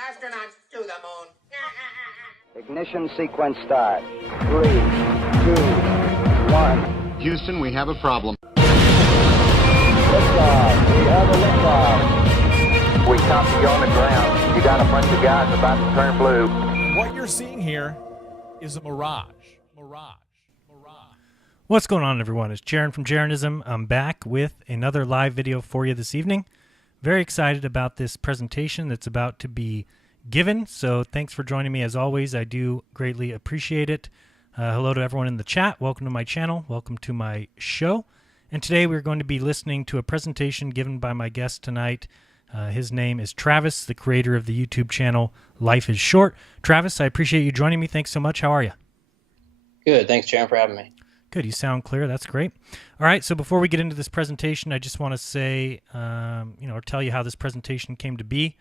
Astronauts to the moon. Ignition sequence start. 3, 2, 1. Houston, we have a problem. Liftoff. We have a liftoff. We copy you on the ground. You got a bunch of guys about to turn blue. What you're seeing here is a mirage. What's going on, everyone? It's Jaron from Jaronism. I'm back with another live video for you this evening. Very excited about this presentation that's about to be given, so thanks for joining me as always. I do greatly appreciate it. Hello to everyone in the chat. Welcome to my channel. Welcome to my show. And today we're going to be listening to a presentation given by my guest tonight. His name is Travis, the creator of the YouTube channel Life is Short. Travis, I appreciate you joining me. Thanks so much. How are you? Good. Thanks, Jaron, for having me. Good. You sound clear. That's great. All right. So before we get into this presentation, I just want to say, or tell you how this presentation came to be.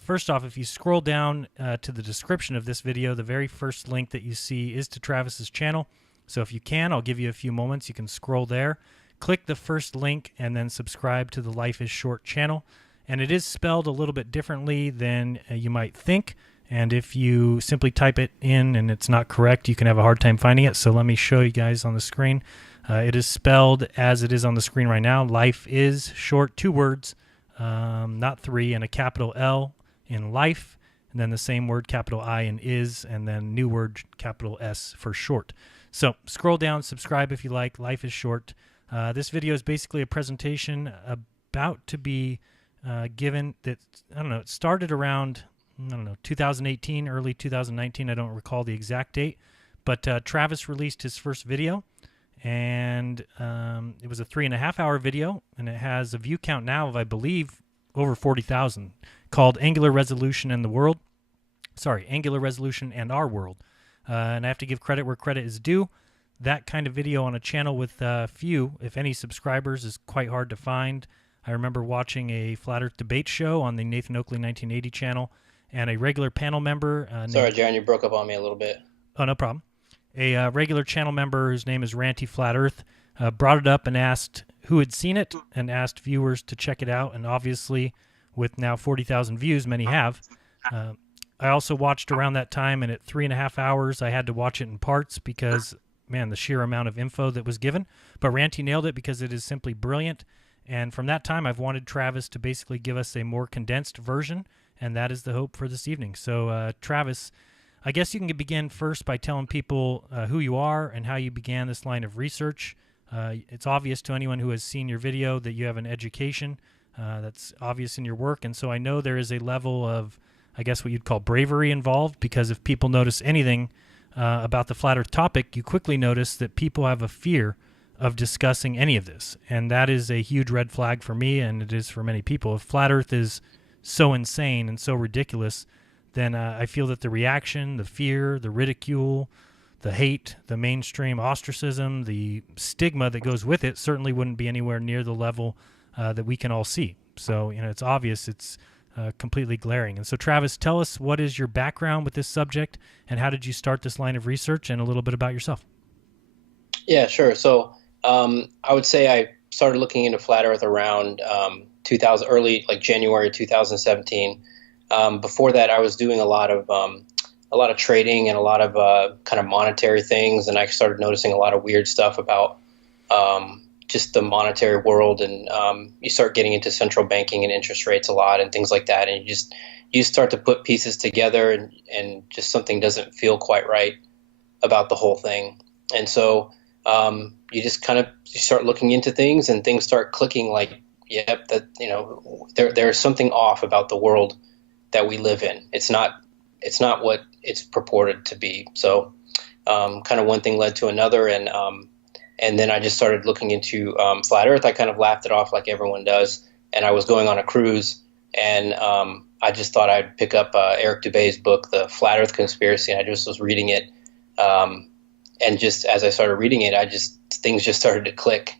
First off, if you scroll down to the description of this video, the very first link that you see is to Travis's channel. So if you can, I'll give you a few moments. You can scroll there, click the first link, and then subscribe to the Life is Short channel. And it is spelled a little bit differently than you might think. And if you simply type it in and it's not correct, you can have a hard time finding it. So let me show you guys on the screen. It is spelled as it is on the screen right now. Life is Short, 2 words, not 3, and a capital L in life, and then the same word, capital I in is, and then new word, capital S for short. So scroll down, subscribe if you like. Life is Short. This video is basically a presentation about to be given that, I don't know, it started around 2018, early 2019. I don't recall the exact date, but Travis released his first video, and it was a 3.5-hour video, and it has a view count now of, I believe, over 40,000, called Angular Resolution and the World. Sorry, Angular Resolution and Our World. And I have to give credit where credit is due. That kind of video on a channel with few, if any, subscribers is quite hard to find. I remember watching a Flat Earth debate show on the Nathan Oakley 1980 channel, and a regular panel member. Sorry, Jaron, you broke up on me a little bit. Oh, no problem. A regular channel member whose name is Ranty Flat Earth brought it up and asked who had seen it and asked viewers to check it out. And obviously, with now 40,000 views, many have. I also watched around that time, and at 3.5 hours, I had to watch it in parts because, man, the sheer amount of info that was given. But Ranty nailed it because it is simply brilliant. And from that time, I've wanted Travis to basically give us a more condensed version, and that is the hope for this evening. So, Travis, I guess you can begin first by telling people who you are and how you began this line of research. It's obvious to anyone who has seen your video that you have an education. That's obvious in your work, and so I know there is a level of, I guess, what you'd call bravery involved, because if people notice anything about the Flat Earth topic, you quickly notice that people have a fear of discussing any of this, and that is a huge red flag for me, and it is for many people. If Flat Earth is so insane and so ridiculous, then I feel that the reaction, the fear, the ridicule, the hate, the mainstream ostracism, the stigma that goes with it certainly wouldn't be anywhere near the level that we can all see. So, it's obvious, it's completely glaring. And so, Travis, tell us, what is your background with this subject, and how did you start this line of research, and a little bit about yourself? Yeah, sure. So I would say I started looking into flat Earth around 2000, early like January 2017. Before that, I was doing a lot of trading and a lot of kind of monetary things, and I started noticing a lot of weird stuff about just the monetary world, and you start getting into central banking and interest rates a lot and things like that, and you start to put pieces together, and just something doesn't feel quite right about the whole thing, and so you just kind of start looking into things, and things start clicking, like, yep, that there's something off about the world that we live in. It's not what it's purported to be. So kind of one thing led to another, and then I just started looking into flat Earth. I kind of laughed it off like everyone does, and I was going on a cruise, and I just thought I'd pick up Eric Dubay's book, The Flat Earth Conspiracy, and I just was reading it, and just as I started reading it, things just started to click,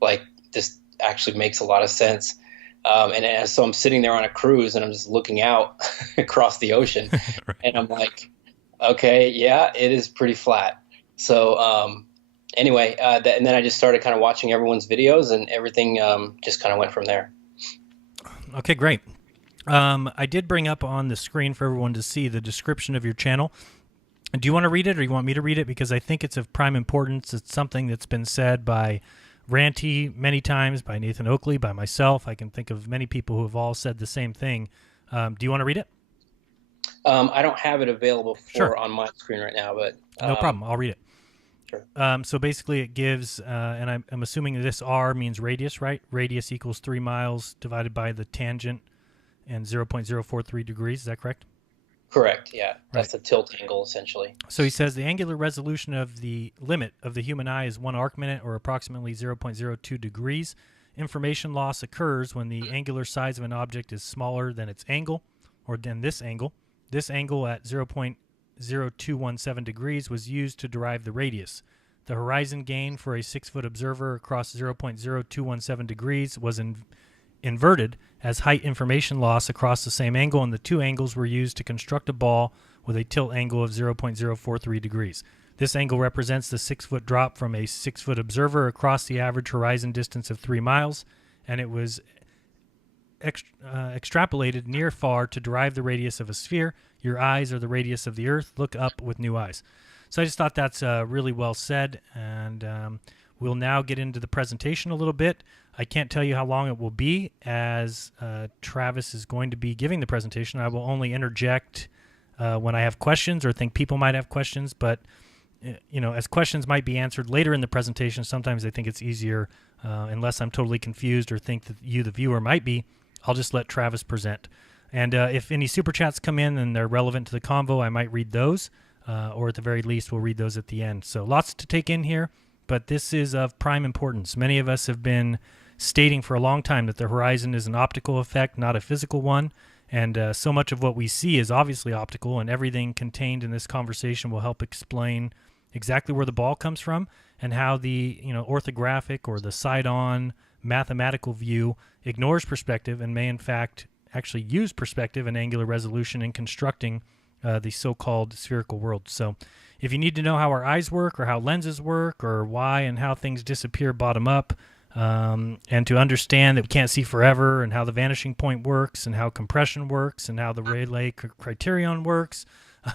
like this actually makes a lot of sense. And so I'm sitting there on a cruise, and I'm just looking out across the ocean, Right. and I'm like, okay, yeah, it is pretty flat. So anyway, and then I just started kind of watching everyone's videos, and everything just kind of went from there. Okay, great. I did bring up on the screen for everyone to see the description of your channel. Do you want to read it, or you want me to read it? Because I think it's of prime importance. It's something that's been said by Ranty many times, by Nathan Oakley, by myself. I can think of many people who have all said the same thing. Do you want to read it? I don't have it available Sure. on my screen right now, but No problem. I'll read it. Sure. So basically it gives, and I'm assuming this R means radius, right? Radius equals 3 miles divided by the tangent and 0.043 degrees. Is that correct? Correct. Yeah, that's the tilt angle essentially. So he says the angular resolution of the limit of the human eye is 1 arc minute, or approximately 0.02 degrees. Information loss occurs when the angular size of an object is smaller than its angle, or than this angle. This angle at 0.0217 degrees was used to derive the radius. The horizon gain for a 6-foot observer across 0.0217 degrees was inverted as height information loss across the same angle, and the two angles were used to construct a ball with a tilt angle of 0.043 degrees. This angle represents the 6-foot drop from a 6-foot observer across the average horizon distance of 3 miles, and it was extrapolated near far to derive the radius of a sphere. Your eyes are the radius of the Earth. Look up with new eyes. So I just thought that's really well said, and we'll now get into the presentation a little bit. I can't tell you how long it will be, as Travis is going to be giving the presentation. I will only interject when I have questions or think people might have questions, but as questions might be answered later in the presentation, sometimes I think it's easier, unless I'm totally confused or think that you, the viewer, might be, I'll just let Travis present. And if any super chats come in and they're relevant to the convo, I might read those, or at the very least, we'll read those at the end. So lots to take in here, but this is of prime importance. Many of us have been stating for a long time that the horizon is an optical effect, not a physical one, and so much of what we see is obviously optical, and everything contained in this conversation will help explain exactly where the ball comes from and how the orthographic or the side-on mathematical view ignores perspective and may in fact actually use perspective and angular resolution in constructing the so-called spherical world. So if you need to know how our eyes work, or how lenses work, or why and how things disappear bottom up, and to understand that we can't see forever, and how the vanishing point works, and how compression works, and how the Rayleigh criterion works,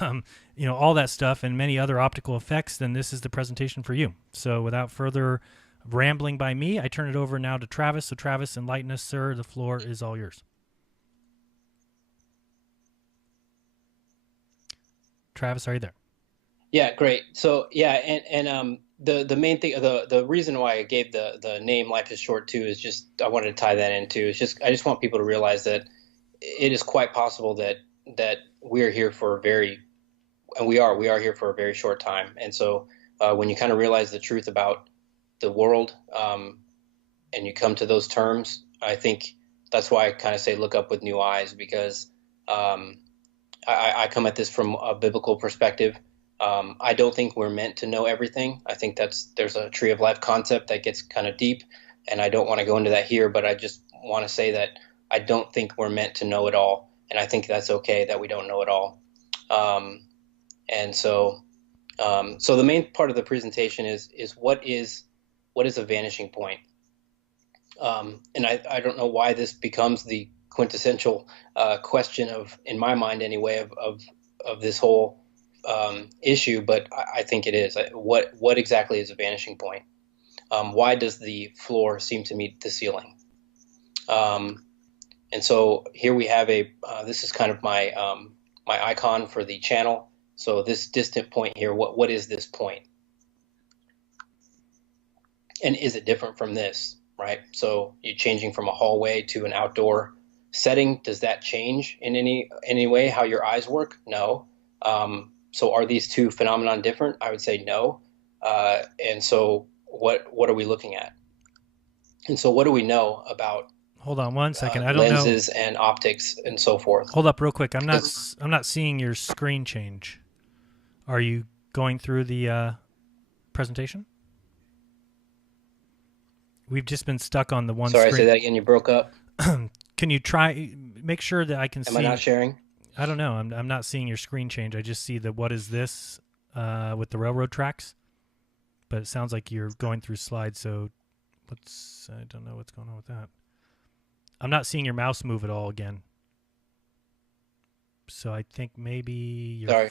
all that stuff and many other optical effects, then this is the presentation for you. So without further rambling by me, I turn it over now to Travis. So Travis, enlighten us, sir. The floor is all yours. Travis, are you there? Yeah, great. So yeah, and the main thing, the reason why I gave the name Life is Short too is just I wanted to tie that into. It's just I just want people to realize that it is quite possible that we're here for we are here for a very short time. And so when you kind of realize the truth about the world, and you come to those terms, I think that's why I kind of say look up with new eyes, because I come at this from a biblical perspective. I don't think we're meant to know everything. I think there's a tree of life concept that gets kind of deep, and I don't want to go into that here, but I just want to say that I don't think we're meant to know it all, and I think that's okay that we don't know it all. And so the main part of the presentation is what is a vanishing point? And I don't know why this becomes the quintessential question in my mind anyway, of this whole issue, but I think it is. What exactly is a vanishing point? Why does the floor seem to meet the ceiling? And so here we have this is kind of my my icon for the channel. So this distant point here, what is this point? And is it different from this, right? So you're changing from a hallway to an outdoor setting. Does that change in any way how your eyes work? No. So are these two phenomenon different? I would say no. And so what are we looking at? And so what do we know about Hold on one second. I don't know. Lenses and optics and so forth. Hold up real quick. I'm not seeing your screen change. Are you going through the presentation? We've just been stuck on the one Sorry, screen. say that again. You broke up. Can you make sure that I can see? Am I not sharing? I don't know. I'm not seeing your screen change. I just see the what is this with the railroad tracks. But it sounds like you're going through slides. So I don't know what's going on with that. I'm not seeing your mouse move at all again. So I think maybe you're...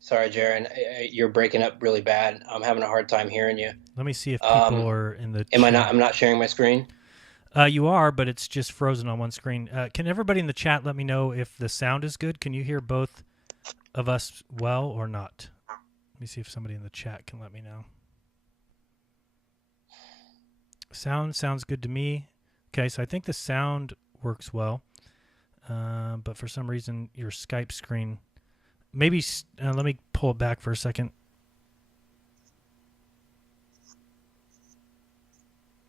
Sorry, Jaron. You're breaking up really bad. I'm having a hard time hearing you. Let me see if people are in the chat. I'm not sharing my screen? You are, but it's just frozen on one screen. Can everybody in the chat let me know if the sound is good? Can you hear both of us well or not? Let me see if somebody in the chat can let me know. Sounds good to me. Okay, so I think the sound works well, but for some reason your Skype screen, maybe, let me pull it back for a second.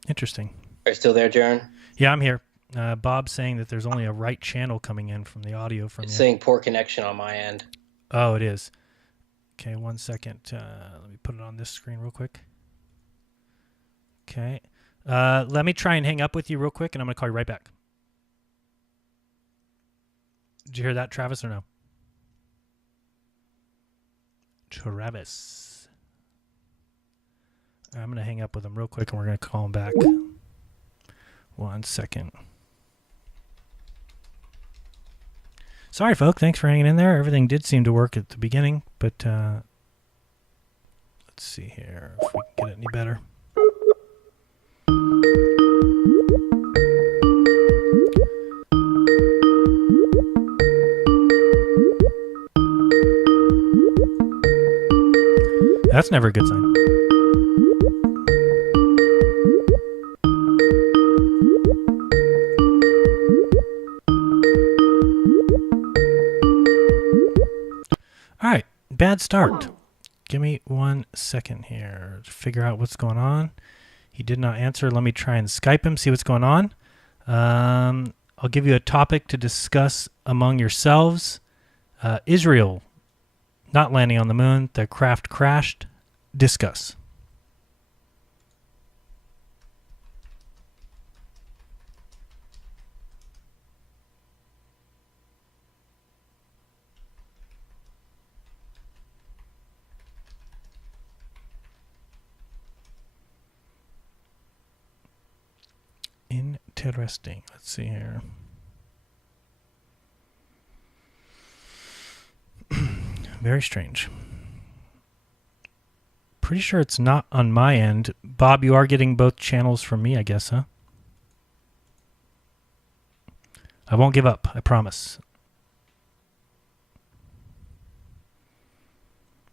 Interesting. Are you still there, Jaron? Yeah, I'm here. Bob's saying that there's only a right channel coming in from the audio from It's you. saying poor connection on my end. Oh, it is. Okay, one second. Let me put it on this screen real quick. Okay. Let me try and hang up with you real quick, and I'm going to call you right back. Did you hear that, Travis, or no? Travis. I'm going to hang up with him real quick, and we're going to call him back. 1 second. Sorry, folks. Thanks for hanging in there. Everything did seem to work at the beginning, but let's see here if we can get it any better. That's never a good sign. All right, bad start. Give me 1 second here to figure out what's going on. He did not answer. Let me try and Skype him, see what's going on. I'll give you a topic to discuss among yourselves. Israel not landing on the moon. Their craft crashed. Discuss. Interesting. Let's see here. Very strange. Pretty sure it's not on my end. Bob, you are getting both channels from me, I guess, huh? I won't give up, I promise.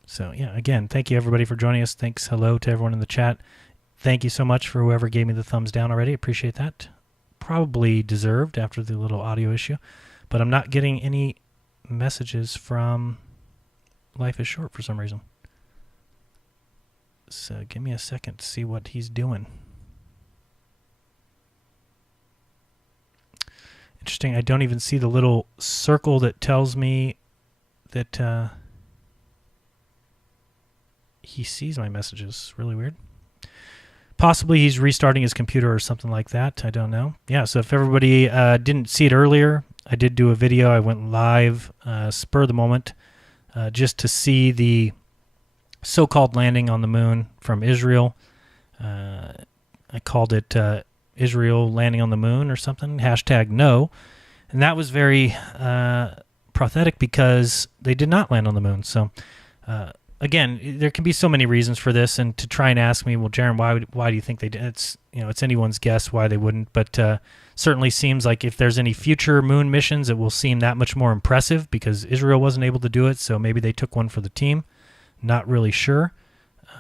So, yeah, again, thank you everybody for joining us. Thanks, hello to everyone in the chat. Thank you so much for whoever gave me the thumbs down already. Appreciate that. Probably deserved after the little audio issue. But I'm not getting any messages from Life is Short for some reason. So give me a second to see what he's doing. Interesting. I don't even see the little circle that tells me that he sees my messages. Really weird. Possibly he's restarting his computer or something like that. I don't know. Yeah, so if everybody didn't see it earlier, I did do a video. I went live, spur of the moment, just to see the so-called landing on the moon from Israel. I called it Israel landing on the moon or something, #no. And that was very prophetic because they did not land on the moon. So, again, there can be so many reasons for this, and to try and ask me, well, Jaron, why do you think they did? It's anyone's guess why they wouldn't, but certainly seems like if there's any future moon missions, it will seem that much more impressive because Israel wasn't able to do it, so maybe they took one for the team. Not really sure,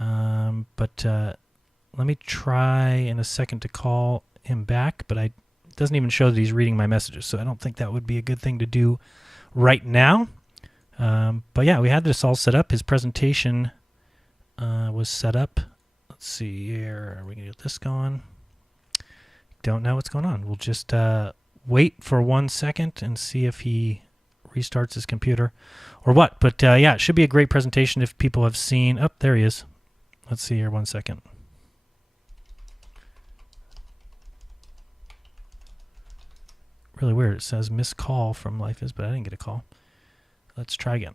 but let me try in a second to call him back, but it doesn't even show that he's reading my messages, so I don't think that would be a good thing to do right now. But yeah, we had this all set up. His presentation was set up. Let's see here. Are we going to get this going? Don't know what's going on. We'll just wait for 1 second and see if he restarts his computer or what. But yeah, it should be a great presentation if people have seen. Oh, there he is. Let's see here. 1 second. Really weird. It says missed call from Life Is, but I didn't get a call. Let's try again.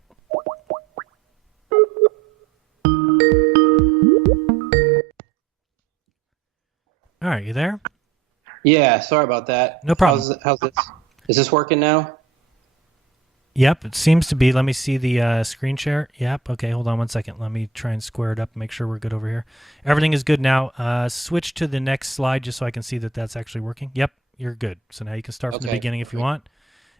All right, you there? Yeah, sorry about that. No problem. How's this? Is this working now? Yep, it seems to be. Let me see the screen share. Yep, okay, hold on 1 second. Let me try and square it up and make sure we're good over here. Everything is good now. Switch to the next slide just so I can see that that's actually working. Yep, you're good. So now you can start from the beginning if you want.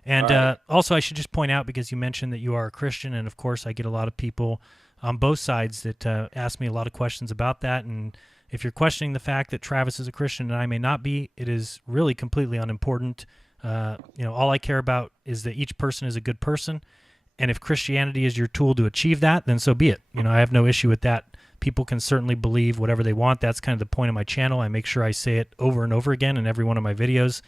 And also, I should just point out, because you mentioned that you are a Christian, and of course I get a lot of people on both sides that ask me a lot of questions about that. And if you're questioning the fact that Travis is a Christian and I may not be, it is really completely unimportant. All I care about is that each person is a good person. And if Christianity is your tool to achieve that, then so be it. I have no issue with that. People can certainly believe whatever they want. That's kind of the point of my channel. I make sure I say it over and over again in every one of my videos.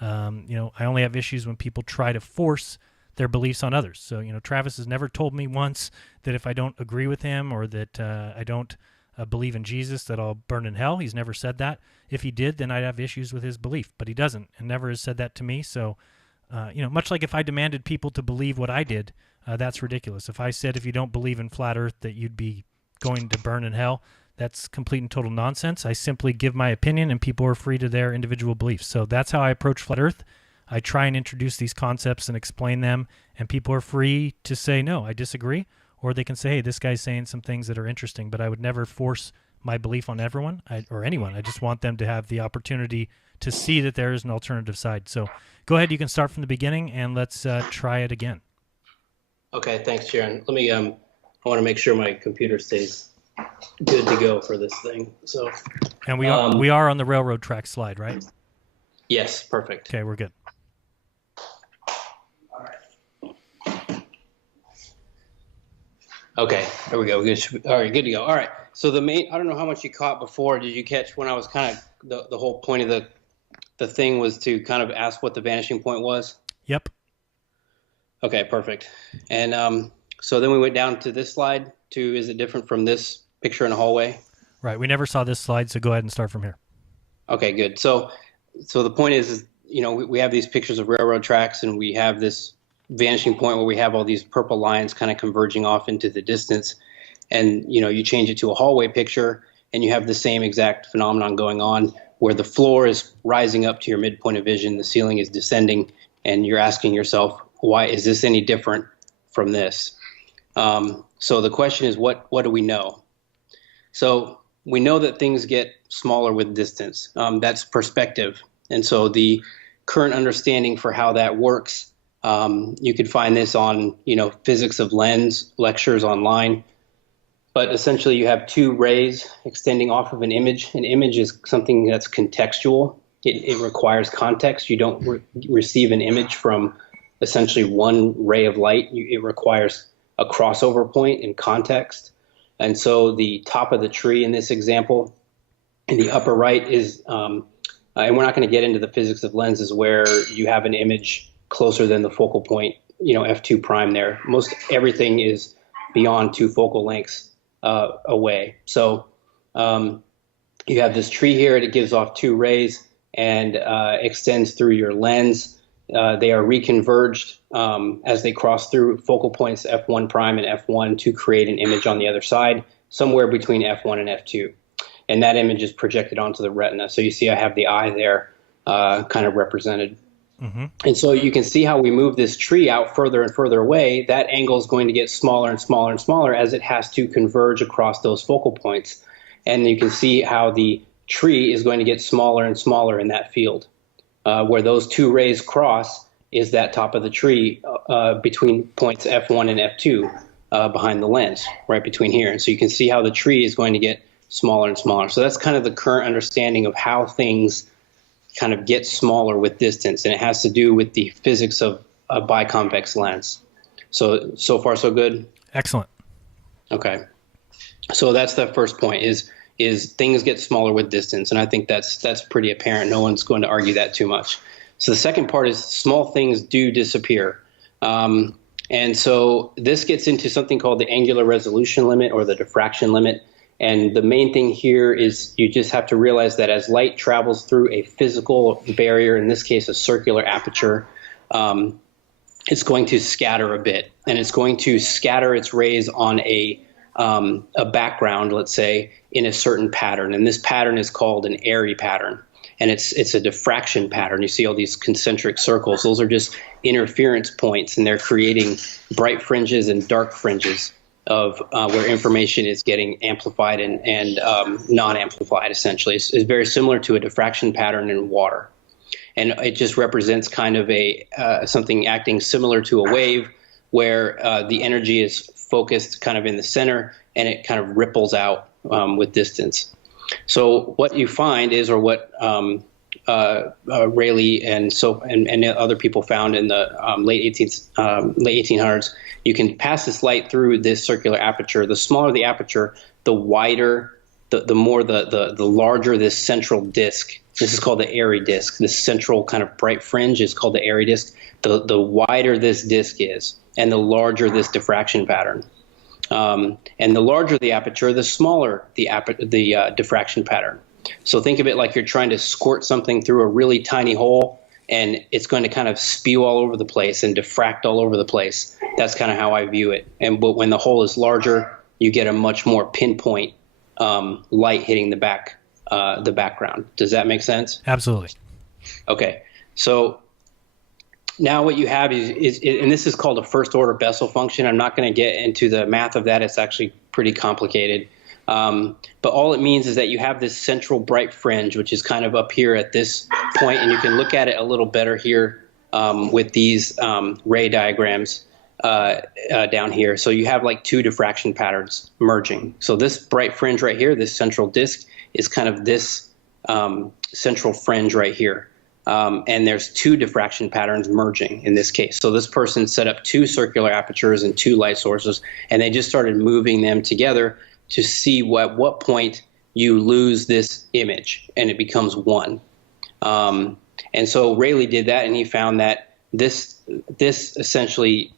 I only have issues when people try to force their beliefs on others. So, Travis has never told me once that if I don't agree with him or that I don't believe in Jesus, that I'll burn in hell. He's never said that. If he did, then I'd have issues with his belief, but he doesn't and never has said that to me. So, much like if I demanded people to believe what I did, that's ridiculous. If I said if you don't believe in flat earth that you'd be going to burn in hell, that's complete and total nonsense. I simply give my opinion and people are free to their individual beliefs. So that's how I approach flat earth. I try and introduce these concepts and explain them, and people are free to say, no, I disagree, or they can say, hey, this guy's saying some things that are interesting, but I would never force my belief on everyone or anyone. I just want them to have the opportunity to see that there is an alternative side. So go ahead, you can start from the beginning, and let's try it again. Okay, thanks, Jaron. Let me, I want to make sure my computer stays good to go for this thing. So, and we are on the railroad track slide, right? Yes, perfect. Okay, we're good. All right. Okay, there we go. Good. All right, good to go. All right. So the main, I don't know how much you caught before. Did you catch when I was kind of the whole point of the thing was to kind of ask what the vanishing point was? Yep. Okay, perfect. And so then we went down to this slide to, is it different from this picture in a hallway? Right. We never saw this slide, so go ahead and start from here. Okay, good. So the point is we have these pictures of railroad tracks, and we have this vanishing point where we have all these purple lines kind of converging off into the distance. And, you change it to a hallway picture, and you have the same exact phenomenon going on where the floor is rising up to your midpoint of vision, the ceiling is descending, and you're asking yourself, why is this any different from this? So the question is, what do we know? So we know that things get smaller with distance. That's perspective. And so the current understanding for how that works, you could find this on, physics of lens lectures online. But essentially you have two rays extending off of an image. An image is something that's contextual. It requires context. You don't receive an image from essentially one ray of light. It requires a crossover point in context. And so the top of the tree in this example in the upper right is, and we're not going to get into the physics of lenses where you have an image closer than the focal point, f2 prime there. Most everything is beyond two focal lengths away. So you have this tree here, and it gives off 2 rays and extends through your lens. They are reconverged as they cross through focal points f1 prime and f1 to create an image on the other side, somewhere between f1 and f2. And that image is projected onto the retina. So you see I have the eye there kind of represented. Mm-hmm. And so you can see how we move this tree out further and further away. That angle is going to get smaller and smaller and smaller as it has to converge across those focal points. And you can see how the tree is going to get smaller and smaller in that field. Where those 2 rays cross is that top of the tree between points f1 and f2 behind the lens, right between here. And so you can see how the tree is going to get smaller and smaller. So that's kind of the current understanding of how things kind of get smaller with distance, and it has to do with the physics of a biconvex lens. So far so good? Excellent. Okay. So that's the first point is things get smaller with distance, and I think that's pretty apparent. No one's going to argue that too much. So the second part is small things do disappear. And so this gets into something called the angular resolution limit or the diffraction limit. And the main thing here is you just have to realize that as light travels through a physical barrier, in this case a circular aperture, it's going to scatter a bit, and it's going to scatter its rays on a background, let's say, in a certain pattern. And this pattern is called an Airy pattern, and it's a diffraction pattern. You see all these concentric circles. Those are just interference points, and they're creating bright fringes and dark fringes of where information is getting amplified and non-amplified, essentially. It's very similar to a diffraction pattern in water. And it just represents kind of something acting similar to a wave where the energy is focused kind of in the center and it kind of ripples out with distance. So what you find is, or what Rayleigh and other people found in the late 1800s, you can pass this light through this circular aperture. The smaller the aperture, the wider, the larger this central disc. This is called the Airy disc. This central kind of bright fringe is called the Airy disc. The wider this disc is, and the larger this diffraction pattern. And the larger the aperture, the smaller the diffraction pattern. So think of it like you're trying to squirt something through a really tiny hole, and it's going to kind of spew all over the place and diffract all over the place. That's kind of how I view it. But when the hole is larger, you get a much more pinpoint light hitting the background. Does that make sense? Absolutely. Okay. So now what you have is and this is called a first order Bessel function. I'm not going to get into the math of that. It's actually pretty complicated. But all it means is that you have this central bright fringe, which is kind of up here at this point, and you can look at it a little better here with these ray diagrams down here. So you have like 2 diffraction patterns merging. So this bright fringe right here, this central disk, is kind of this central fringe right here. And there's 2 diffraction patterns merging in this case. So this person set up 2 circular apertures and 2 light sources, and they just started moving them together to see what point you lose this image and it becomes 1. And so Rayleigh did that, and he found that this essentially,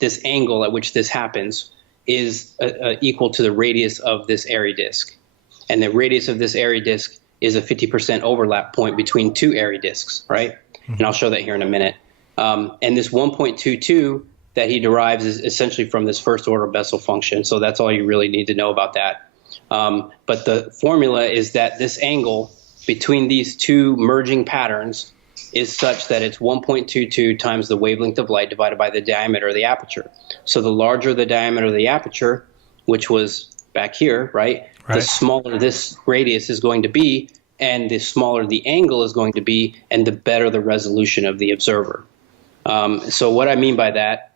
this angle at which this happens is equal to the radius of this Airy disk. And the radius of this Airy disk is a 50% overlap point between 2 Airy disks, right? Mm-hmm. And I'll show that here in a minute. And this 1.22 that he derives is essentially from this first order Bessel function. So that's all you really need to know about that. But the formula is that this angle between these 2 merging patterns is such that it's 1.22 times the wavelength of light divided by the diameter of the aperture. So the larger the diameter of the aperture, which was back here, right? The smaller this radius is going to be, and the smaller the angle is going to be, and the better the resolution of the observer. So what I mean by that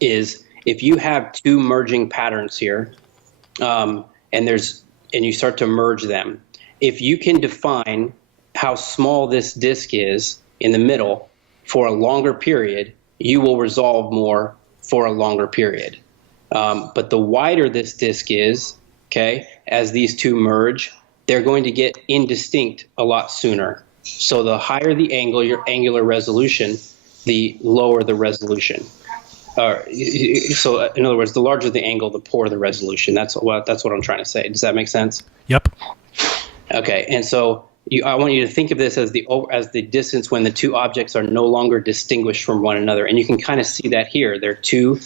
is if you have 2 merging patterns here, and you start to merge them, if you can define how small this disk is in the middle for a longer period, you will resolve more for a longer period. But the wider this disk is, okay, as these 2 merge, they're going to get indistinct a lot sooner. So the higher the angle, your angular resolution, the lower the resolution. So in other words, the larger the angle, the poorer the resolution. That's what I'm trying to say. Does that make sense? Yep. Okay, and so I want you to think of this as the distance when the two objects are no longer distinguished from one another, and you can kind of see that here. They're two,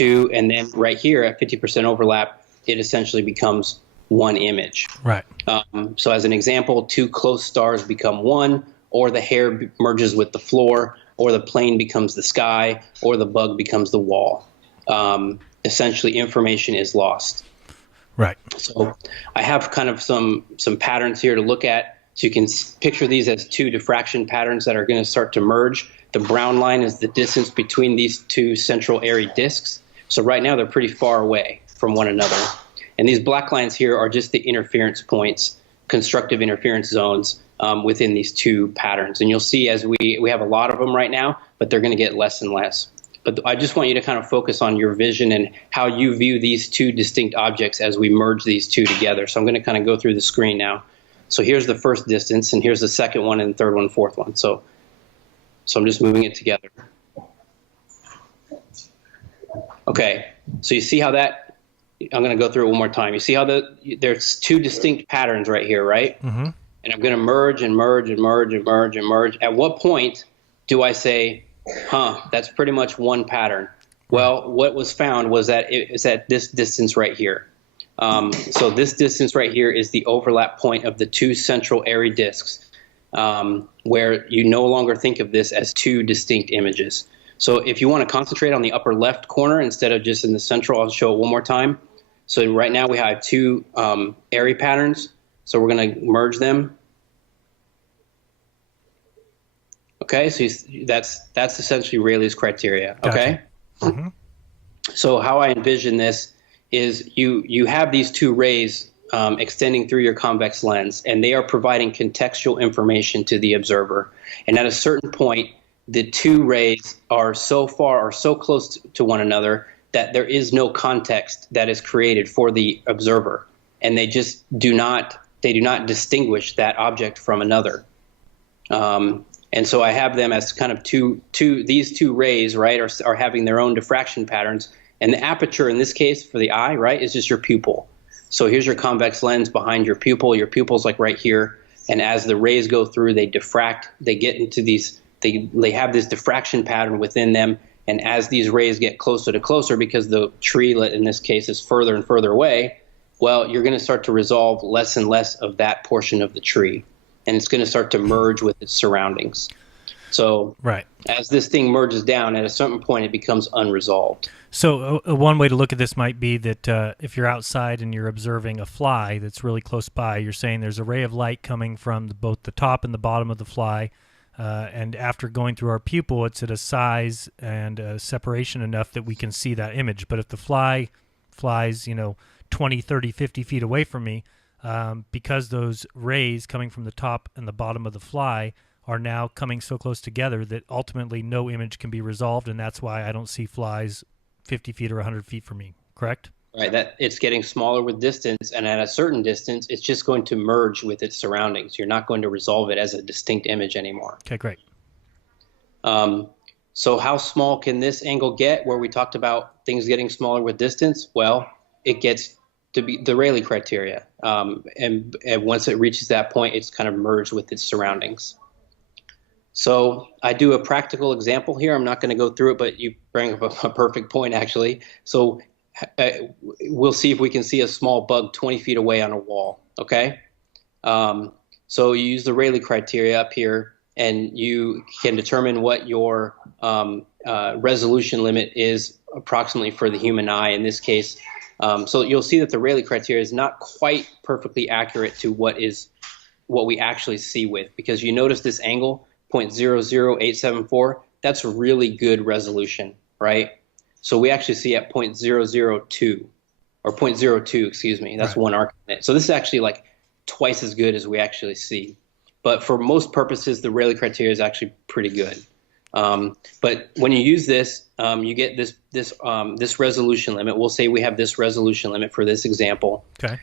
and then right here at 50% overlap, it essentially becomes one image. Right. So as an example, two close stars become one, or the hair merges with the floor, or the plane becomes the sky, or the bug becomes the wall. Essentially, information is lost. Right. So I have kind of some patterns here to look at. So you can picture these as two diffraction patterns that are going to start to merge. The brown line is the distance between these two central airy disks. So right now they're pretty far away from one another. And these black lines here are just the interference points, constructive interference zones within these two patterns. And you'll see as we have a lot of them right now, but they're going to get less and less. But I just want you to kind of focus on your vision and how you view these two distinct objects as we merge these two together. So I'm going to kind of go through the screen now. So here's the first distance, and here's the second one, and third one, fourth one. So I'm just moving it together. Okay, so you see how that, I'm going to go through it one more time. You see how there's two distinct patterns right here, right? Mm-hmm. And I'm going to merge and merge and merge and merge and merge. At what point do I say, that's pretty much one pattern? Well, what was found was that it's at this distance right here. So this distance right here is the overlap point of the two central airy disks, where you no longer think of this as two distinct images. So if you want to concentrate on the upper left corner instead of just in the central, I'll show it one more time. So right now we have two airy patterns. So we're going to merge them. Okay, so that's essentially Rayleigh's criteria. Okay. Gotcha. Mm-hmm. So how I envision this is you have these two rays extending through your convex lens, and they are providing contextual information to the observer. And at a certain point, the two rays are so far or so close to one another that there is no context that is created for the observer, and they just do not distinguish that object from another. And so I have them as kind of these two rays, right, are having their own diffraction patterns. And the aperture in this case for the eye, right, is just your pupil. So here's your convex lens behind your pupil. Your pupil's like right here. And as the rays go through, they diffract. They get into these, they have this diffraction pattern within them. And as these rays get closer to closer, because the tree in this case is further and further away, well, you're going to start to resolve less and less of that portion of the tree. And it's going to start to merge with its surroundings. So right. As this thing merges down, at a certain point, it becomes unresolved. So one way to look at this might be that if you're outside and you're observing a fly that's really close by, you're saying there's a ray of light coming from both the top and the bottom of the fly. And after going through our pupil, it's at a size and a separation enough that we can see that image. But if the fly flies, 20, 30, 50 feet away from me, because those rays coming from the top and the bottom of the fly are now coming so close together that ultimately no image can be resolved, and that's why I don't see flies 50 feet or 100 feet from me, correct? Right, that it's getting smaller with distance, and at a certain distance, it's just going to merge with its surroundings. You're not going to resolve it as a distinct image anymore. Okay, great. So how small can this angle get where we talked about things getting smaller with distance? Well, it gets to be the Rayleigh criteria. And once it reaches that point, it's kind of merged with its surroundings. So I do a practical example here. I'm not going to go through it, but you bring up a perfect point, actually. So we'll see if we can see a small bug 20 feet away on a wall, okay? So you use the Rayleigh criteria up here, and you can determine what your resolution limit is approximately for the human eye in this case. So you'll see that the Rayleigh criteria is not quite perfectly accurate to what we actually see with, because you notice this angle, 0.00874, that's really good resolution, right? So we actually see at 0.002, or 0.02, excuse me, that's right. One arc minute. So this is actually like twice as good as we actually see. But for most purposes, the Rayleigh criteria is actually pretty good. But when you use this, you get this resolution limit. We'll say we have this resolution limit for this example. Okay.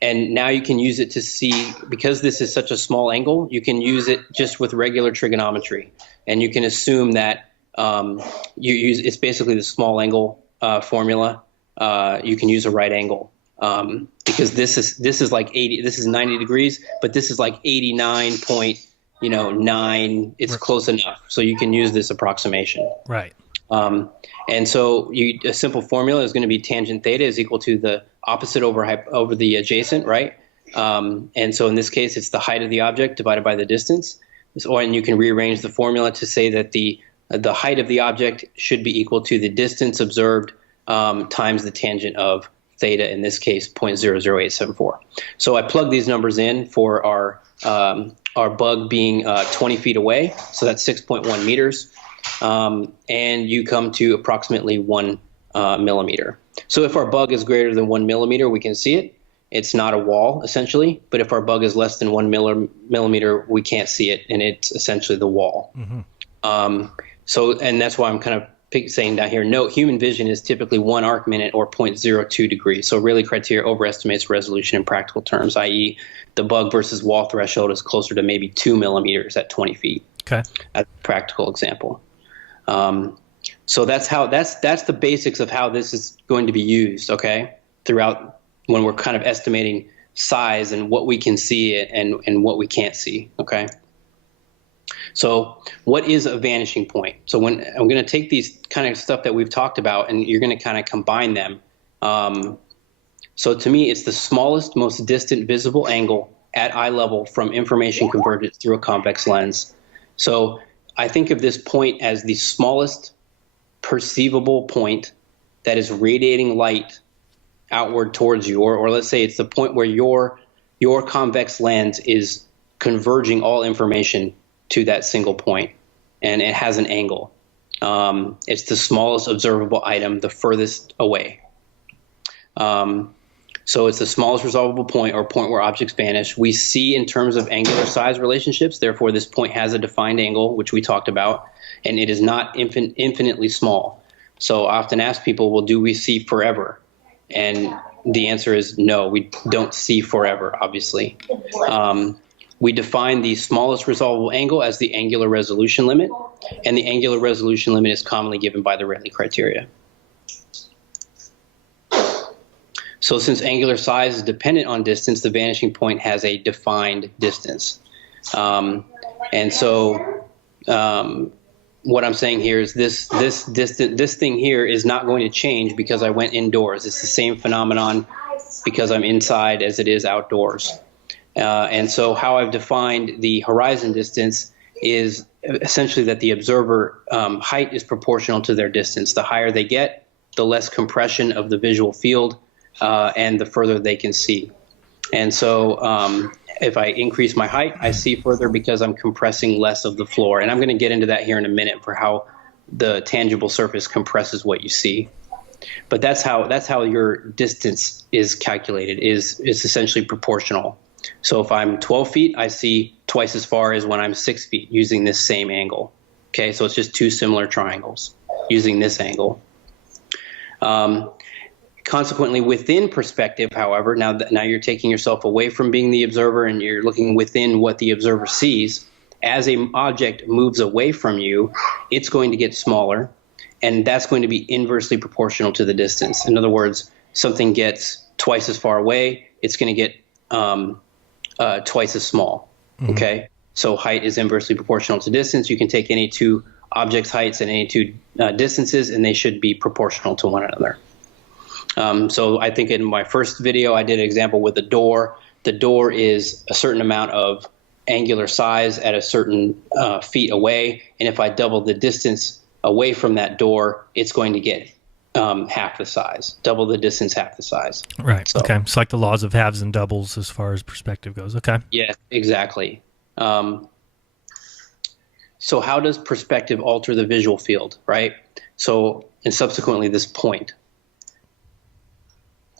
And now you can use it to see, because this is such a small angle, you can use it just with regular trigonometry. And you can assume that it's basically the small angle formula. You can use a right angle because this is like 80. This is 90 degrees, but this is like 89.9. It's close enough, so you can use this approximation. Right. And so a simple formula is going to be tangent theta is equal to the opposite over the adjacent, right? And so in this case, it's the height of the object divided by the distance. And you can rearrange the formula to say that the height of the object should be equal to the distance observed times the tangent of theta, in this case, 0.00874. So I plug these numbers in for our bug being 20 feet away, so that's 6.1 meters. And you come to approximately 1 millimeter. So if our bug is greater than 1 millimeter, we can see it. It's not a wall, essentially. But if our bug is less than 1 millimeter, we can't see it, and it's essentially the wall. Mm-hmm. And that's why I'm kind of saying down here, note, human vision is typically 1 arc minute or 0.02 degrees. So really criteria overestimates resolution in practical terms, i.e. the bug versus wall threshold is closer to maybe 2 millimeters at 20 feet. Okay. That's a practical example. So that's the basics of how this is going to be used, okay, throughout when we're kind of estimating size and what we can see and what we can't see, okay? So what is a vanishing point? So when I'm going to take these kind of stuff that we've talked about and you're going to kind of combine them. So to me, it's the smallest, most distant visible angle at eye level from information convergence through a convex lens. So I think of this point as the smallest perceivable point that is radiating light outward towards you, or let's say it's the point where your convex lens is converging all information to that single point, and it has an angle. It's the smallest observable item, the furthest away. So it's the smallest resolvable point or point where objects vanish. We see in terms of angular size relationships, therefore this point has a defined angle, which we talked about, and it is not infinitely small. So I often ask people, well, do we see forever? And the answer is no, we don't see forever, obviously. We define the smallest resolvable angle as the angular resolution limit, and the angular resolution limit is commonly given by the Ranty criteria. So since angular size is dependent on distance, the vanishing point has a defined distance. And so what I'm saying here is this thing here is not going to change because I went indoors. It's the same phenomenon because I'm inside as it is outdoors. And so how I've defined the horizon distance is essentially that the observer height is proportional to their distance. The higher they get, the less compression of the visual field, and the further they can see. And so if I increase my height, I see further because I'm compressing less of the floor. And I'm going to get into that here in a minute for how the tangible surface compresses what you see. But that's how your distance is calculated, is essentially proportional. So if I'm 12 feet, I see twice as far as when I'm 6 feet using this same angle. Okay, so it's just two similar triangles using this angle. Consequently, within perspective, however, now you're taking yourself away from being the observer and you're looking within what the observer sees. As an object moves away from you, it's going to get smaller, and that's going to be inversely proportional to the distance. In other words, something gets twice as far away, it's going to get twice as small. Mm-hmm. Okay, so height is inversely proportional to distance. You can take any two objects' heights and any two distances, and they should be proportional to one another. So I think in my first video, I did an example with a door. The door is a certain amount of angular size at a certain feet away. And if I double the distance away from that door, it's going to get half the size, double the distance, half the size. Right. So, okay. It's like the laws of halves and doubles as far as perspective goes. Okay. Yeah, exactly. So how does perspective alter the visual field, right? So, and subsequently this point.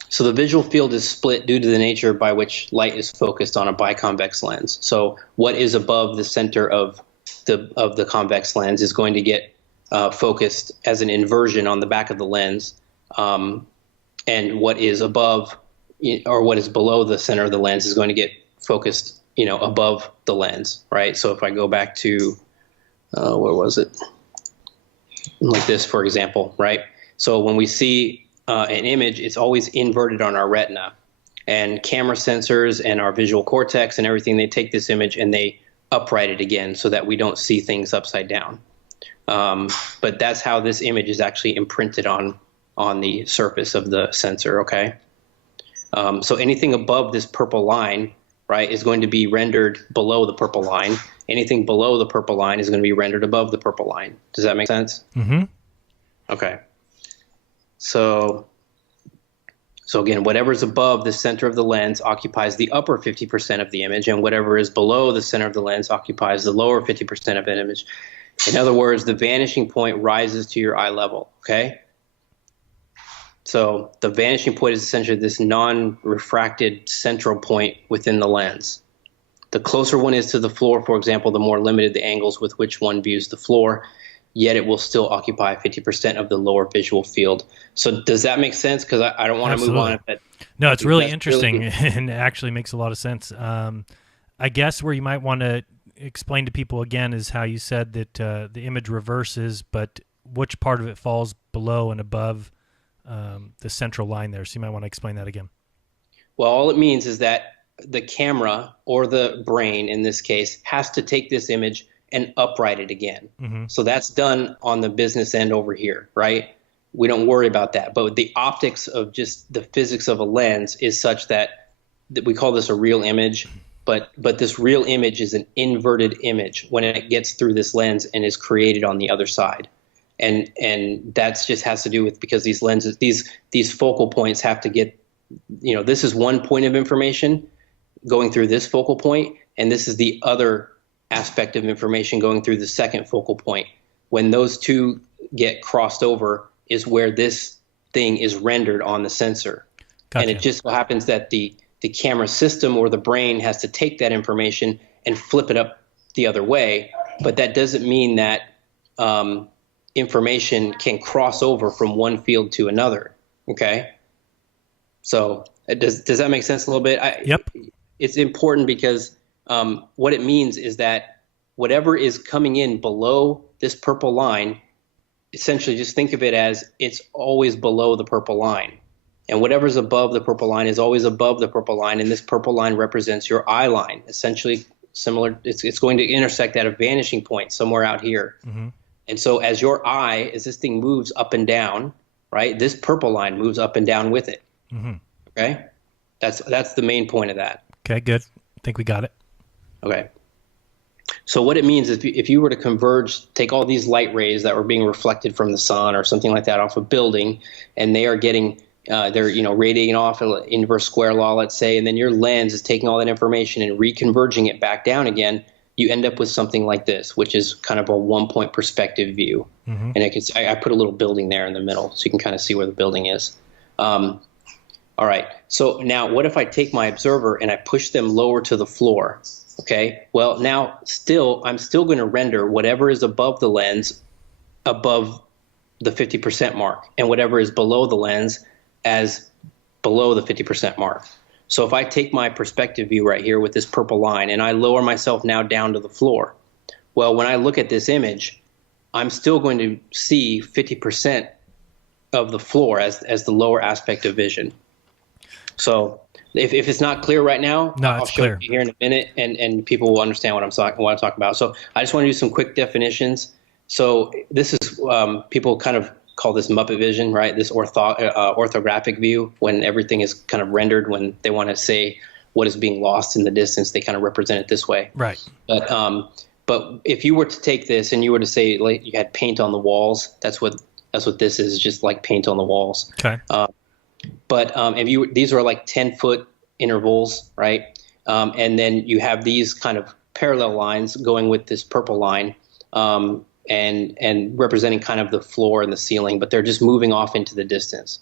So the visual field is split due to the nature by which light is focused on a biconvex lens. So what is above the center of the convex lens is going to get focused as an inversion on the back of the lens, and what is above or what is below the center of the lens is going to get focused, above the lens, right? So if I go back to where was it? like this, for example, right? So when we see an image, it's always inverted on our retina. And camera sensors and our visual cortex and everything, they take this image and they upright it again so that we don't see things upside down. But that's how this image is actually imprinted on the surface of the sensor, okay? So anything above this purple line, right, is going to be rendered below the purple line. Anything below the purple line is going to be rendered above the purple line. Does that make sense? Mm-hmm. Okay. So again, whatever is above the center of the lens occupies the upper 50% of the image, and whatever is below the center of the lens occupies the lower 50% of an image. In other words, the vanishing point rises to your eye level, okay? So the vanishing point is essentially this non-refracted central point within the lens. The closer one is to the floor, for example, the more limited the angles with which one views the floor, yet it will still occupy 50% of the lower visual field. So does that make sense? Because I don't want to move on. But no, it's really interesting and it actually makes a lot of sense. I guess where you might want to explain to people again is how you said that the image reverses, but which part of it falls below and above the central line there. So you might want to explain that again. Well, all it means is that the camera, or the brain in this case, has to take this image and upright it again. Mm-hmm. So that's done on the business end over here, right? We don't worry about that. But the optics of just the physics of a lens is such that we call this a real image, but this real image is an inverted image when it gets through this lens and is created on the other side. And that's just has to do with because these lenses, these focal points have to get, this is one point of information going through this focal point, and this is the other aspect of information going through the second focal point. When those two get crossed over is where this thing is rendered on the sensor. Gotcha. And it just so happens that the camera system or the brain has to take that information and flip it up the other way, but that doesn't mean that information can cross over from one field to another, okay? So does that make sense a little bit? Yep. It's important because what it means is that whatever is coming in below this purple line, essentially just think of it as it's always below the purple line. And whatever's above the purple line is always above the purple line, and this purple line represents your eye line, essentially similar. It's going to intersect at a vanishing point somewhere out here. Mm-hmm. And so as your eye, as this thing moves up and down, right, this purple line moves up and down with it. Mm-hmm. Okay? That's the main point of that. Okay, good. I think we got it. Okay. So what it means is if you were to converge, take all these light rays that were being reflected from the sun or something like that off a building, and they are getting, they're radiating off an inverse square law, let's say, and then your lens is taking all that information and reconverging it back down again, you end up with something like this, which is kind of a one-point perspective view. Mm-hmm. And I put a little building there in the middle so you can kind of see where the building is. All right, so now what if I take my observer and I push them lower to the floor? Okay, well now I'm still going to render whatever is above the lens above the 50% mark, and whatever is below the lens as below the 50% mark. So if I take my perspective view right here with this purple line and I lower myself now down to the floor, well, when I look at this image, I'm still going to see 50% of the floor as the lower aspect of vision. So if it's not clear right now, I'll show it here in a minute, and people will understand what I'm talking about. So I just want to do some quick definitions. So this is people kind of call this Muppet vision, right? This orthographic view, when everything is kind of rendered, when they want to say what is being lost in the distance, they kind of represent it this way. Right. But if you were to take this and you were to say like you had paint on the walls, that's what this is, just like paint on the walls. Okay. But these are like 10-foot intervals, right? And then you have these kind of parallel lines going with this purple line, and representing kind of the floor and the ceiling, but they're just moving off into the distance.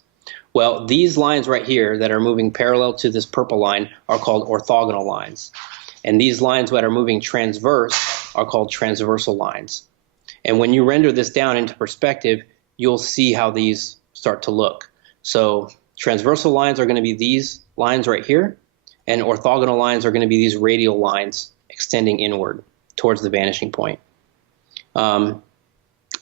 Well, these lines right here that are moving parallel to this purple line are called orthogonal lines. And these lines that are moving transverse are called transversal lines. And when you render this down into perspective, you'll see how these start to look. So transversal lines are going to be these lines right here, and orthogonal lines are going to be these radial lines extending inward towards the vanishing point.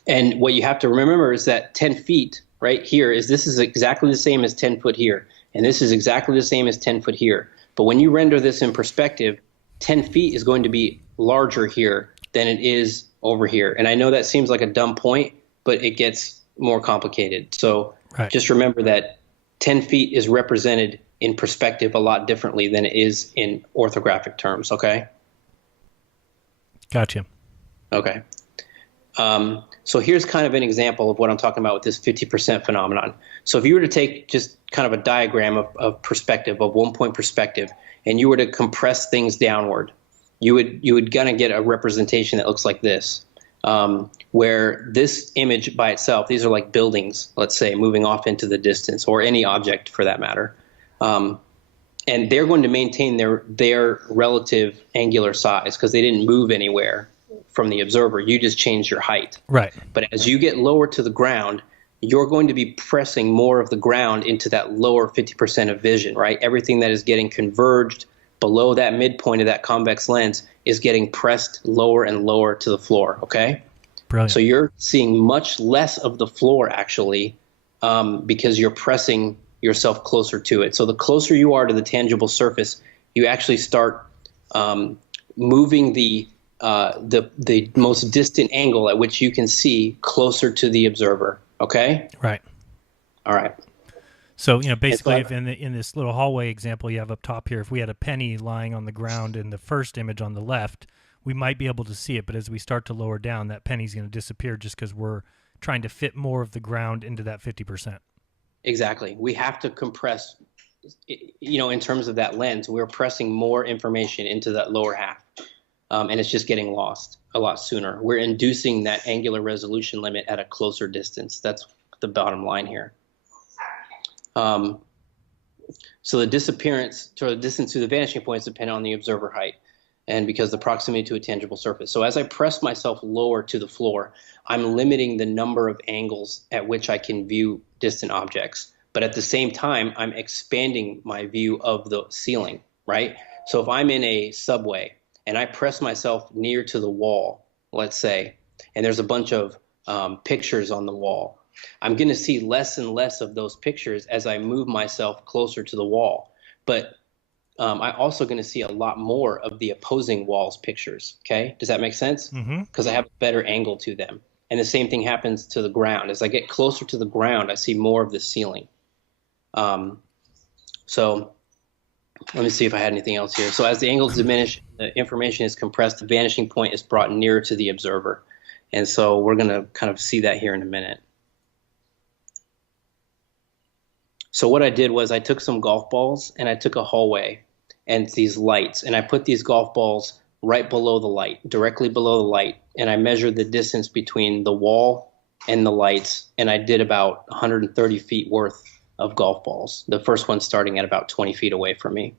And what you have to remember is that 10 feet right here this is exactly the same as 10 foot here. And this is exactly the same as 10 foot here. But when you render this in perspective, 10 feet is going to be larger here than it is over here. And I know that seems like a dumb point, but it gets more complicated. So just remember that 10 feet is represented in perspective a lot differently than it is in orthographic terms, okay? Gotcha. Okay. So here's kind of an example of what I'm talking about with this 50% phenomenon. So if you were to take just kind of a diagram of perspective, of 1-point perspective, and you were to compress things downward, you would kind of get a representation that looks like this, where this image by itself, these are like buildings, let's say, moving off into the distance, or any object for that matter. And they're going to maintain their relative angular size because they didn't move anywhere from the observer. You just changed your height. Right. But as you get lower to the ground, you're going to be pressing more of the ground into that lower 50% of vision, right? Everything that is getting converged below that midpoint of that convex lens is getting pressed lower and lower to the floor, okay? Brilliant. So you're seeing much less of the floor actually because you're pressing yourself closer to it. So the closer you are to the tangible surface, you actually start moving the most distant angle at which you can see closer to the observer. Okay. Right. All right. So basically, if in this little hallway example you have up top here, if we had a penny lying on the ground in the first image on the left, we might be able to see it. But as we start to lower down, that penny's going to disappear just because we're trying to fit more of the ground into that 50%. Exactly. We have to compress. In terms of that lens, we're pressing more information into that lower half. And it's just getting lost a lot sooner. We're inducing that angular resolution limit at a closer distance. That's the bottom line here. So the disappearance to the distance to the vanishing point is dependent on the observer height, and because the proximity to a tangible surface. So as I press myself lower to the floor, I'm limiting the number of angles at which I can view distant objects. But at the same time, I'm expanding my view of the ceiling, right? So if I'm in a subway and I press myself near to the wall, let's say, and there's a bunch of pictures on the wall, I'm going to see less and less of those pictures as I move myself closer to the wall. But I'm also going to see a lot more of the opposing wall's pictures, okay? Does that make sense? Because I have a better angle to them. And the same thing happens to the ground. As I get closer to the ground, I see more of the ceiling. So let me see if I had anything else here. So as the angles diminish, the information is compressed, the vanishing point is brought nearer to the observer. And so we're going to kind of see that here in a minute. So what I did was I took some golf balls and I took a hallway and these lights, and I put these golf balls right below the light, directly below the light, and I measured the distance between the wall and the lights, and I did about 130 feet worth of golf balls, the first one starting at about 20 feet away from me.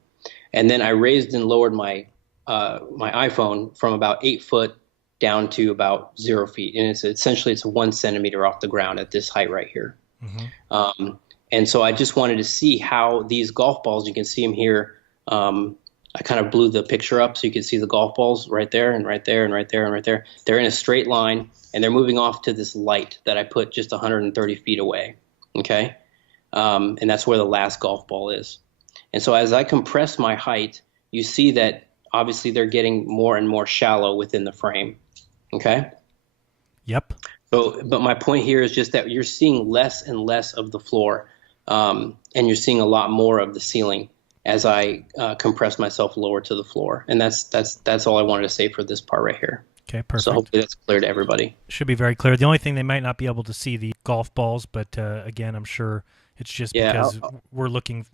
And then I raised and lowered my iPhone from about 8 foot down to about 0 feet, and it's 1 centimeter off the ground at this height right here. And so I just wanted to see how these golf balls, you can see them here. I kind of blew the picture up so you can see the golf balls right there and right there and right there and right there. They're in a straight line and they're moving off to this light that I put just 130 feet away. Okay. And that's where the last golf ball is. And so as I compress my height, you see that obviously they're getting more and more shallow within the frame. Okay. Yep. So, but my point here is just that you're seeing less and less of the floor. And you're seeing a lot more of the ceiling as I compress myself lower to the floor. And that's all I wanted to say for this part right here. Okay, perfect. So hopefully that's clear to everybody. Should be very clear. The only thing, they might not be able to see the golf balls, but again, I'm sure it's just because we're looking,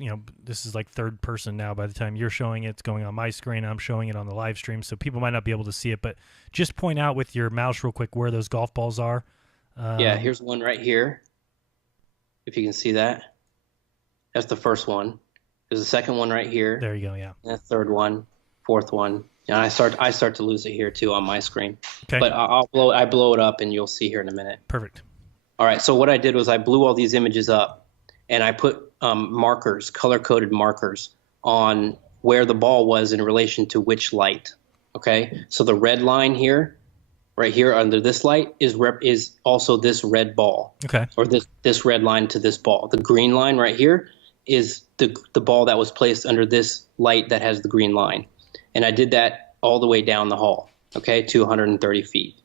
this is like third person now. By the time you're showing it, it's going on my screen. I'm showing it on the live stream, so people might not be able to see it, but just point out with your mouse real quick where those golf balls are. Yeah, here's one right here. If you can see that. That's the first one. There's a second one right here. There you go, yeah. And a third one, fourth one. And I start to lose it here too on my screen. Okay. But I blow it up and you'll see here in a minute. Perfect. All right, so what I did was I blew all these images up and I put markers, color-coded markers on where the ball was in relation to which light. Okay? So the red line here right here under this light is also this red ball. Okay. Or this red line to this ball. The green line right here is the ball that was placed under this light that has the green line. And I did that all the way down the hall, okay, to 130 feet.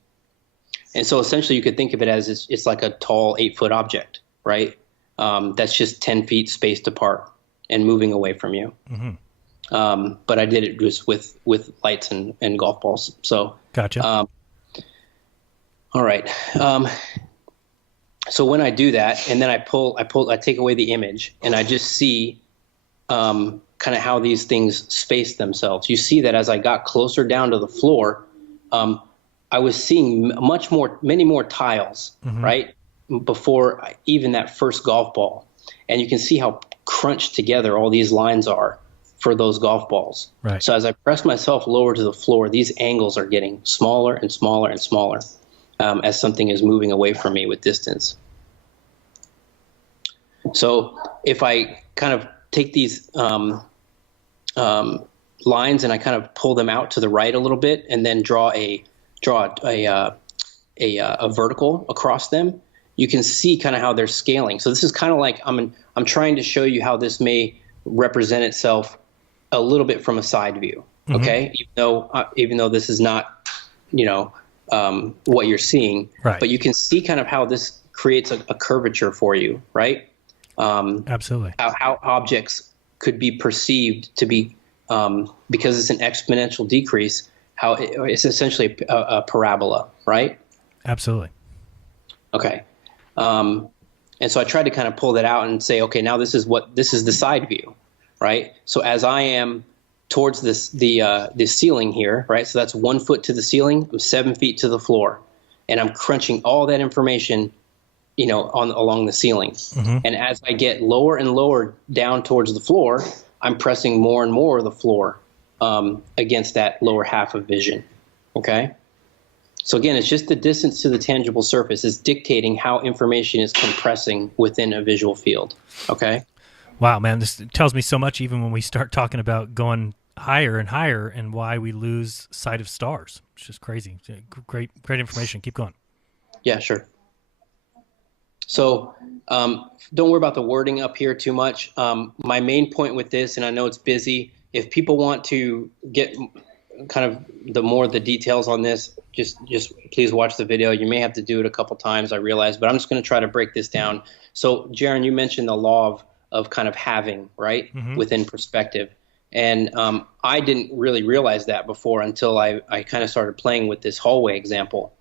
And so essentially you could think of it as it's like a tall 8-foot object, right? That's just 10 feet spaced apart and moving away from you. Mm-hmm. But I did it just with lights and golf balls. So gotcha. All right. So when I do that, and then I take away the image, and I just see kind of how these things space themselves. You see that as I got closer down to the floor, I was seeing many more tiles, mm-hmm. right, before even that first golf ball. And you can see how crunched together all these lines are for those golf balls. Right. So as I press myself lower to the floor, these angles are getting smaller and smaller and smaller as something is moving away from me with distance. So if I kind of take these lines and I kind of pull them out to the right a little bit and then draw a vertical across them, you can see kind of how they're scaling. So this is kind of like I'm trying to show you how this may represent itself a little bit from a side view. Mm-hmm. Okay, even though this is not, what you're seeing, right. But you can see kind of how this creates a curvature for you, right? Absolutely. How objects could be perceived to be, because it's an exponential decrease, how it's essentially a parabola, right? Absolutely. Okay. And so I tried to kind of pull that out and say, okay, now this is the side view, right? So as I am towards the ceiling here, right? So that's 1 foot to the ceiling, I'm 7 feet to the floor, and I'm crunching all that information, along the ceiling. Mm-hmm. And as I get lower and lower down towards the floor, I'm pressing more and more of the floor against that lower half of vision. Okay. So again, it's just the distance to the tangible surface is dictating how information is compressing within a visual field. Okay. Wow, man, this tells me so much even when we start talking about going higher and higher and why we lose sight of stars. It's just crazy. Great information. Keep going. Yeah, sure. So don't worry about the wording up here too much. My main point with this, and I know it's busy, if people want to get kind of the details on this, just please watch the video. You may have to do it a couple times, I realize, but I'm just going to try to break this down. So Jaron, you mentioned the law of kind of having, right, mm-hmm. within perspective. And I didn't really realize that before until I kind of started playing with this hallway example.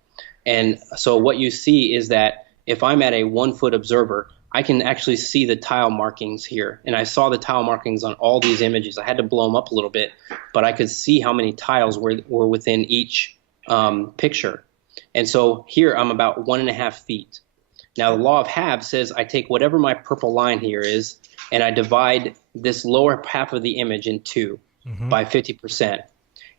And so what you see is that if I'm at a 1 foot observer, I can actually see the tile markings here. And I saw the tile markings on all these images. I had to blow them up a little bit, but I could see how many tiles were within each picture. And so here I'm about 1.5 feet. Now the law of halves says I take whatever my purple line here is, and I divide this lower half of the image in two mm-hmm. by 50%.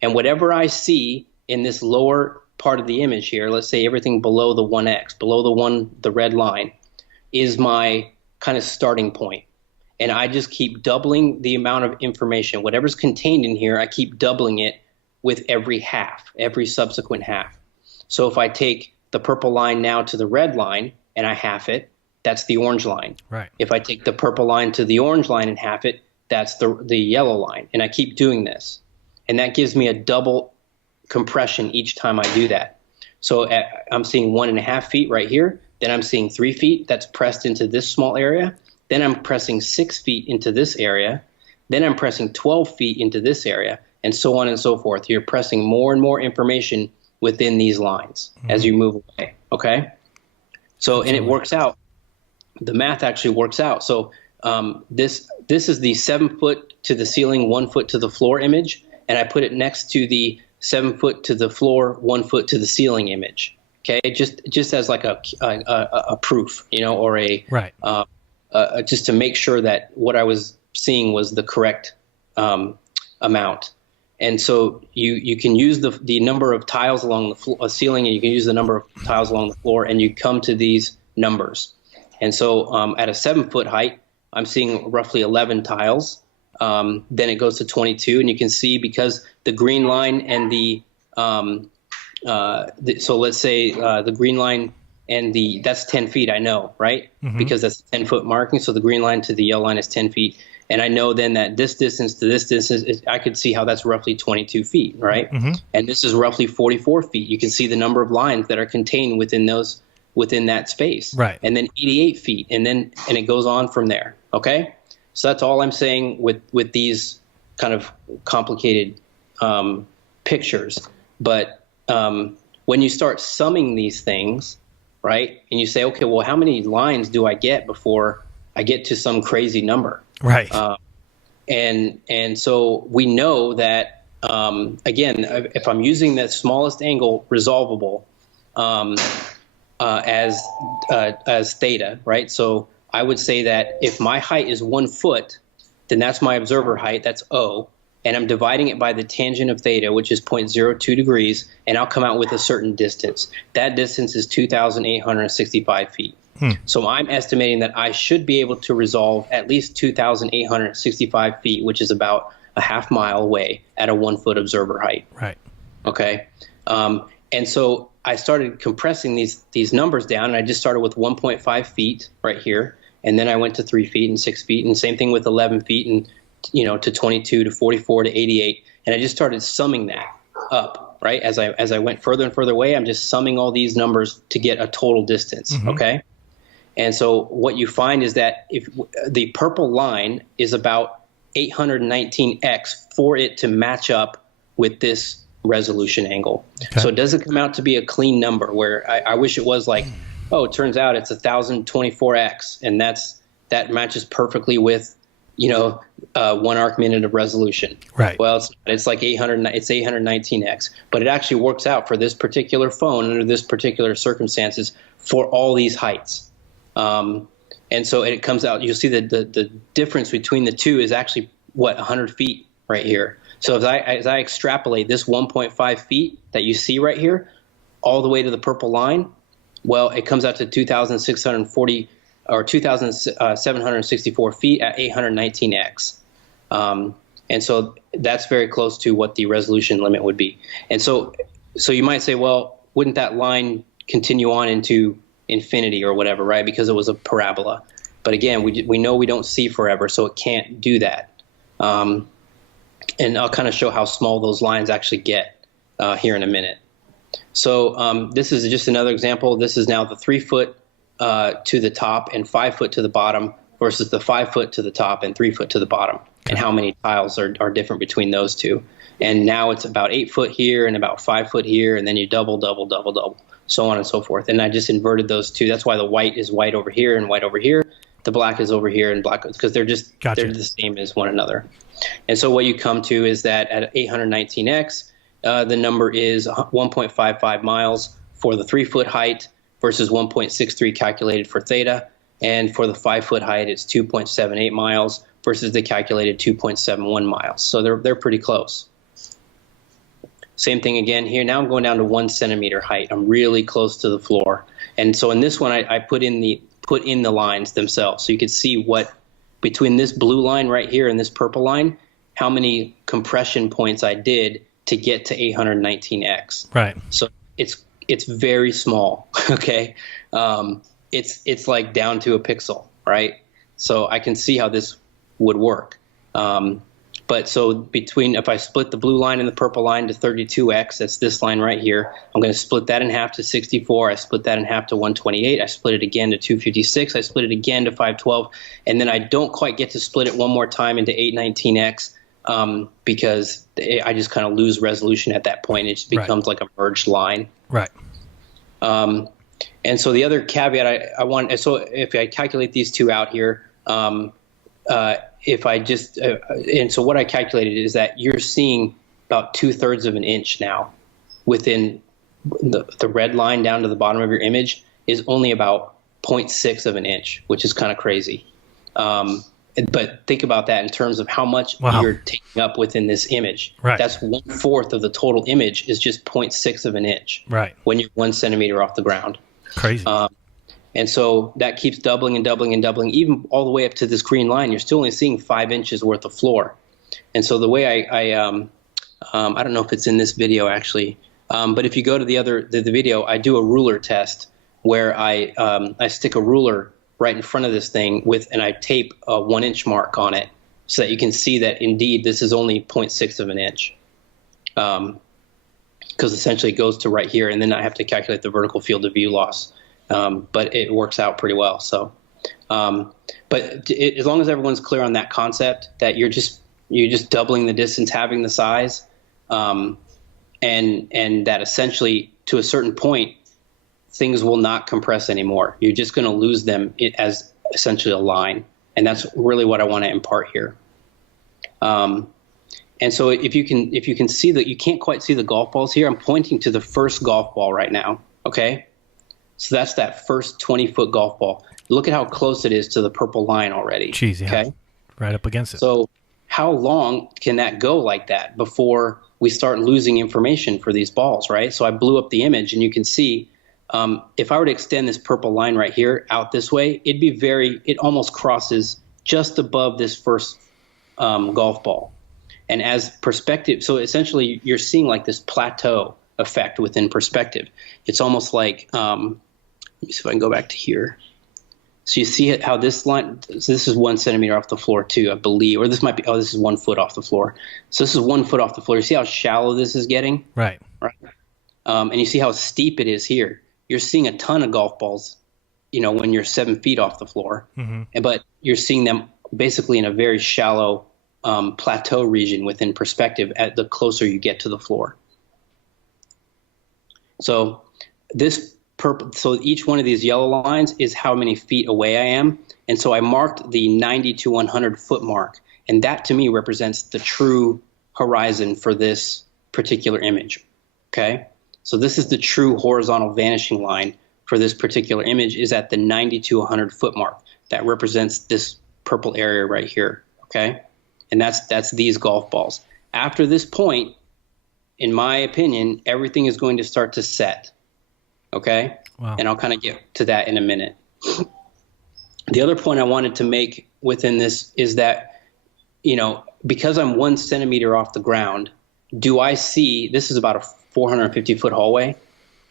And whatever I see in this lower part of the image here, let's say everything below the 1x, below the red line, is my kind of starting point. And I just keep doubling the amount of information. Whatever's contained in here, I keep doubling it with every subsequent half. So if I take the purple line now to the red line and I half it, that's the orange line. Right. If I take the purple line to the orange line and half it, that's the yellow line. And I keep doing this. And that gives me a double compression each time I do that. So I'm seeing 1.5 feet right here. Then I'm seeing 3 feet. That's pressed into this small area. Then I'm pressing 6 feet into this area. Then I'm pressing 12 feet into this area, and so on and so forth. You're pressing more and more information within these lines mm-hmm. as you move away. Okay. So, and it works out. The math actually works out. So this is the 7 foot to the ceiling, 1 foot to the floor image, and I put it next to the 7 foot to the floor, 1 foot to the ceiling image. Okay, just as like a proof, or a right. Just to make sure that what I was seeing was the correct amount. And so you can use the number of tiles along the ceiling, and you can use the number of tiles along the floor, and you come to these numbers. And so at a 7 foot height, I'm seeing roughly 11 tiles. Then it goes to 22, and you can see because the green line and the So let's say the green line and that's 10 feet, I know, right? Because that's a 10-foot marking. So the green line to the yellow line is 10 feet. And I know then that this distance to this distance, I could see how that's roughly 22 feet, right? And this is roughly 44 feet. You can see the number of lines that are contained within that space. Right. And then 88 feet, and it goes on from there, okay? So that's all I'm saying with these kind of complicated pictures. But when you start summing these things, right, and you say, okay, well, how many lines do I get before I get to some crazy number? Right. And so we know that, again, if I'm using the smallest angle resolvable as theta, right? So I would say that if my height is 1 foot, then that's my observer height, that's O, and I'm dividing it by the tangent of theta, which is 0.02 degrees, and I'll come out with a certain distance. That distance is 2,865 feet. So I'm estimating that I should be able to resolve at least 2,865 feet, which is about a half mile away at a 1 foot observer height. Right. Okay. And so I started compressing these numbers down, and I just started with 1.5 feet right here, and then I went to 3 feet and 6 feet, and same thing with 11 feet, and to 22 to 44 to 88, and I just started summing that up. Right. As I went further and further away, I'm just summing all these numbers to get a total distance. Okay. And so what you find is that if the purple line is about 819x for it to match up with this resolution angle. Okay. So it doesn't come out to be a clean number where I wish it was like, oh, it turns out it's 1024x, and that matches perfectly with 1 arc minute of resolution. Right. Well, it's like 819x, but it actually works out for this particular phone under this particular circumstances for all these heights. And so it comes out, you'll see that the difference between the two is actually 100 feet right here. So as I extrapolate this 1.5 feet that you see right here all the way to the purple line, well, it comes out to 2,640 or 2,764 feet at 819x. And so that's very close to what the resolution limit would be. And so you might say, well, wouldn't that line continue on into infinity or whatever, right? Because it was a parabola. But again, we know we don't see forever, so it can't do that. And I'll kind of show how small those lines actually get here in a minute. So this is just another example. This is now the 3 foot to the top and 5 foot to the bottom versus the 5 foot to the top and 3 foot to the bottom, and how many tiles are different between those two. And now it's about 8 foot here and about 5 foot here, and then you double, so on and so forth. And I just inverted those two. That's why the white is white over here and white over here. The black is over here and black, because they're just they're the same as one another. And so what you come to is that at 819x, the number is 1.55 miles for the 3 foot height versus 1.63 calculated for theta. And for the 5 foot height, it's 2.78 miles versus the calculated 2.71 miles. So they're pretty close. Same thing again here. Now I'm going down to 1 centimeter height. I'm really close to the floor. And so in this one, I put in the lines themselves. So you could see what between this blue line right here and this purple line, how many compression points I did to get to 819x. Right. So it's very small. Okay. It's like down to a pixel, right? So I can see how this would work. But so if I split the blue line and the purple line to 32x, that's this line right here, I'm going to split that in half to 64. I split that in half to 128. I split it again to 256. I split it again to 512. And then I don't quite get to split it one more time into 819x because I just kind of lose resolution at that point. It just becomes like a merged line. Right. And so the other caveat I want, so if I calculate these two out here, if I just, and so what I calculated is that you're seeing about 2/3 of an inch now within the red line down to the bottom of your image is only about 0.6 of an inch, which is kind of crazy. But think about that in terms of how much you're taking up within this image. Right. That's 1/4 of the total image is just 0.6 of an inch. Right. When you're 1 centimeter off the ground. Crazy. And so that keeps doubling and doubling and doubling, even all the way up to this green line. You're still only seeing 5 inches worth of floor. And so the way I don't know if it's in this video actually, But if you go to the video, I do a ruler test where I stick a ruler right in front of this thing and I tape a 1-inch mark on it so that you can see that indeed this is only 0.6 of an inch. Because essentially it goes to right here, and then I have to calculate the vertical field of view loss. But it works out pretty well. So, as long as everyone's clear on that concept, that you're just doubling the distance, having the size, and that essentially to a certain point, things will not compress anymore. You're just going to lose them as essentially a line, and that's really what I want to impart here. And so if you can see that, you can't quite see the golf balls here. I'm pointing to the first golf ball right now. Okay. So that's that first 20-foot golf ball. Look at how close it is to the purple line already. Jeez, yeah. Okay. Right up against it. So how long can that go like that before we start losing information for these balls, right? So I blew up the image, and you can see if I were to extend this purple line right here out this way, it almost crosses just above this first golf ball. And as perspective, so essentially you're seeing like this plateau effect within perspective. It's almost like, let me see if I can go back to here. So you see how this line, so this is 1 centimeter off the floor too, I believe, or this might be, this is 1 foot off the floor. So this is 1 foot off the floor. You see how shallow this is getting? Right. Right. And you see how steep it is here. You're seeing a ton of golf balls, when you're 7 feet off the floor, but you're seeing them basically in a very shallow plateau region within perspective at the closer you get to the floor. So so each one of these yellow lines is how many feet away I am. And so I marked the 90 to 100 foot mark. And that to me represents the true horizon for this particular image. Okay. So this is the true horizontal vanishing line for this particular image, is at the 90 to 100 foot mark. That represents this purple area right here. Okay. And that's these golf balls. After this point, in my opinion, everything is going to start to set. Okay. Wow. And I'll kind of get to that in a minute. The other point I wanted to make within this is that, because I'm 1 centimeter off the ground, do I see, this is about a 450 foot hallway.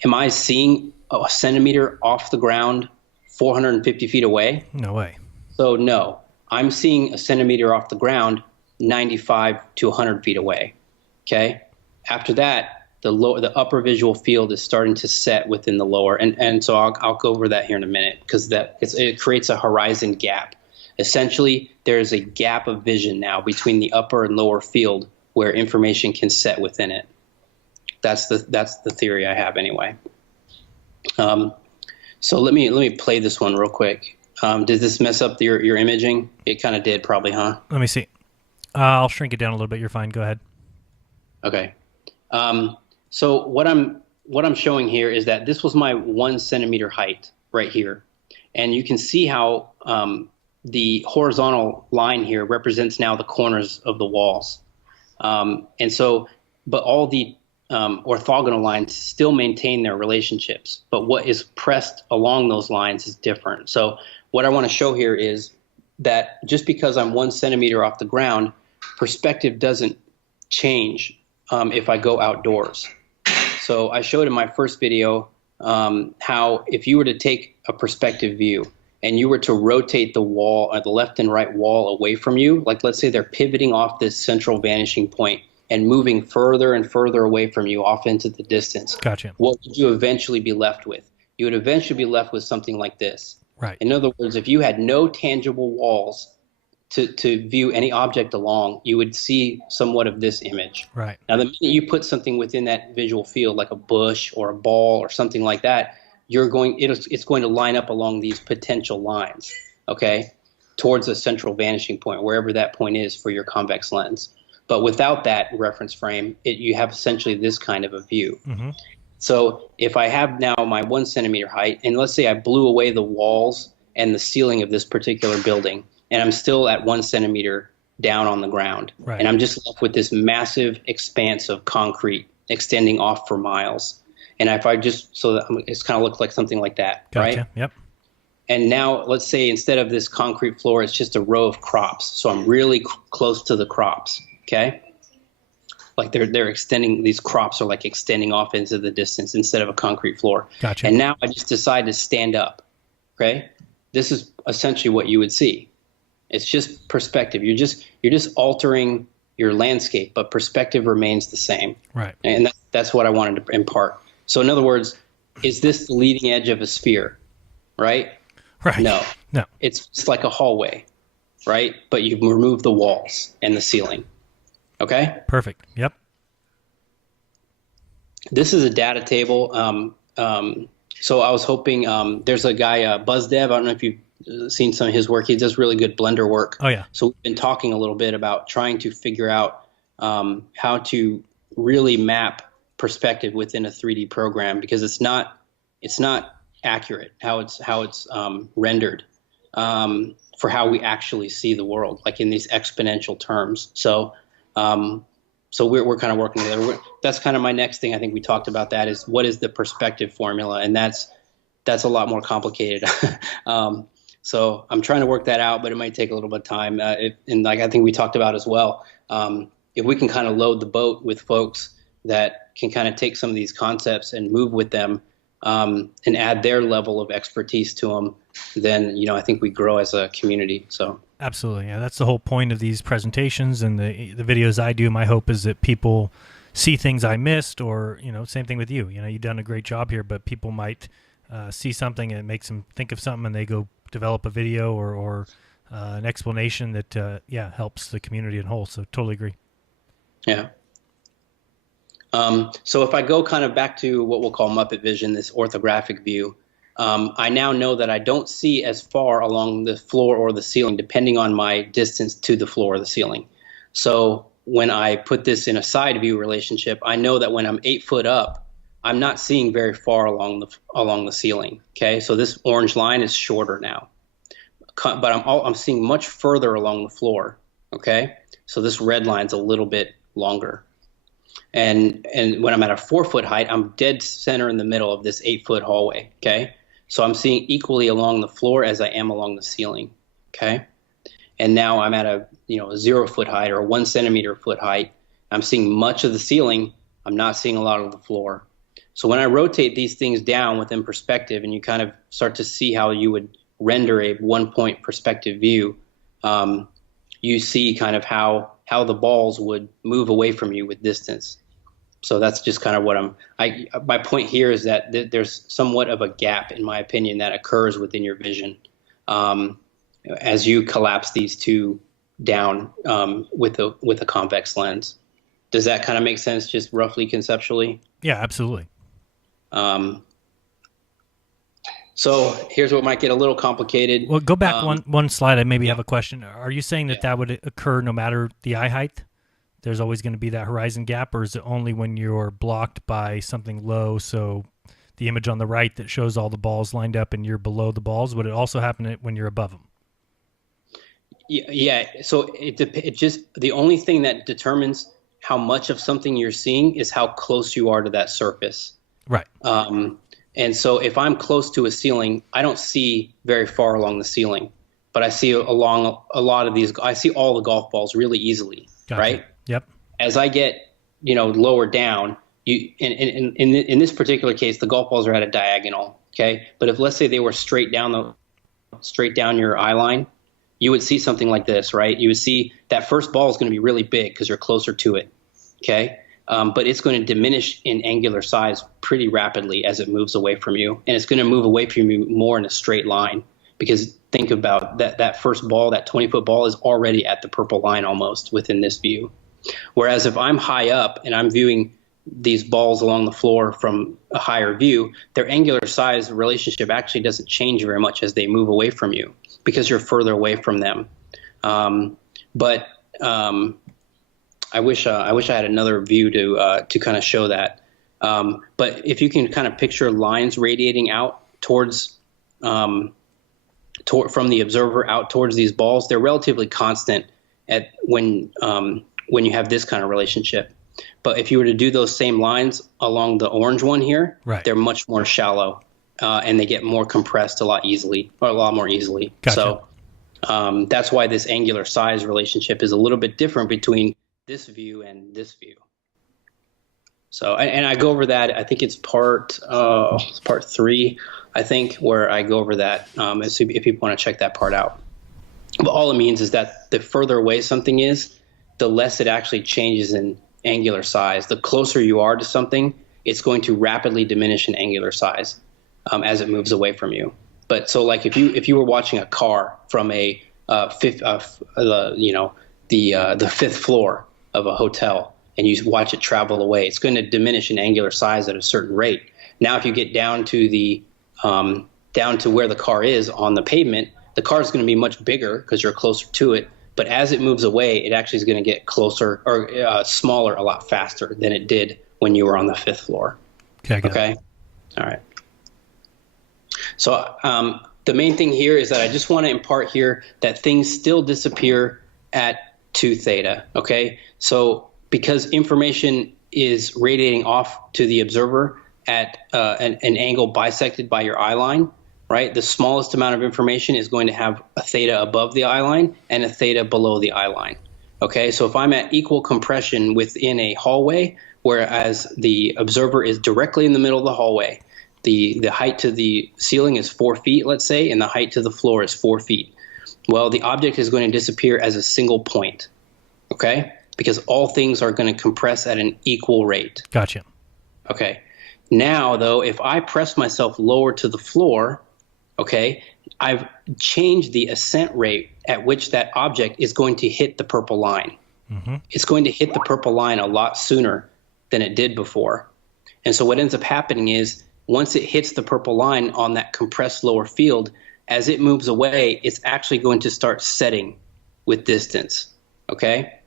Am I seeing a centimeter off the ground 450 feet away? No way. So no, I'm seeing a centimeter off the ground 95 to 100 feet away. Okay. After that, the upper visual field is starting to set within the lower. And so I'll go over that here in a minute, because it creates a horizon gap. Essentially, there is a gap of vision now between the upper and lower field where information can set within it. That's the theory I have anyway. So let me play this one real quick. Did this mess up your imaging? It kind of did, probably, huh? Let me see. I'll shrink it down a little bit. You're fine. Go ahead. Okay. So what I'm showing here is that this was my 1 centimeter height right here, and you can see how the horizontal line here represents now the corners of the walls, and so, but all the orthogonal lines still maintain their relationships, but what is pressed along those lines is different. So what I want to show here is that just because I'm 1 centimeter off the ground, perspective doesn't change if I go outdoors. So I showed in my first video how if you were to take a perspective view and you were to rotate the wall, or the left and right wall away from you, like let's say they're pivoting off this central vanishing point and moving further and further away from you off into the distance. Gotcha. What would you eventually be left with? You would eventually be left with something like this. Right. In other words, if you had no tangible walls to view any object along, you would see somewhat of this image. Right. Now, the minute you put something within that visual field, like a bush or a ball or something like that, it's going to line up along these potential lines, okay, towards a central vanishing point, wherever that point is for your convex lens. But without that reference frame, you have essentially this kind of a view. Mm-hmm. So if I have now my 1 centimeter height, and let's say I blew away the walls and the ceiling of this particular building, and I'm still at 1 centimeter down on the ground. Right. And I'm just left with this massive expanse of concrete extending off for miles. And if I so that it's kind of looks like something like that, gotcha. Right? Yep. And now let's say instead of this concrete floor, it's just a row of crops. So I'm really close to the crops, okay? like they're extending, these crops are like extending off into the distance instead of a concrete floor. Gotcha. And now I just decide to stand up. Okay. This is essentially what you would see. It's just perspective. You're just altering your landscape, but perspective remains the same. Right. And that's what I wanted to impart. So in other words, is this the leading edge of a sphere? Right? Right. No. No. It's like a hallway, right? But you remove the walls and the ceiling. Okay? Perfect. Yep. This is a data table. So I was hoping, there's a guy, BuzzDev. I don't know if you've seen some of his work. He does really good Blender work. Oh, yeah. So we've been talking a little bit about trying to figure out how to really map perspective within a 3D program, because it's not accurate how it's rendered for how we actually see the world, like in these exponential terms. So we're kind of working together. That's kind of my next thing. I think we talked about that, is what is the perspective formula, and that's a lot more complicated. So I'm trying to work that out, but it might take a little bit of time. And like I think we talked about as well, if we can kind of load the boat with folks that can kind of take some of these concepts and move with them, and add their level of expertise to them, then, I think we grow as a community. So absolutely. Yeah. That's the whole point of these presentations and the videos I do. My hope is that people see things I missed, or, same thing with you. You've done a great job here, but people might see something and it makes them think of something, and they go develop a video or an explanation that, helps the community in whole. So totally agree. Yeah. So if I go kind of back to what we'll call Muppet Vision, this orthographic view, I now know that I don't see as far along the floor or the ceiling, depending on my distance to the floor or the ceiling. So when I put this in a side view relationship, I know that when I'm 8 foot up, I'm not seeing very far along the ceiling. Okay, so this orange line is shorter now, but I'm seeing much further along the floor. Okay, so this red line's a little bit longer. And when I'm at a 4 foot height, I'm dead center in the middle of this 8 foot hallway. Okay, so I'm seeing equally along the floor as I am along the ceiling. Okay, and now I'm at a 0 foot height or a 1 centimeter foot height. I'm seeing much of the ceiling. I'm not seeing a lot of the floor. So when I rotate these things down within perspective, and you kind of start to see how you would render a 1 point perspective view, you see kind of how the balls would move away from you with distance. So that's just kind of what my point here is that there's somewhat of a gap, in my opinion, that occurs within your vision as you collapse these two down with a convex lens. Does that kind of make sense, just roughly conceptually? Yeah, absolutely. So here's what might get a little complicated. Well, go back one slide. I maybe have a question. Are you saying that would occur no matter the eye height? There's always going to be that horizon gap, or is it only when you're blocked by something low? So the image on the right that shows all the balls lined up and you're below the balls, would it also happen when you're above them? Yeah. So it just, the only thing that determines how much of something you're seeing is how close you are to that surface. Right. And so if I'm close to a ceiling, I don't see very far along the ceiling, but I see along a lot of these. I see all the golf balls really easily. Gotcha. Right. Yep. As I get, lower down, in this particular case, the golf balls are at a diagonal. Okay. But if, let's say, they were straight down your eye line, you would see something like this, right? You would see that first ball is going to be really big because you're closer to it. Okay. But it's going to diminish in angular size pretty rapidly as it moves away from you. And it's going to move away from you more in a straight line, because think about that first ball, that 20-foot ball, is already at the purple line almost within this view. Whereas if I'm high up and I'm viewing these balls along the floor from a higher view, their angular size relationship actually doesn't change very much as they move away from you, because you're further away from them. I wish I had another view to kind of show that. But if you can kind of picture lines radiating out towards from the observer out towards these balls, they're relatively constant when you have this kind of relationship. But if you were to do those same lines along the orange one here, right, they're much more shallow, and they get more compressed a lot more easily. Gotcha. So that's why this angular size relationship is a little bit different between this view and this view. So, and I go over that. I think it's part 3, I think, where I go over that. If people want to check that part out. But all it means is that the further away something is, the less it actually changes in angular size. The closer you are to something, it's going to rapidly diminish in angular size as it moves away from you. But so, like if you were watching a car from the 5th floor of a hotel, and you watch it travel away, it's going to diminish in angular size at a certain rate. Now, if you get down to where the car is on the pavement, the car is going to be much bigger because you're closer to it. But as it moves away, it actually is going to get closer or smaller a lot faster than it did when you were on the 5th floor. Okay. All right. So the main thing here is that I just want to impart here that things still disappear at 2 theta. Okay. So because information is radiating off to the observer at an angle bisected by your eye line, right? The smallest amount of information is going to have a theta above the eye line and a theta below the eye line. Okay, so if I'm at equal compression within a hallway, whereas the observer is directly in the middle of the hallway, the height to the ceiling is 4 feet, let's say, and the height to the floor is 4 feet. Well, the object is going to disappear as a single point, okay? Because all things are going to compress at an equal rate. Gotcha. Okay. Now, though, if I press myself lower to the floor, okay, I've changed the ascent rate at which that object is going to hit the purple line. Mm-hmm. It's going to hit the purple line a lot sooner than it did before. And so what ends up happening is once it hits the purple line on that compressed lower field, as it moves away, it's actually going to start setting with distance, okay?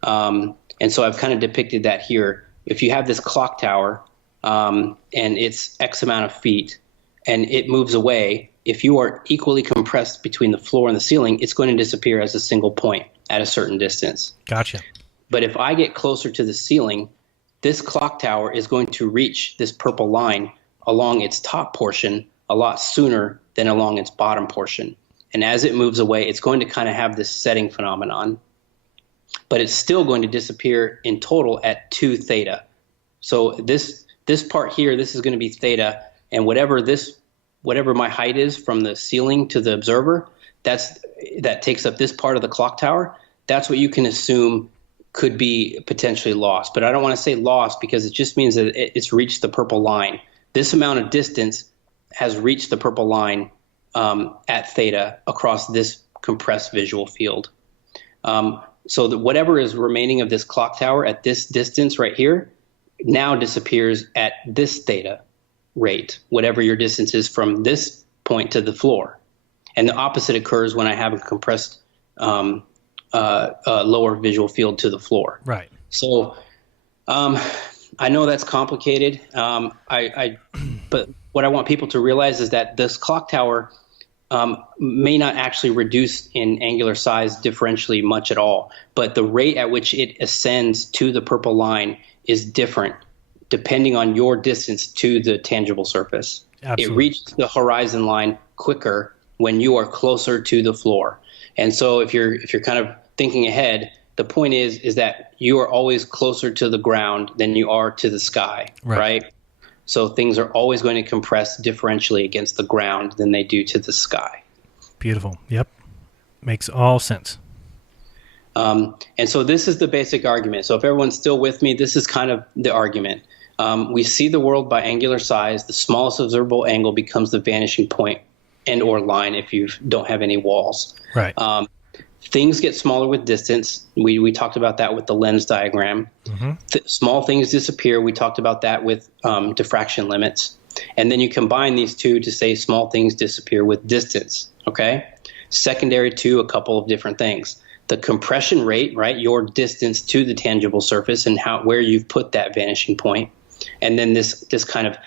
And so I've kind of depicted that here. If you have this clock tower and it's X amount of feet and it moves away, if you are equally compressed between the floor and the ceiling, it's going to disappear as a single point at a certain distance. Gotcha. But if I get closer to the ceiling, this clock tower is going to reach this purple line along its top portion a lot sooner than along its bottom portion. And as it moves away, it's going to kind of have this setting phenomenon. But it's still going to disappear in total at 2 theta. So this part here, this is going to be theta, and whatever my height is from the ceiling to the observer, that takes up this part of the clock tower. That's what you can assume could be potentially lost. But I don't want to say lost because it just means that it's reached the purple line. This amount of distance has reached the purple line at theta across this compressed visual field. So that whatever is remaining of this clock tower at this distance right here now disappears at this theta rate, whatever your distance is from this point to the floor. And the opposite occurs when I have a compressed lower visual field to the floor. Right. So I know that's complicated, but what I want people to realize is that this clock tower may not actually reduce in angular size differentially much at all, but the rate at which it ascends to the purple line is different depending on your distance to the tangible surface. Absolutely. It reaches the horizon line quicker when you are closer to the floor. And so if you're kind of thinking ahead, the point is that you are always closer to the ground than you are to the sky, right? So things are always going to compress differentially against the ground than they do to the sky. Beautiful. Yep. Makes all sense. And so this is the basic argument. So if everyone's still with me, this is kind of the argument. We see the world by angular size. The smallest observable angle becomes the vanishing point and or line if you don't have any walls. Right. Things get smaller with distance. We talked about that with the lens diagram. Mm-hmm. Small things disappear. We talked about that with diffraction limits. And then you combine these two to say small things disappear with distance, okay? Secondary to a couple of different things. The compression rate, right, your distance to the tangible surface and where you've put that vanishing point. And then this kind of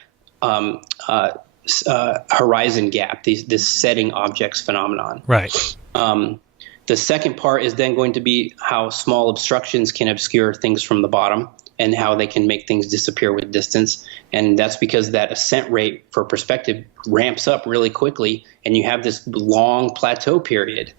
horizon gap, this setting objects phenomenon. Right. The second part is then going to be how small obstructions can obscure things from the bottom and how they can make things disappear with distance. And that's because that ascent rate for perspective ramps up really quickly, and you have this long plateau period,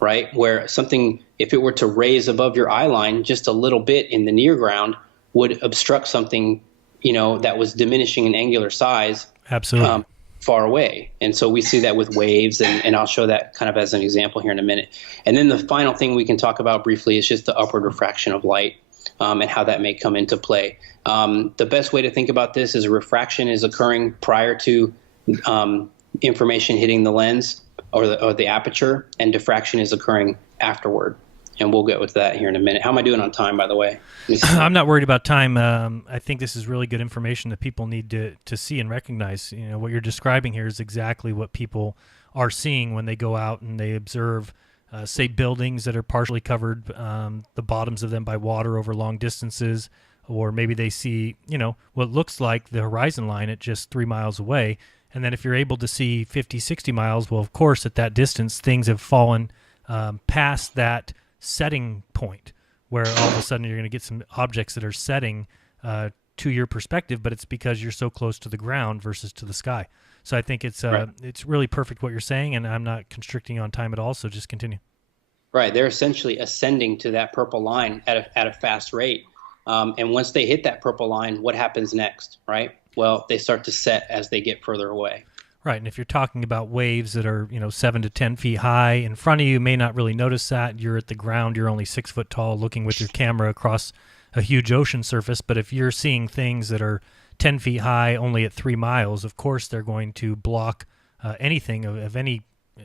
right, where something, if it were to raise above your eye line just a little bit in the near ground, would obstruct something that was diminishing in angular size. Absolutely. Far away. And so we see that with waves, and I'll show that kind of as an example here in a minute. And then the final thing we can talk about briefly is just the upward refraction of light, and how that may come into play. The best way to think about this is refraction is occurring prior to information hitting the lens or the aperture, and diffraction is occurring afterward. And we'll get with that here in a minute. How am I doing on time, by the way? I'm not worried about time. I think this is really good information that people need to see and recognize. What you're describing here is exactly what people are seeing when they go out and they observe, say, buildings that are partially covered, the bottoms of them by water over long distances, or maybe they see, what looks like the horizon line at just 3 miles away. And then if you're able to see 50, 60 miles, well, of course, at that distance, things have fallen past that setting point where all of a sudden you're going to get some objects that are setting to your perspective, but it's because you're so close to the ground versus to the sky. So I think it's it's really perfect what you're saying, and I'm not constricting on time at all, so just continue. Right. They're essentially ascending to that purple line at a fast rate. And once they hit that purple line, what happens next, right? Well, they start to set as they get further away. Right, and if you're talking about waves that are 7 to 10 feet high in front of you, you may not really notice that. You're at the ground, you're only 6 foot tall, looking with your camera across a huge ocean surface. But if you're seeing things that are 10 feet high only at 3 miles, of course they're going to block anything of any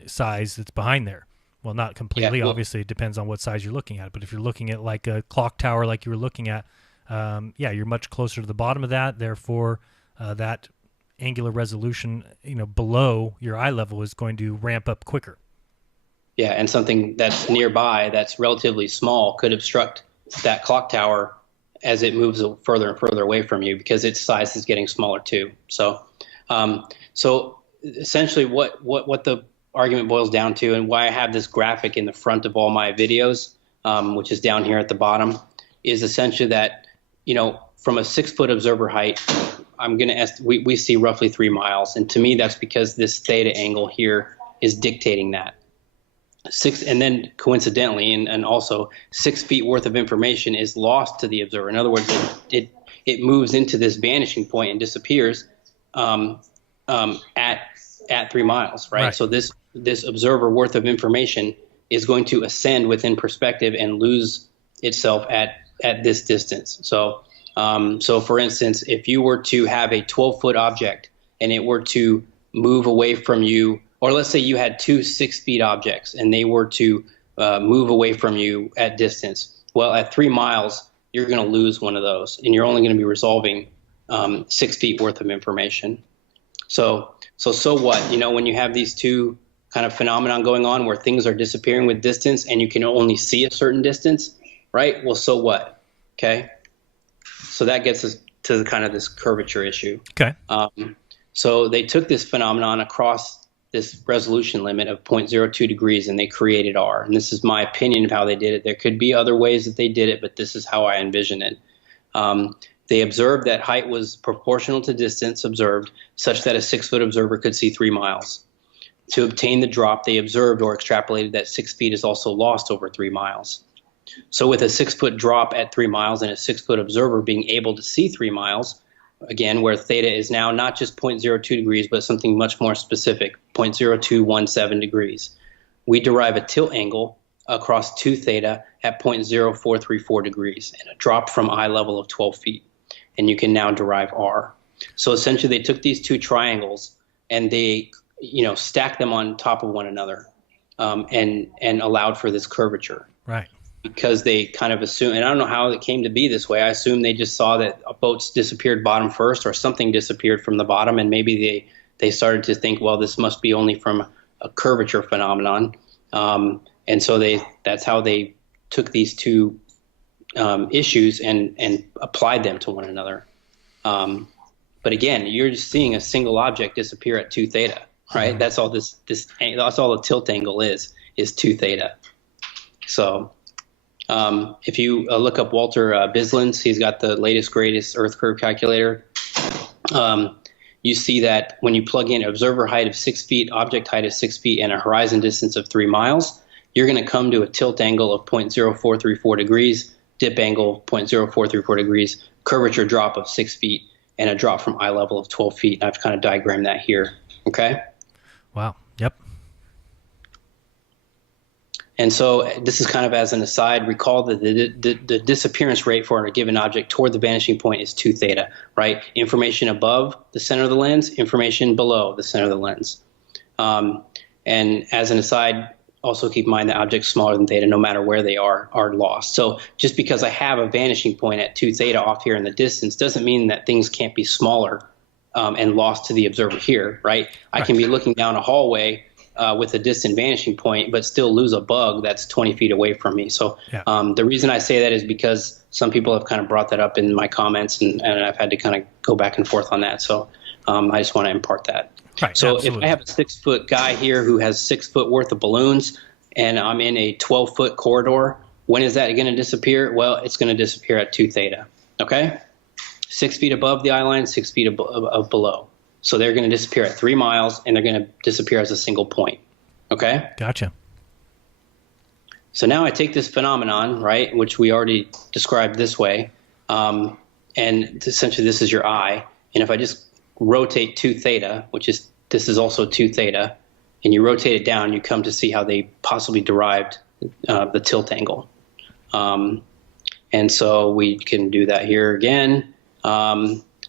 size that's behind there. Well, not completely. Yeah, well, obviously, it depends on what size you're looking at. But if you're looking at like a clock tower like you were looking at, you're much closer to the bottom of that. Therefore, that angular resolution, below your eye level is going to ramp up quicker. Yeah, and something that's nearby that's relatively small could obstruct that clock tower as it moves further and further away from you because its size is getting smaller too. So, so essentially what the argument boils down to, and why I have this graphic in the front of all my videos, which is down here at the bottom, is essentially that, from a 6 foot observer height, we see roughly 3 miles. And to me, that's because this theta angle here is dictating that. And then coincidentally, and also 6 feet worth of information is lost to the observer. In other words, it moves into this vanishing point and disappears at 3 miles, right? So this observer worth of information is going to ascend within perspective and lose itself at this distance. So for instance, if you were to have a 12-foot object and it were to move away from you, or let's say you had two 6 feet objects and they were to move away from you at distance, well, at 3 miles, you're going to lose one of those, and you're only going to be resolving 6 feet worth of information. So what? When you have these two kind of phenomenon going on where things are disappearing with distance and you can only see a certain distance, right? Well, so what? Okay. So that gets us to kind of this curvature issue. Okay. So they took this phenomenon across this resolution limit of 0.02 degrees and they created R. And this is my opinion of how they did it. There could be other ways that they did it, but this is how I envision it. They observed that height was proportional to distance observed, such that a 6 foot observer could see 3 miles. To obtain the drop, they observed or extrapolated that 6 feet is also lost over 3 miles. So with a 6 foot drop at 3 miles and a 6 foot observer being able to see 3 miles, again, where theta is now not just 0.02 degrees, but something much more specific, 0.0217 degrees, we derive a tilt angle across 2 theta at 0.0434 degrees and a drop from eye level of 12 feet. And you can now derive R. So essentially they took these two triangles and they, stacked them on top of one another and allowed for this curvature. Right. Because they kind of assume, and I don't know how it came to be this way. I assume they just saw that boats disappeared bottom first, or something disappeared from the bottom, and maybe they started to think, well, this must be only from a curvature phenomenon, and so that's how they took these two issues and applied them to one another. But again, you're just seeing a single object disappear at 2 theta, right? Mm-hmm. That's all that's all the tilt angle is 2 theta. So. If you look up Walter Bislin's, he's got the latest, greatest Earth curve calculator. You see that when you plug in observer height of 6 feet, object height of 6 feet, and a horizon distance of 3 miles, you're going to come to a tilt angle of 0.0434 degrees, dip angle 0.0434 degrees, curvature drop of 6 feet, and a drop from eye level of 12 feet. And I've kind of diagrammed that here. Okay. Wow. Yep. And so this is kind of as an aside, recall that the disappearance rate for a given object toward the vanishing point is 2 theta, right? Information above the center of the lens, information below the center of the lens. And as an aside, also keep in mind that objects smaller than theta, no matter where they are lost. So just because I have a vanishing point at 2 theta off here in the distance doesn't mean that things can't be smaller and lost to the observer here, right? I can be looking down a hallway with a distant vanishing point, but still lose a bug that's 20 feet away from me. So the reason I say that is because some people have kind of brought that up in my comments, and I've had to kind of go back and forth on that. So I just want to impart that. Right, so absolutely. if I have a 6-foot guy here who has 6 foot worth of balloons, and I'm in a 12-foot corridor, when is that going to disappear? Well, it's going to disappear at 2 theta. Okay, 6 feet above the eye line, 6 feet of below. So they're going to disappear at 3 miles, and they're going to disappear as a single point. Okay? Gotcha. So now I take this phenomenon, right, which we already described this way, and essentially this is your eye. And if I just rotate 2 theta, this is also 2 theta, and you rotate it down, you come to see how they possibly derived the tilt angle. And so we can do that here again.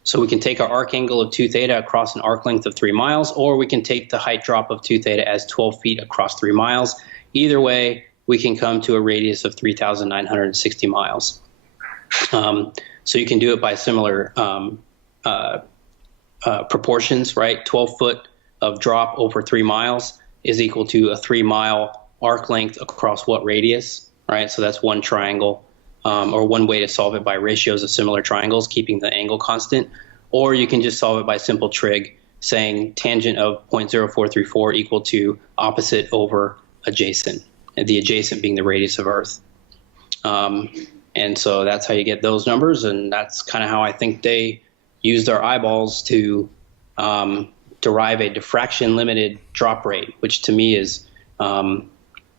So we can take our arc angle of 2 theta across an arc length of 3 miles, or we can take the height drop of 2 theta as 12 feet across 3 miles. Either way, we can come to a radius of 3,960 miles. So you can do it by similar proportions, right? 12 foot of drop over 3 miles is equal to a 3 mile arc length across what radius, right? So that's one triangle. Or one way to solve it by ratios of similar triangles, keeping the angle constant. Or you can just solve it by simple trig, saying tangent of 0.0434 equal to opposite over adjacent, and the adjacent being the radius of Earth. And so that's how you get those numbers, and that's kind of how I think they used our eyeballs to derive a diffraction-limited drop rate, which to me is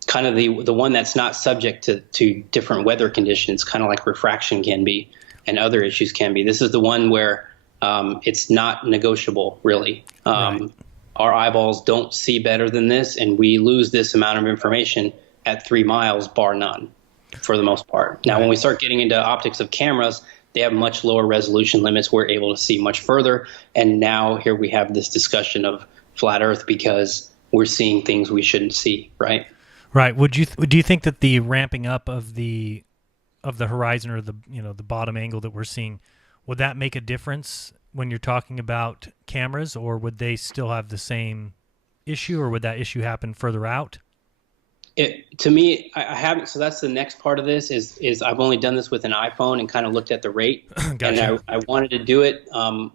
kind of the one that's not subject to different weather conditions, kind of like refraction can be and other issues can be. This is the one where it's not negotiable, really. Right. Our eyeballs don't see better than this, and we lose this amount of information at 3 miles, bar none, for the most part. Now, when we start getting into optics of cameras, they have much lower resolution limits. We're able to see much further, and now here we have this discussion of flat Earth because we're seeing things we shouldn't see, right? Right. Do you think that the ramping up of the horizon, or the bottom angle that we're seeing, would that make a difference when you're talking about cameras, or would they still have the same issue, or would that issue happen further out? To me, I haven't. So that's the next part of this is I've only done this with an iPhone and kind of looked at the rate. Gotcha. And I wanted to do it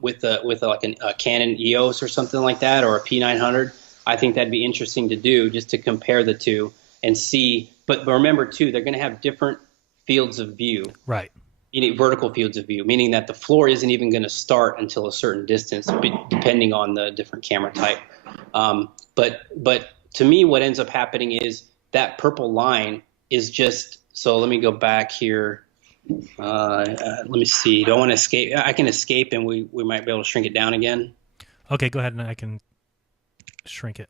with a Canon EOS or something like that, or a P900. I think that'd be interesting to do, just to compare the two and see. But remember too, they're going to have different fields of view. Right. Meaning vertical fields of view, meaning that the floor isn't even going to start until a certain distance, depending on the different camera type. But to me, what ends up happening is that purple line is just. So let me go back here. Let me see. Do I want to escape? I can escape, and we might be able to shrink it down again. Okay, go ahead, and I can shrink it.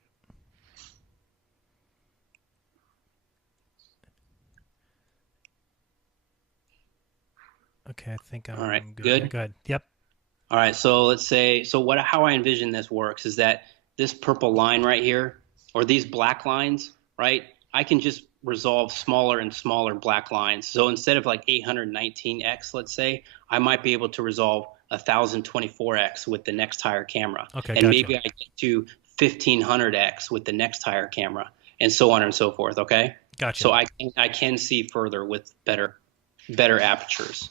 Okay, I think I'm all right. Good. Good. Yep. All right. So let's say, how I envision this works is that this purple line right here, or these black lines, right? I can just resolve smaller and smaller black lines. So instead of like 819x, let's say, I might be able to resolve 1024x with the next higher camera. Okay. And maybe I get to 1500x with the next higher camera, and so on and so forth. Okay. Gotcha. So I can see further with better apertures.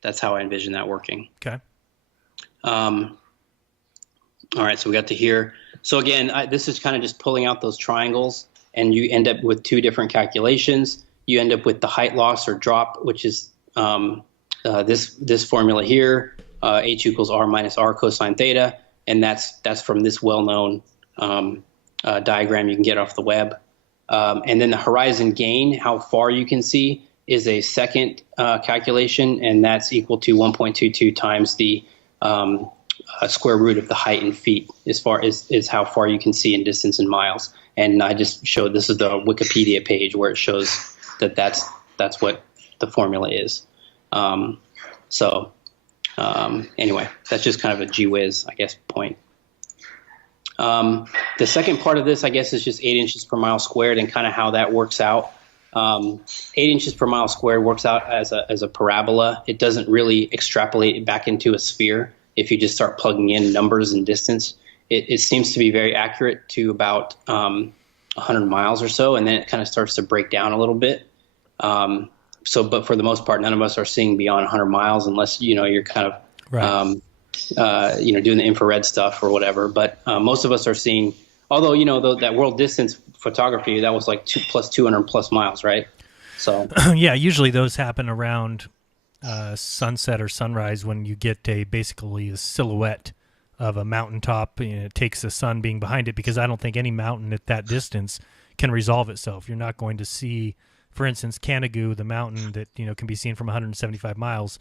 That's how I envision that working. Okay. All right, so we got to here. So again, this is kind of just pulling out those triangles, and you end up with two different calculations. You end up with the height loss or drop, which is this formula here, h equals r minus r cosine theta, and that's from this well-known diagram you can get off the web. And then the horizon gain, how far you can see, is a second calculation, and that's equal to 1.22 times the a square root of the height in feet as far as is how far you can see in distance in miles. And I just showed, this is the Wikipedia page where it shows that that's what the formula is. Anyway, that's just kind of a gee whiz, I guess, point. The second part of this, I guess, is just 8 inches per mile squared and kind of how that works out. 8 inches per mile squared works out as a parabola. It doesn't really extrapolate back into a sphere if you just start plugging in numbers and distance. It seems to be very accurate to about 100 miles or so, and then it kind of starts to break down a little bit. But for the most part, none of us are seeing beyond 100 miles unless, you're kind of, Right. doing the infrared stuff or whatever. But most of us are seeing, although, that world distance photography, that was like 200 plus miles, right? So Yeah, usually those happen around sunset or sunrise when you get basically a silhouette of a mountaintop. It takes the sun being behind it, because I don't think any mountain at that distance can resolve itself. You're not going to see, for instance, Canigou, the mountain that can be seen from 175 miles.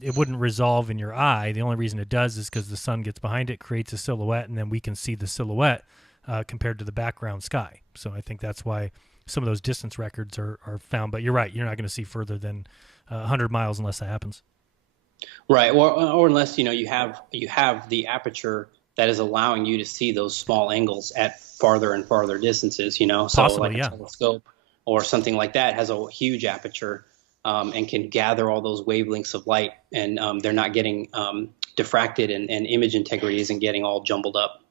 It wouldn't resolve in your eye. The only reason it does is because the sun gets behind it, creates a silhouette, and then we can see the silhouette compared to the background sky. So I think that's why some of those distance records are found. But you're right, you're not going to see further than 100 miles unless that happens. right, or unless you have the aperture that is allowing you to see those small angles at farther and farther distances. So Possibly, like yeah. a telescope or something like that has a huge aperture. And can gather all those wavelengths of light, and they're not getting diffracted, and image integrity isn't getting all jumbled up,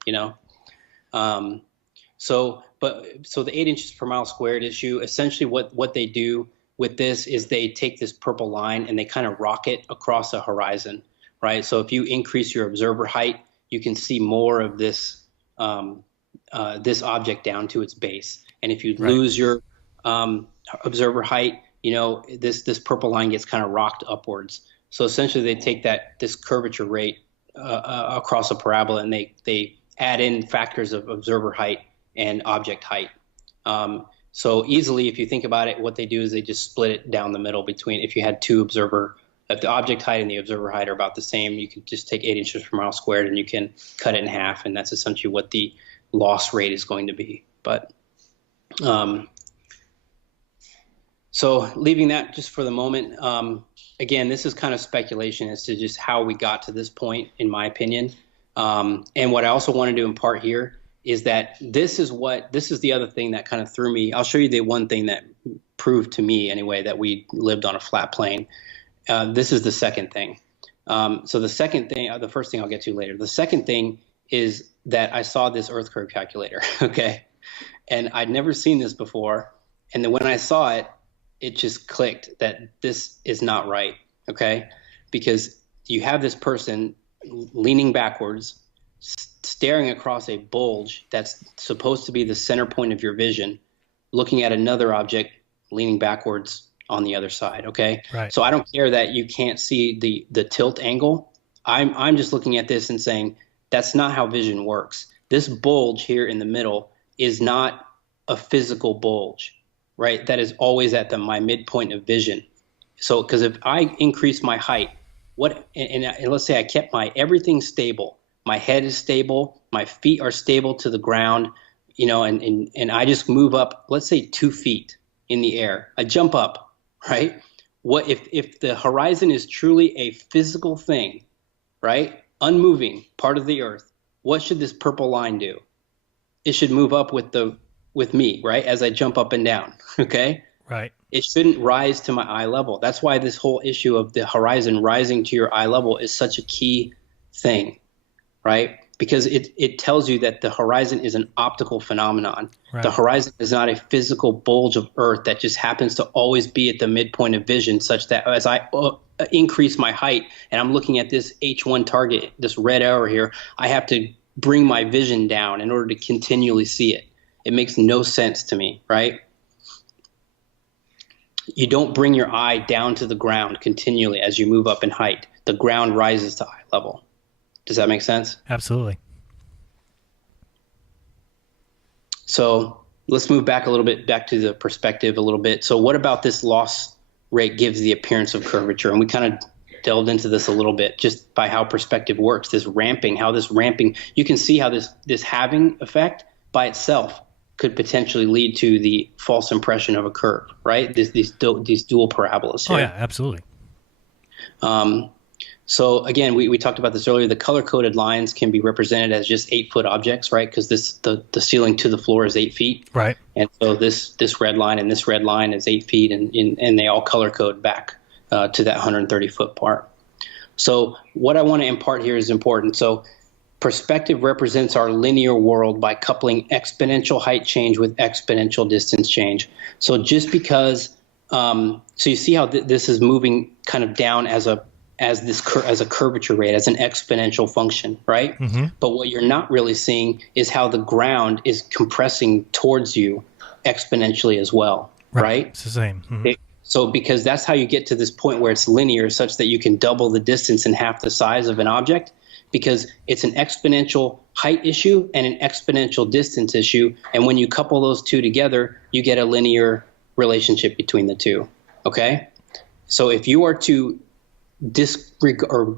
So the 8 inches per mile squared issue, essentially what they do with this is they take this purple line and they kind of rock it across a horizon, right? So if you increase your observer height, you can see more of this this object down to its base. And if you lose your observer height, this purple line gets kind of rocked upwards. So essentially they take this curvature rate across a parabola, and they add in factors of observer height and object height. So easily, if you think about it, what they do is they just split it down the middle between, if you had if the object height and the observer height are about the same, you can just take 8 inches per mile squared and you can cut it in half, and that's essentially what the loss rate is going to be. But so leaving that just for the moment, again, this is kind of speculation as to just how we got to this point, in my opinion. And what I also wanted to impart here is that this is the other thing that kind of threw me. I'll show you the one thing that proved to me anyway that we lived on a flat plane. This is the second thing. So the second thing, the first thing I'll get to later. The second thing is that I saw this Earth curve calculator, okay? And I'd never seen this before. And then when I saw it, it just clicked that this is not right, okay? Because you have this person leaning backwards, staring across a bulge that's supposed to be the center point of your vision, looking at another object leaning backwards on the other side, okay? Right. So I don't care that you can't see the tilt angle. I'm just looking at this and saying that's not how vision works. This bulge here in the middle is not a physical bulge, right? That is always at my midpoint of vision. So, because if I increase my height, and let's say I kept everything stable, my head is stable, my feet are stable to the ground, and I just move up, let's say 2 feet in the air, I jump up, right? What if the horizon is truly a physical thing, right? Unmoving part of the earth, what should this purple line do? It should move up with me, right? As I jump up and down, okay? Right. It shouldn't rise to my eye level. That's why this whole issue of the horizon rising to your eye level is such a key thing, right? Because it tells you that the horizon is an optical phenomenon. Right. The horizon is not a physical bulge of earth that just happens to always be at the midpoint of vision, such that as I increase my height and I'm looking at this H1 target, this red arrow here, I have to bring my vision down in order to continually see it. It makes no sense to me, right? You don't bring your eye down to the ground continually as you move up in height. The ground rises to eye level. Does that make sense? Absolutely. So let's move back to the perspective a little bit. So what about this loss rate gives the appearance of curvature? And we kind of delved into this a little bit just by how perspective works, this ramping, you can see how this halving effect by itself could potentially lead to the false impression of a curve, right? These dual parabolas here. Oh, yeah, absolutely. So again, we talked about this earlier. The color-coded lines can be represented as just 8-foot objects, right? Because the ceiling to the floor is 8 feet. Right. And so this red line and this red line is 8 feet, and they all color-code back to that 130-foot part. So what I want to impart here is important. So perspective represents our linear world by coupling exponential height change with exponential distance change. So just because, so you see how this is moving kind of down as a curvature rate, as an exponential function, right? Mm-hmm. But what you're not really seeing is how the ground is compressing towards you exponentially as well, right? It's the same. Mm-hmm. So because that's how you get to this point where it's linear, such that you can double the distance in half the size of an object, because it's an exponential height issue and an exponential distance issue. And when you couple those two together, you get a linear relationship between the two, okay? So if you are to disregard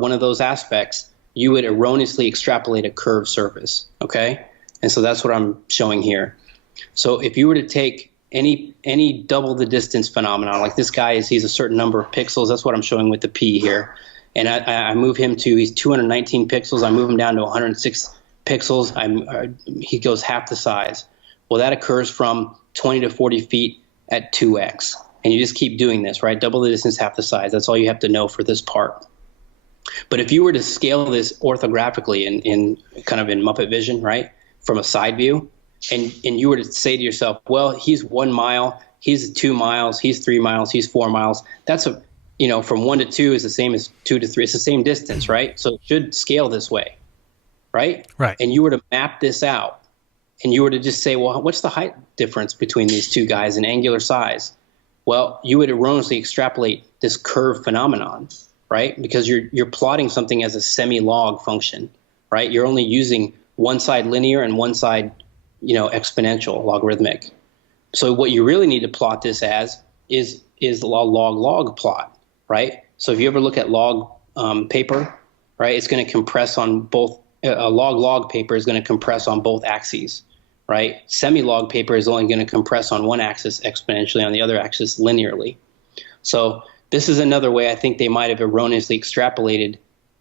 one of those aspects, you would erroneously extrapolate a curved surface, okay? And so that's what I'm showing here. So if you were to take any double the distance phenomenon, like this guy he's a certain number of pixels, that's what I'm showing with the P here. And I move him he's 219 pixels, I move him down to 106 pixels, he goes half the size. Well, that occurs from 20 to 40 feet at 2x. And you just keep doing this, right? Double the distance, half the size. That's all you have to know for this part. But if you were to scale this orthographically in kind of in Muppet vision, right, from a side view, and you were to say to yourself, well, he's 1 mile, he's 2 miles, he's 3 miles, he's 4 miles. That's from 1 to 2 is the same as 2 to 3. It's the same distance, right? So it should scale this way, right? Right. And you were to map this out, and you were to just say, well, what's the height difference between these two guys in angular size? Well, you would erroneously extrapolate this curve phenomenon, right? Because you're plotting something as a semi-log function, right? You're only using one side linear and one side, exponential, logarithmic. So what you really need to plot this as is the log-log plot, right? So if you ever look at log paper, right, it's going to compress on both. A log-log paper is going to compress on both axes. Right? Semi-log paper is only going to compress on one axis exponentially, on the other axis linearly. So this is another way I think they might have erroneously extrapolated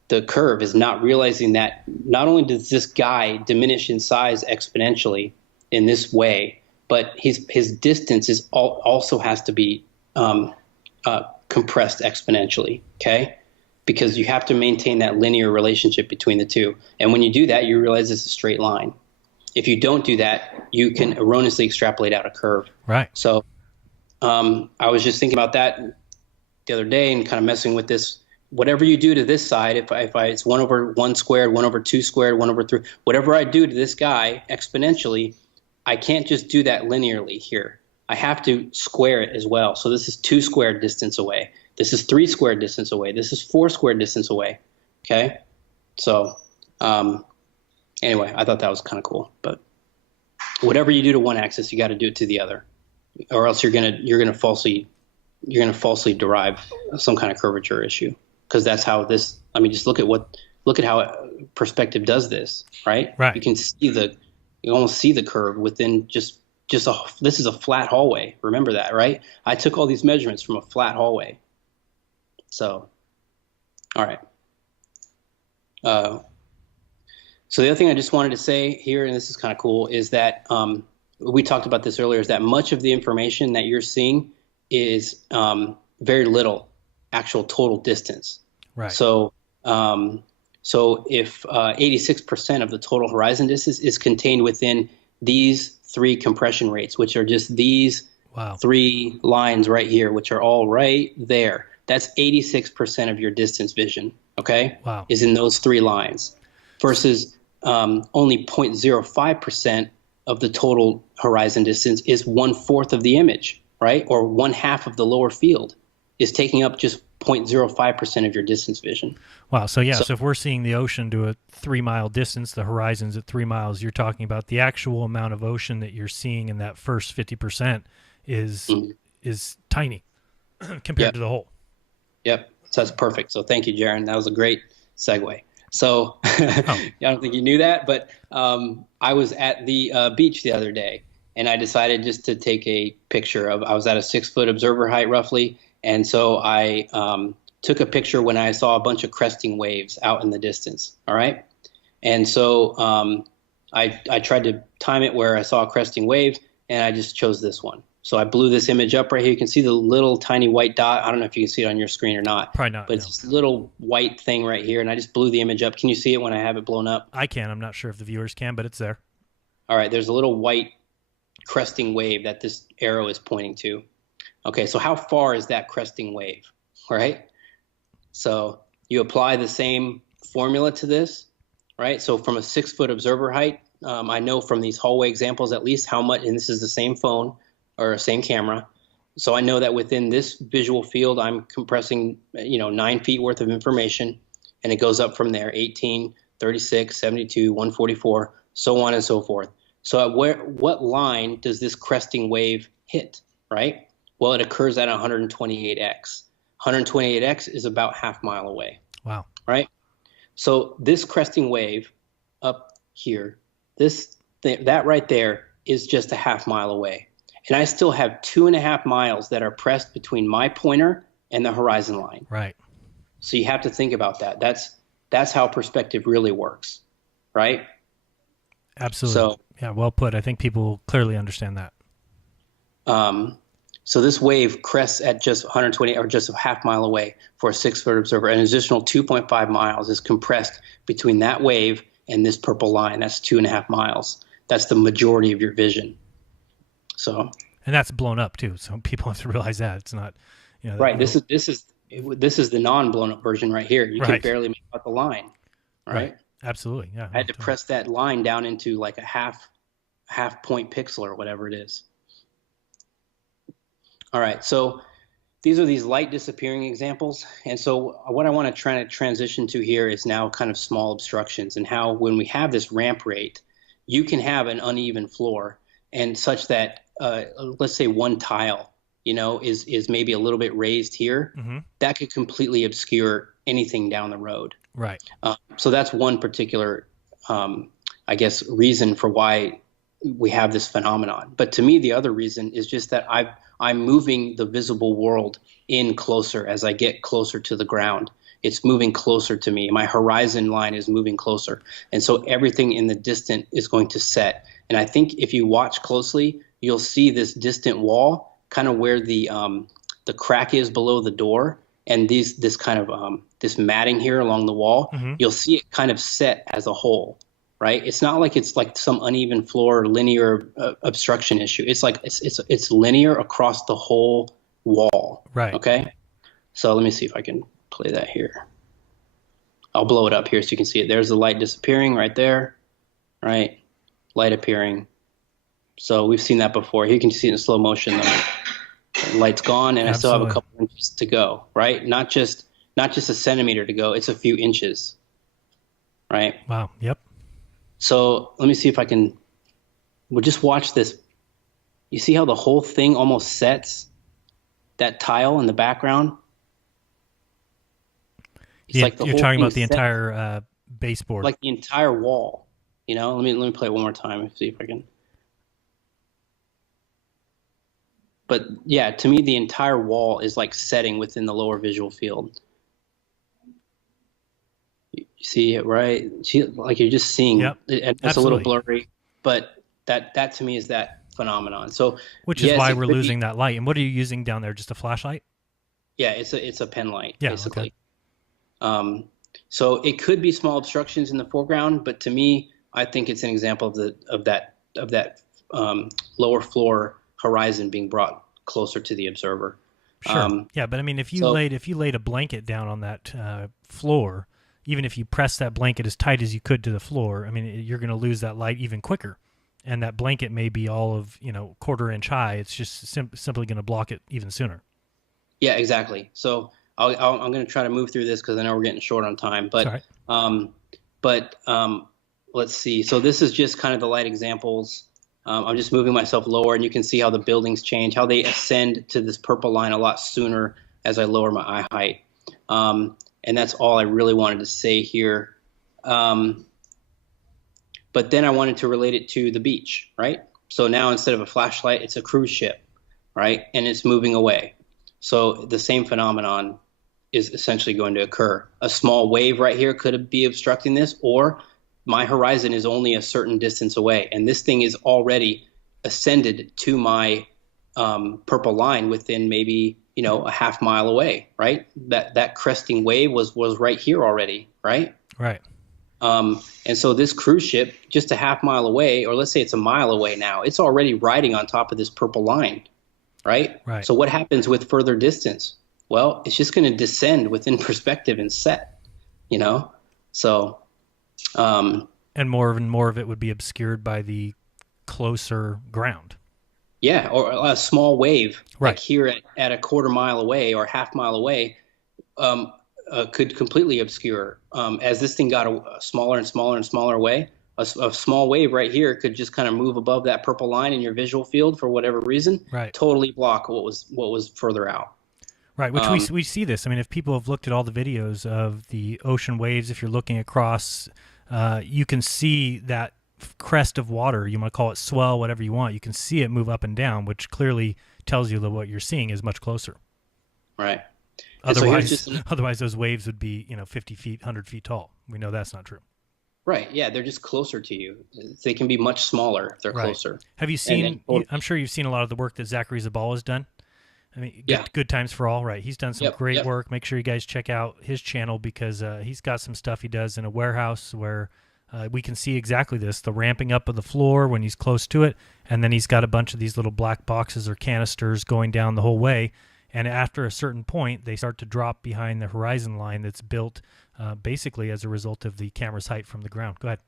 the curve, is not realizing that not only does this guy diminish in size exponentially in this way, but his distance also has to be compressed exponentially, okay? Because you have to maintain that linear relationship between the two. And when you do that, you realize it's a straight line. If you don't do that, you can erroneously extrapolate out a curve. Right. So I was just thinking about that the other day and kind of messing with this. Whatever you do to this side, if it's 1 over 1 squared, 1 over 2 squared, 1 over 3, whatever I do to this guy exponentially, I can't just do that linearly here. I have to square it as well. So this is 2 squared distance away. This is 3 squared distance away. This is 4 squared distance away. Okay? So anyway, I thought that was kind of cool. But whatever you do to one axis, you got to do it to the other, or else you're gonna falsely derive some kind of curvature issue. Because that's how this. I mean, just look at how perspective does this, right? Right. You almost see the curve within this is a flat hallway. Remember that, right? I took all these measurements from a flat hallway. So, all right. So the other thing I just wanted to say here, and this is kind of cool, is that we talked about this earlier, is that much of the information that you're seeing is very little actual total distance. Right. So if 86% of the total horizon distance is contained within these 3 compression rates, which are just these 3 lines right here, which are all right there. That's 86% of your distance vision, okay? Wow. Is in those 3 lines, versus only 0.05% of the total horizon distance is 1/4 of the image, right? Or 1/2 of the lower field is taking up just 0.05% of your distance vision. Wow. So if we're seeing the ocean to a 3-mile distance, the horizon's at 3 miles, you're talking about the actual amount of ocean that you're seeing in that first 50% is tiny compared to the whole. Yep. So that's perfect. So thank you, Jaron. That was a great segue. So I don't think you knew that, but I was at the beach the other day, and I decided just to take a picture of. I was at a 6-foot observer height roughly, and so I took a picture when I saw a bunch of cresting waves out in the distance. All right, and so I tried to time it where I saw a cresting wave, and I just chose this one. So I blew this image up right here. You can see the little tiny white dot. I don't know if you can see it on your screen or not. Probably not. But it's this little white thing right here, and I just blew the image up. Can you see it when I have it blown up? I can. I'm not sure if the viewers can, but it's there. All right, there's a little white cresting wave that this arrow is pointing to. Okay, so how far is that cresting wave, right? So you apply the same formula to this, right? So from a 6-foot observer height, I know from these hallway examples at least how much, and this is the same phone, or same camera. So I know that within this visual field, I'm compressing, 9 feet worth of information, and it goes up from there, 18, 36, 72, 144, so on and so forth. So at what line does this cresting wave hit, right? Well, it occurs at 128x. 128x is about half mile away. Wow. Right? So this cresting wave up here, that right there is just a half mile away. And I still have 2.5 miles that are pressed between my pointer and the horizon line. Right. So you have to think about that. That's how perspective really works, right? Absolutely. So, yeah, well put. I think people clearly understand that. So this wave crests at just 120, or just a half mile away for a 6-foot observer. An additional 2.5 miles is compressed between that wave and this purple line. That's 2.5 miles. That's the majority of your vision. So, and that's blown up too. So people have to realize that it's not, right. This is the non-blown up version right here. You can barely make out the line. Right. Absolutely. Yeah. I had to press that line down into like a half point pixel or whatever it is. All right. So these are these light disappearing examples. And so what I want to try to transition to here is now kind of small obstructions, and how when we have this ramp rate, you can have an uneven floor, and such that let's say one tile, is maybe a little bit raised here. Mm-hmm. That could completely obscure anything down the road. Right. So that's one particular, I guess, reason for why we have this phenomenon. But to me, the other reason is just that I'm moving the visible world in closer as I get closer to the ground. It's moving closer to me. My horizon line is moving closer. And so everything in the distant is going to set. And I think if you watch closely, you'll see this distant wall, kind of where the crack is below the door, and this kind of this matting here along the wall. Mm-hmm. You'll see it kind of set as a whole, right? It's not like it's like some uneven floor, linear obstruction issue. It's like it's linear across the whole wall. Right. Okay. So let me see if I can play that here. I'll blow it up here so you can see it. There's the light disappearing right there, right? Light appearing. So we've seen that before. Here you can see it in slow motion. The light's gone, and I still have a couple inches to go, right? Not just a centimeter to go. It's a few inches, right? Wow. Yep. So let me see if I can. We'll just watch this. You see how the whole thing almost sets? That tile in the background. It's like you're talking about the entire baseboard, like the entire wall. Let me play it one more time and see if I can. But yeah, to me, the entire wall is like setting within the lower visual field. You see it, right? Like you're just seeing. Yep. It's a little blurry, but that to me is that phenomenon. So, which is why we're losing that light. And what are you using down there? Just a flashlight? Yeah, it's a pen light, yeah, basically. Okay. So it could be small obstructions in the foreground, but to me, I think it's an example of that lower floor horizon being brought closer to the observer. Sure. Yeah, but I mean, if you laid a blanket down on that floor, even if you press that blanket as tight as you could to the floor, I mean, you're going to lose that light even quicker. And that blanket may be all of 1/4 inch high. It's just simply going to block it even sooner. Yeah, exactly. So I'm going to try to move through this because I know we're getting short on time. But let's see. So this is just kind of the light examples. I'm just moving myself lower, and you can see how the buildings change, how they ascend to this purple line a lot sooner as I lower my eye height. And that's all I really wanted to say here. But then I wanted to relate it to the beach, right? So now instead of a flashlight, it's a cruise ship, right? And it's moving away. So the same phenomenon is essentially going to occur. A small wave right here could be obstructing this, or my horizon is only a certain distance away, and this thing is already ascended to my purple line within maybe, a half mile away, right? That cresting wave was right here already, right? Right. And so this cruise ship, just a half mile away, or let's say it's a mile away now, it's already riding on top of this purple line, right? Right. So what happens with further distance? Well, it's just going to descend within perspective and set, So, and more of it would be obscured by the closer ground. Yeah, or a small wave, right. Like here at a quarter mile away or half mile away, could completely obscure. As this thing got a smaller and smaller and smaller away, a small wave right here could just kind of move above that purple line in your visual field for whatever reason, right. Totally block what was further out. Right, which we see this. I mean, if people have looked at all the videos of the ocean waves, if you're looking across, you can see that crest of water. You want to call it swell, whatever you want. You can see it move up and down, which clearly tells you that what you're seeing is much closer. Right. Otherwise, those waves would be 50 feet, 100 feet tall. We know that's not true. Right. Yeah, they're just closer to you. They can be much smaller if they're closer. Have you seen? I'm sure you've seen a lot of the work that Zachary Zabal has done. I mean, good times for all, right? He's done some great work. Make sure you guys check out his channel because he's got some stuff he does in a warehouse where we can see exactly this, the ramping up of the floor when he's close to it, and then he's got a bunch of these little black boxes or canisters going down the whole way, and after a certain point, they start to drop behind the horizon line that's built basically as a result of the camera's height from the ground. Go ahead.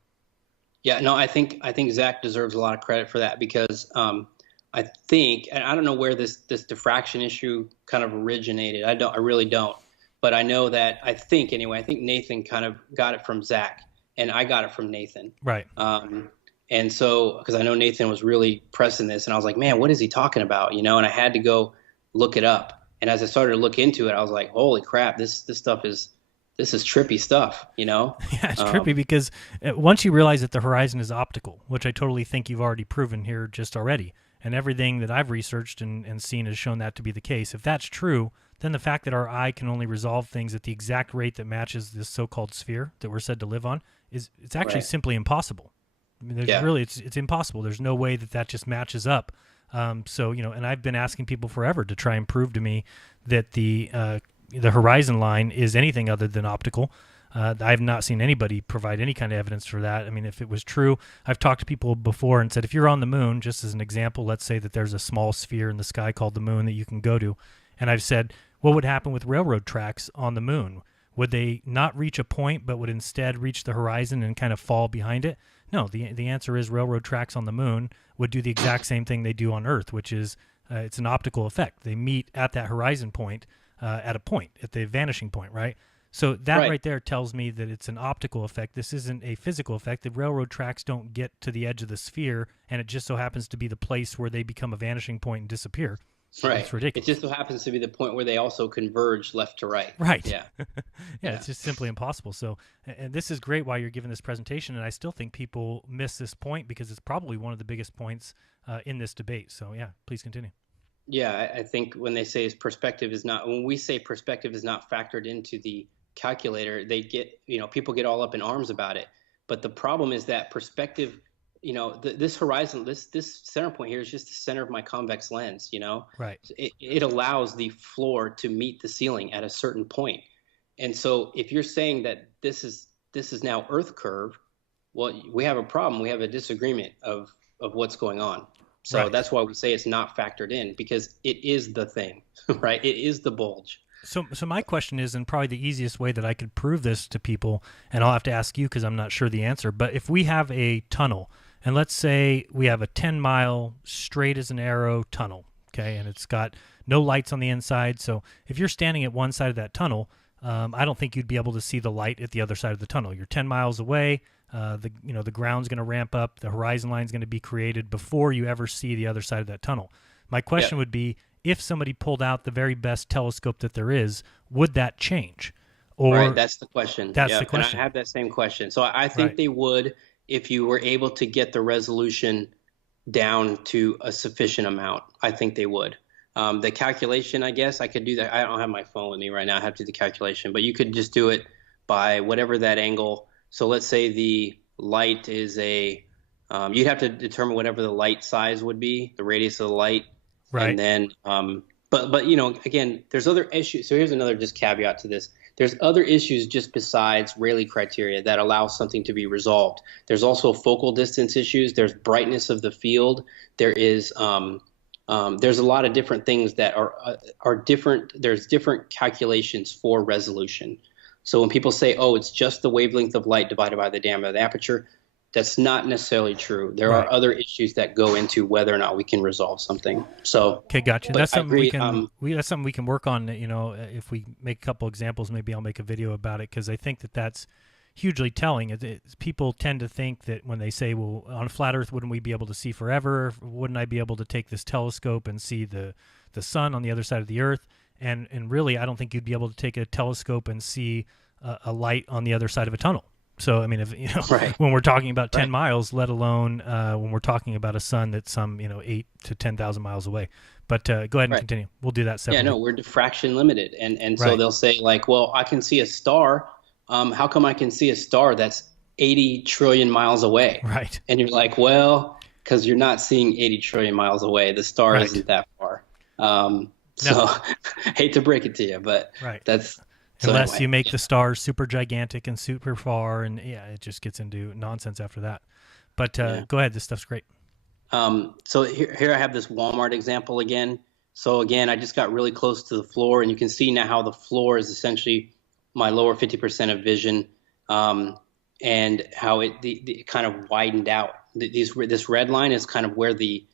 Yeah, no, I think Zach deserves a lot of credit for that because I think, and I don't know where this diffraction issue kind of originated. I really don't. But I know that I think Nathan kind of got it from Zach, and I got it from Nathan. Right. And so, because I know Nathan was really pressing this, and I was like, man, what is he talking about? And I had to go look it up. And as I started to look into it, I was like, holy crap, this stuff is trippy stuff, Yeah, it's trippy because once you realize that the horizon is optical, which I totally think you've already proven here just already, and everything that I've researched and seen has shown that to be the case. If that's true, then the fact that our eye can only resolve things at the exact rate that matches this so-called sphere that we're said to live on it's actually simply impossible. I mean, it's impossible. There's no way that just matches up. So, and I've been asking people forever to try and prove to me that the horizon line is anything other than optical. I have not seen anybody provide any kind of evidence for that. I mean, if it was true, I've talked to people before and said, if you're on the moon, just as an example, let's say that there's a small sphere in the sky called the moon that you can go to. And I've said, what would happen with railroad tracks on the moon? Would they not reach a point, but would instead reach the horizon and kind of fall behind it? No, the answer is railroad tracks on the moon would do the exact same thing they do on Earth, which is it's an optical effect. They meet at that horizon point, at the vanishing point, right? So that right there tells me that it's an optical effect. This isn't a physical effect. The railroad tracks don't get to the edge of the sphere, and it just so happens to be the place where they become a vanishing point and disappear. Right. It's ridiculous. It just so happens to be the point where they also converge left to right. Right. Yeah. yeah, it's just simply impossible. So, and this is great why you're giving this presentation, and I still think people miss this point because it's probably one of the biggest points in this debate. So, yeah, please continue. Yeah, I think when they say when we say perspective is not factored into the calculator, people get all up in arms about it. But the problem is that perspective, this horizon, this center point here is just the center of my convex lens, Right. It allows the floor to meet the ceiling at a certain point. And so if you're saying that this is now Earth curve, well, we have a problem. We have a disagreement of what's going on. So that's why we say it's not factored in, because it is the thing, right? It is the bulge. So my question is, and probably the easiest way that I could prove this to people, and I'll have to ask you because I'm not sure the answer, but if we have a tunnel, and let's say we have a 10-mile straight as an arrow tunnel, okay, and it's got no lights on the inside, so if you're standing at one side of that tunnel, I don't think you'd be able to see the light at the other side of the tunnel. You're 10 miles away. The ground's going to ramp up. The horizon line's going to be created before you ever see the other side of that tunnel. My question would be, if somebody pulled out the very best telescope that there is, would that change? Or Right, that's the question. That's the question. And I have that same question. So I think they would if you were able to get the resolution down to a sufficient amount. I think they would. The calculation, I guess, I could do that. I don't have my phone with me right now. I have to do the calculation. But you could just do it by whatever that angle. So let's say the light is you'd have to determine whatever the light size would be, the radius of the light. Right. And then, but you know, again, there's other issues. So here's another just caveat to this. There's other issues just besides Rayleigh criteria that allow something to be resolved. There's also focal distance issues. There's brightness of the field. There is there's a lot of different things that are different. There's different calculations for resolution. So when people say, oh, it's just the wavelength of light divided by the diameter of the aperture, that's not necessarily true. There are other issues that go into whether or not we can resolve something. So okay, gotcha. That's something agree, that's something we can work on. You know, if we make a couple examples, maybe I'll make a video about it, because I think that's hugely telling. People tend to think that when they say, well, on flat Earth, wouldn't we be able to see forever? Wouldn't I be able to take this telescope and see the sun on the other side of the Earth? And really, I don't think you'd be able to take a telescope and see a light on the other side of a tunnel. So, I mean, if when we're talking about 10 miles, let alone when we're talking about a sun that's some 8 to 10,000 miles away. But go ahead and continue. We'll do that separately. Yeah, no, we're diffraction limited. And so they'll say, like, well, I can see a star. How come I can see a star that's 80 trillion miles away? Right. And you're like, well, because you're not seeing 80 trillion miles away. The star isn't that far. So hate to break it to you, but that's... Unless you make the stars super gigantic and super far, and it just gets into nonsense after that. But go ahead, this stuff's great. So here I have this Walmart example again. So again, I just got really close to the floor, and you can see now how the floor is essentially my lower 50% of vision, and how it kind of widened out. This red line is kind of where the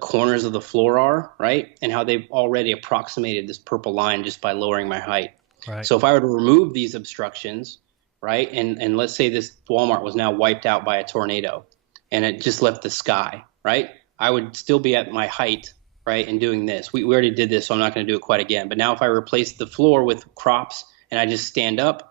corners of the floor are, right? And how they've already approximated this purple line just by lowering my height. Right. So if I were to remove these obstructions, right, and let's say this Walmart was now wiped out by a tornado and it just left the sky, right, I would still be at my height, right, and doing this. We already did this, so I'm not going to do it quite again. But now if I replace the floor with crops and I just stand up,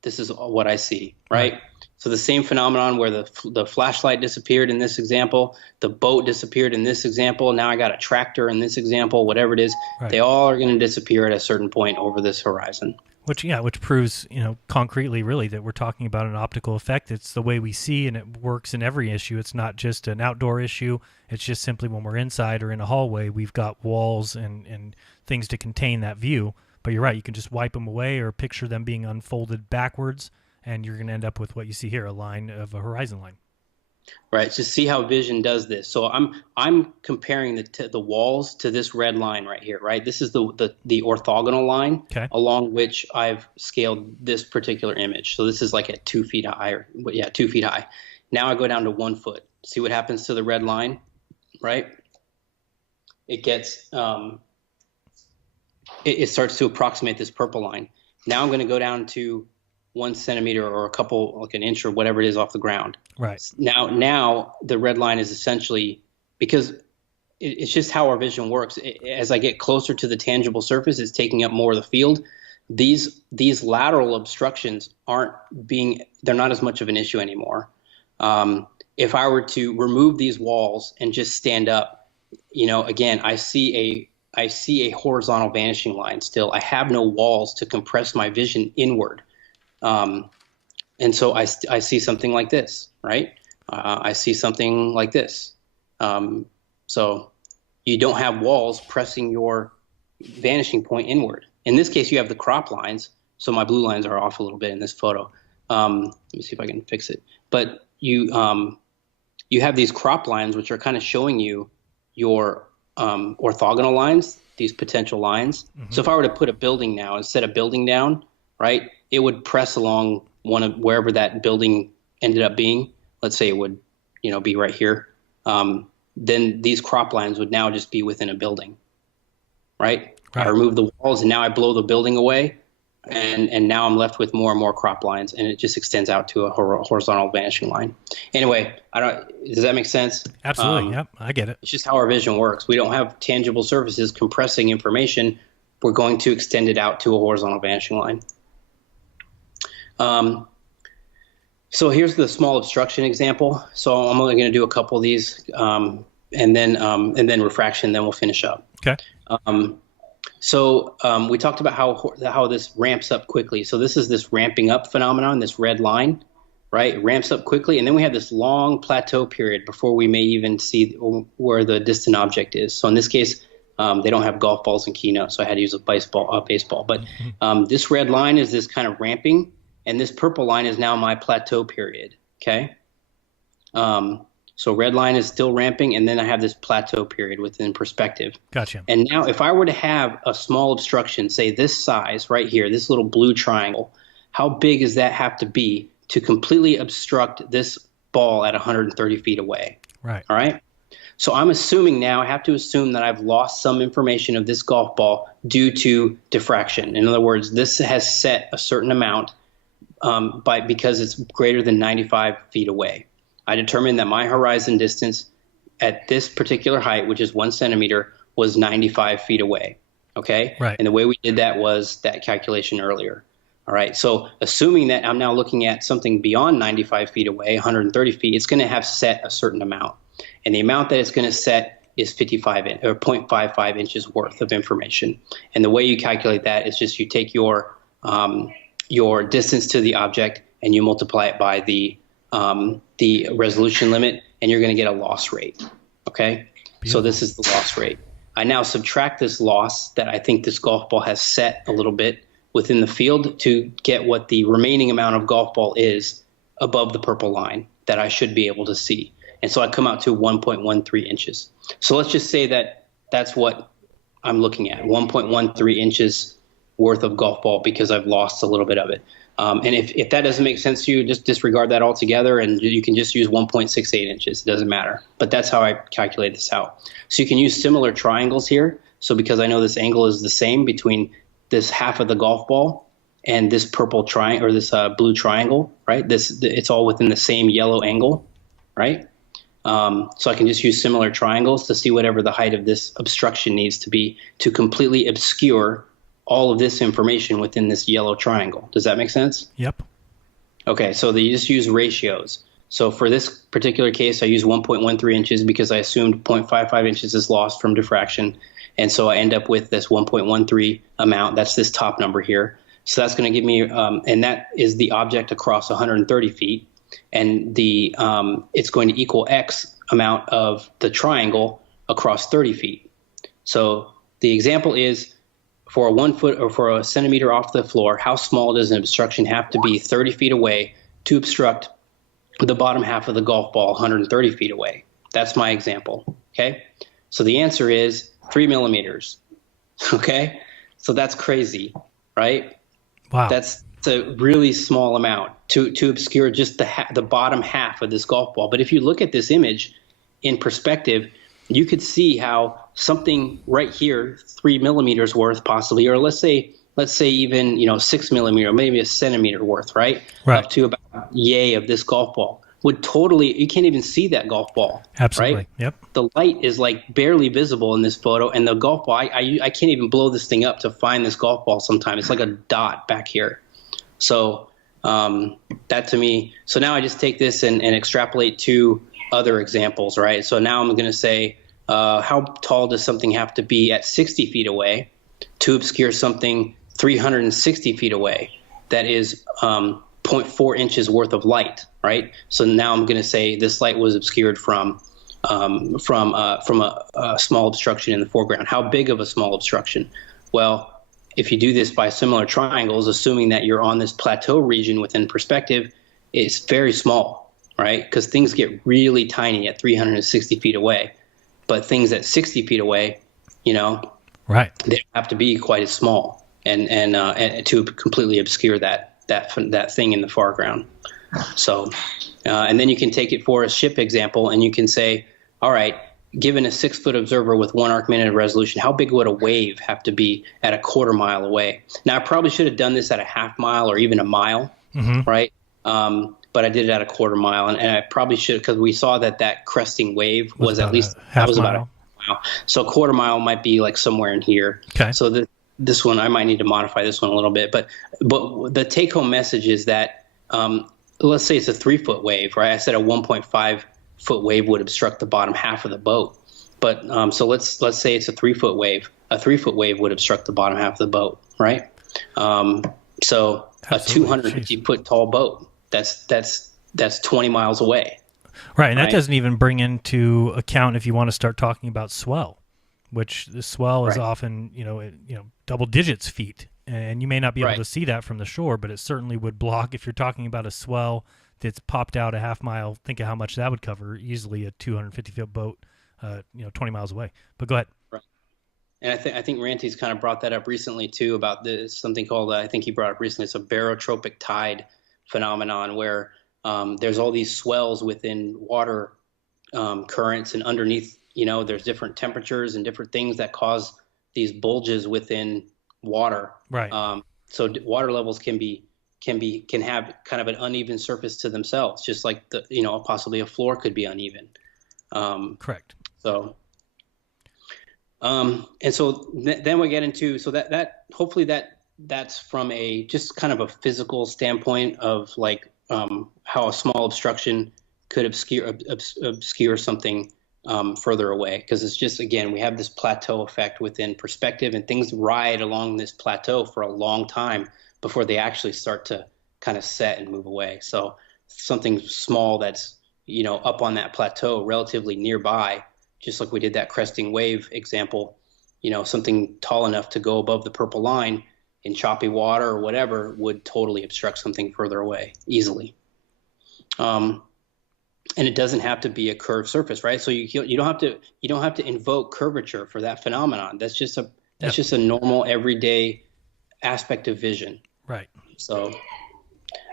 this is what I see, right? So the same phenomenon where the flashlight disappeared in this example, the boat disappeared in this example, now I got a tractor in this example, whatever it is, they all are going to disappear at a certain point over this horizon. Which proves, concretely really that we're talking about an optical effect. It's the way we see, and it works in every issue. It's not just an outdoor issue. It's just simply when we're inside or in a hallway, we've got walls and things to contain that view. But you're right, you can just wipe them away or picture them being unfolded backwards, and you're going to end up with what you see here, a horizon line. Right. So see how vision does this. So I'm comparing the walls to this red line right here. Right. This is the orthogonal line along which I've scaled this particular image. So this is like at 2 feet high, 2 feet high. Now I go down to 1 foot. See what happens to the red line, right? It gets it starts to approximate this purple line. Now I'm going to go down to 1 centimeter or a couple, like an inch or whatever it is off the ground. Right. Now the red line is essentially, because it's just how our vision works. As I get closer to the tangible surface, it's taking up more of the field. These lateral obstructions they're not as much of an issue anymore. If I were to remove these walls and just stand up, again, I see a horizontal vanishing line still. I have no walls to compress my vision inward. And so I see something like this, right? I see something like this. So you don't have walls pressing your vanishing point inward. In this case, you have the crop lines. So my blue lines are off a little bit in this photo. Let me see if I can fix it. But you have these crop lines, which are kind of showing you your orthogonal lines, these potential lines. Mm-hmm. So if I were to put a building now, instead of building down, right, it would press along wherever that building ended up being. Let's say it would, be right here. Then these crop lines would now just be within a building, right? I remove the walls and now I blow the building away. And now I'm left with more and more crop lines, and it just extends out to a horizontal vanishing line. Anyway, does that make sense? Absolutely. Yep, I get it. It's just how our vision works. We don't have tangible surfaces compressing information. We're going to extend it out to a horizontal vanishing line. So here's the small obstruction example. So I'm only going to do a couple of these, and then refraction. Then we'll finish up. Okay. So we talked about how this ramps up quickly. So this is this ramping up phenomenon, this red line, right? It ramps up quickly, and then we have this long plateau period before we may even see where the distant object is. So in this case, they don't have golf balls in Keynote, so I had to use a baseball. But this red line is this kind of ramping, and this purple line is now my plateau period, okay? So red line is still ramping, and then I have this plateau period within perspective. Gotcha. And now if I were to have a small obstruction, say this size right here, this little blue triangle, how big does that have to be to completely obstruct this ball at 130 feet away? Right. All right? So I'm assuming now, I have to assume that I've lost some information of this golf ball due to diffraction. In other words, this has set a certain amount because it's greater than 95 feet away. I determined that my horizon distance at this particular height, which is 1 centimeter, was 95 feet away. Okay? Right. And the way we did that was that calculation earlier. All right. So assuming that I'm now looking at something beyond 95 feet away, 130 feet, it's going to have set a certain amount. And the amount that it's going to set is 0.55 inches worth of information. And the way you calculate that is just you take your distance to the object and you multiply it by the resolution limit, and you're going to get a loss rate. Okay? Beautiful. So this is the loss rate. I now subtract this loss that I think this golf ball has set a little bit within the field to get what the remaining amount of golf ball is above the purple line that I should be able to see. And so I come out to 1.13 inches. So let's just say that that's what I'm looking at, 1.13 inches worth of golf ball because I've lost a little bit of it. And if that doesn't make sense to you, just disregard that altogether, and you can just use 1.68 inches. It doesn't matter. But that's how I calculate this out. So you can use similar triangles here. So because I know this angle is the same between this half of the golf ball and this purple triangle or this blue triangle, right? It's all within the same yellow angle, right? So I can just use similar triangles to see whatever the height of this obstruction needs to be to completely obscure all of this information within this yellow triangle. Does that make sense? Yep. Okay, so you just use ratios. So for this particular case, I use 1.13 inches because I assumed 0.55 inches is lost from diffraction. And so I end up with this 1.13 amount. That's this top number here. So that's going to give me, and that is the object across 130 feet. And it's going to equal X amount of the triangle across 30 feet. So the example is, for a 1 foot or for a centimeter off the floor, how small does an obstruction have to be 30 feet away to obstruct the bottom half of the golf ball 130 feet away? That's my example. Okay. So the answer is 3 millimeters. Okay. So that's crazy, right? Wow. That's a really small amount to obscure just the bottom half of this golf ball. But if you look at this image in perspective, you could see how something right here, 3 millimeters worth possibly, or let's say even 6 millimeter, maybe a centimeter worth, right? Up to about yay of this golf ball would totally, you can't even see that golf ball. Absolutely. Right? Yep. The light is like barely visible in this photo, and the golf ball, I can't even blow this thing up to find this golf ball sometimes. It's like a dot back here. So that to me, so now I just take this and extrapolate to other examples, right? So now I'm going to say, how tall does something have to be at 60 feet away to obscure something 360 feet away? That is 0.4 inches worth of light, right? So now I'm going to say this light was obscured from a small obstruction in the foreground. How big of a small obstruction? Well, if you do this by similar triangles, assuming that you're on this plateau region within perspective, it's very small, right? Because things get really tiny at 360 feet away. But things at 60 feet away, right, they don't have to be quite as small and to completely obscure that thing in the foreground. So, and then you can take it for a ship example, and you can say, all right, given a 6-foot observer with 1 arc minute of resolution, how big would a wave have to be at a quarter mile away? Now, I probably should have done this at a half mile or even a mile, right? But I did it at a quarter mile, and I probably should, because we saw that cresting wave was at least half about mile. a mile. So a quarter mile might be like somewhere in here. Okay. So this one, I might need to modify this one a little bit. But the take-home message is that, let's say it's a 3-foot wave, right? I said a 1.5-foot wave would obstruct the bottom half of the boat. But so let's say it's a 3-foot wave. A 3-foot wave would obstruct the bottom half of the boat, right? So Absolutely. a 250-foot tall boat, that's 20 miles away. Right, and that Right. doesn't even bring into account if you want to start talking about swell, which the swell is Right. often, double digits feet, and you may not be able Right. to see that from the shore, but it certainly would block if you're talking about a swell that's popped out a half mile. Think of how much that would cover easily a 250-foot boat, 20 miles away. But go ahead. And I think Ranty's kind of brought that up recently too, about something called, I think he brought up recently, it's a barotropic tide phenomenon, where there's all these swells within water currents, and underneath, there's different temperatures and different things that cause these bulges within water. Right. So water levels can have kind of an uneven surface to themselves, just like possibly a floor could be uneven. Correct. So, and so then we get into, so that hopefully that's from just kind of a physical standpoint of like how a small obstruction could obscure something further away, because it's just, again, we have this plateau effect within perspective, and things ride along this plateau for a long time before they actually start to kind of set and move away. So something small that's up on that plateau relatively nearby, just like we did that cresting wave example, something tall enough to go above the purple line in choppy water or whatever would totally obstruct something further away easily. And it doesn't have to be a curved surface, right? So you don't have to invoke curvature for that phenomenon. That's just a normal everyday aspect of vision. Right. So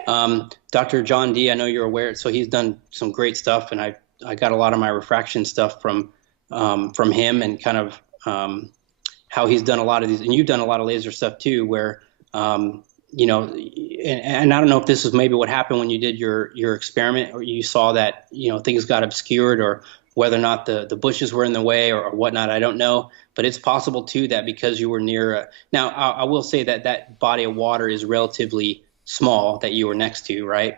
Dr. John D, I know you're aware, so he's done some great stuff, and I got a lot of my refraction stuff from him, and kind of how he's done a lot of these, and you've done a lot of laser stuff too, where and I don't know if this is maybe what happened when you did your experiment, or you saw that things got obscured, or whether or not the bushes were in the way or whatnot. I don't know, but it's possible too that because you were near now I will say that body of water is relatively small that you were next to, right?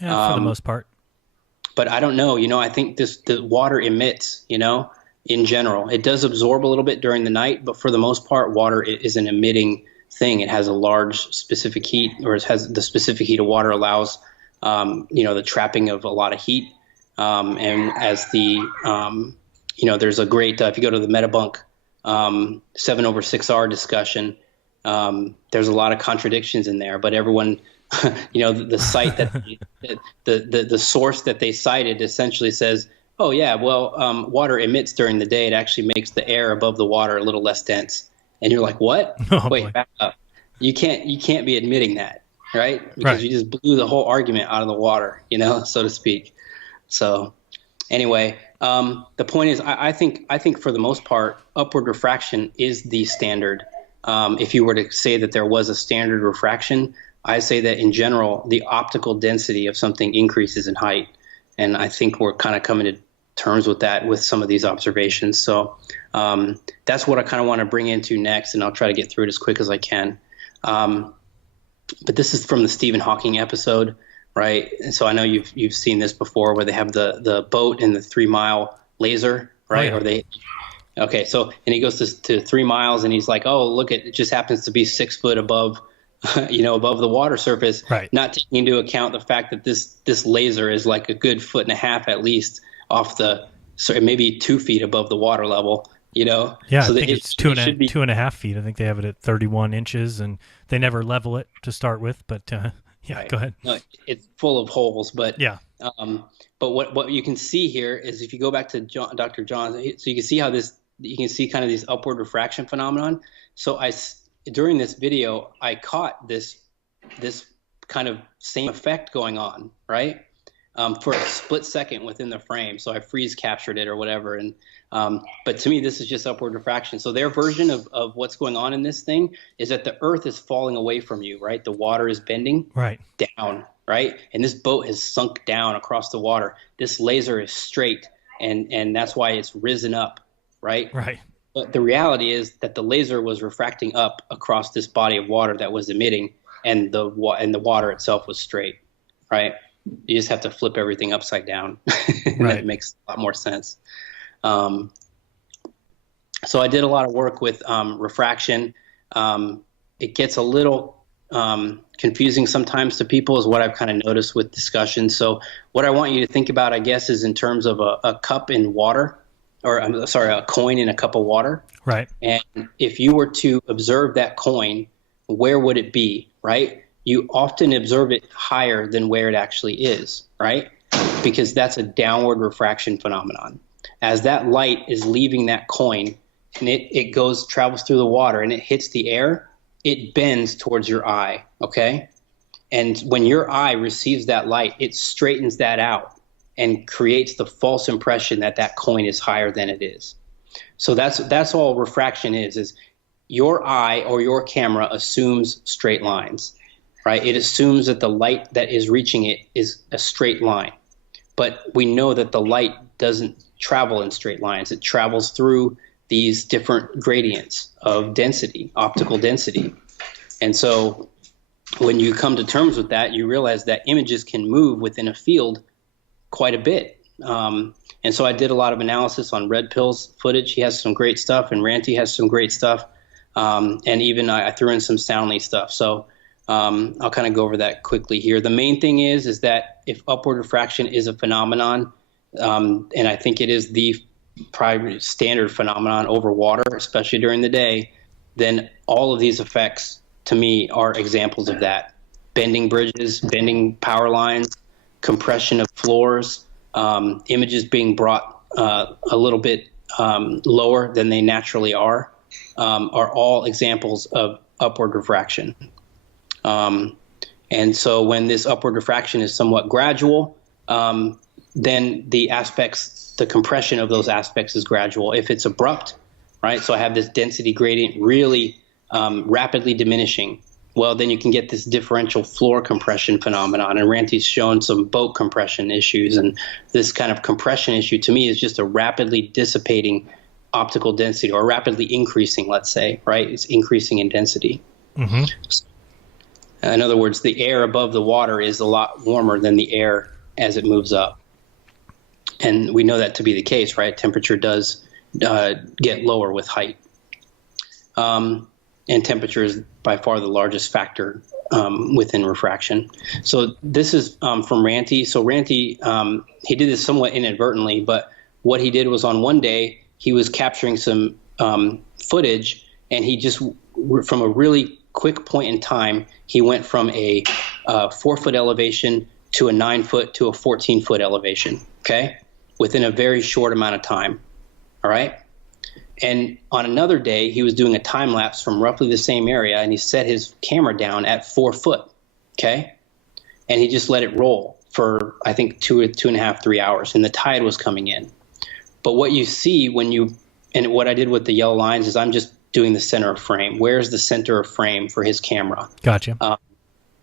Yeah, for the most part. But I don't know, I think the water emits, in general. It does absorb a little bit during the night, but for the most part, water is an emitting thing. It has a large specific heat, or it has the specific heat of water allows, the trapping of a lot of heat. And as there's a great, if you go to the Metabunk 7/6R discussion, there's a lot of contradictions in there, but everyone, the site that the source that they cited essentially says, oh yeah, well, water emits during the day. It actually makes the air above the water a little less dense. And you're like, what? Oh, wait, boy. back up. You can't be admitting that, right? Because Right. you just blew the whole argument out of the water, so to speak. So anyway, the point is, I think for the most part, upward refraction is the standard. If you were to say that there was a standard refraction, I say that in general, the optical density of something increases in height. And I think we're kind of coming to terms with that with some of these observations. So that's what I kind of want to bring into next, and I'll try to get through it as quick as I can. But this is from the Stephen Hawking episode, right? And so I know you've seen this before, where they have the boat and the 3-mile laser, right? Oh, yeah. Okay, so, and he goes to 3 miles, and he's like, oh, look, it just happens to be 6 foot above, above the water surface, Right. Not taking into account the fact that this laser is like a good 1.5 at least off maybe 2 feet above the water level, Yeah, So I think it's 2.5 feet. I think they have it at 31 inches, and they never level it to start with. But yeah, Right. Go ahead. No, it's full of holes, but Yeah, but what you can see here is, if you go back to Dr. John, so you can see how you can see kind of this upward refraction phenomenon. So during this video, I caught this kind of same effect going on, right? for a split second within the frame. So I freeze captured it or whatever. And but to me, this is just upward refraction. So their version of what's going on in this thing is that the Earth is falling away from you, right? The water is bending down, right? And this boat has sunk down across the water. This laser is straight, and that's why it's risen up, right? Right. But the reality is that the laser was refracting up across this body of water that was emitting, and the water itself was straight, right? You just have to flip everything upside down. And Right. it makes a lot more sense. So I did a lot of work with refraction. It gets a little confusing sometimes to people, is what I've kind of noticed with discussions. So what I want you to think about, I guess, is in terms of a cup in water, or I'm sorry, a coin in a cup of water. Right. And if you were to observe that coin, where would it be, right? You often observe it higher than where it actually is, right? Because that's a downward refraction phenomenon. As that light is leaving that coin and it travels through the water and it hits the air, it bends towards your eye, okay? And when your eye receives that light, it straightens that out and creates the false impression that that coin is higher than it is. So that's all refraction is your eye or your camera assumes straight lines, right? It assumes that the light that is reaching it is a straight line. But we know that the light doesn't travel in straight lines. It travels through these different gradients of density, optical density. And so when you come to terms with that, you realize that images can move within a field quite a bit. And so I did a lot of analysis on Red Pill's footage. He has some great stuff, and Ranty has some great stuff. And even I threw in some Soundly stuff. So I'll kind of go over that quickly here. The main thing is that if upward refraction is a phenomenon, and I think it is the primary standard phenomenon over water, especially during the day, then all of these effects to me are examples of that. Bending bridges, bending power lines, compression of floors, images being brought a little bit lower than they naturally are all examples of upward refraction. And so when this upward refraction is somewhat gradual, then the compression of those aspects is gradual. If it's abrupt, right, so I have this density gradient really rapidly diminishing, well, then you can get this differential floor compression phenomenon. And Ranty's shown some boat compression issues. And this kind of compression issue to me is just a rapidly dissipating optical density, or rapidly increasing, let's say, right? It's increasing in density. Mm-hmm. In other words, the air above the water is a lot warmer than the air as it moves up. And we know that to be the case, right? Temperature does get lower with height. And temperature is by far the largest factor within refraction. So this is from Ranty. So Ranty, he did this somewhat inadvertently, but what he did was on one day, he was capturing some footage, and he just, from a really quick point in time, he went from a 4-foot elevation to a 9-foot to a 14-foot elevation, okay, within a very short amount of time, all right? And on another day, he was doing a time lapse from roughly the same area, and he set his camera down at 4 foot, okay? And he just let it roll for, I think, 2.5, 3 hours, and the tide was coming in. But what you see and what I did with the yellow lines is I'm just doing the center of frame. Where's the center of frame for his camera? Gotcha.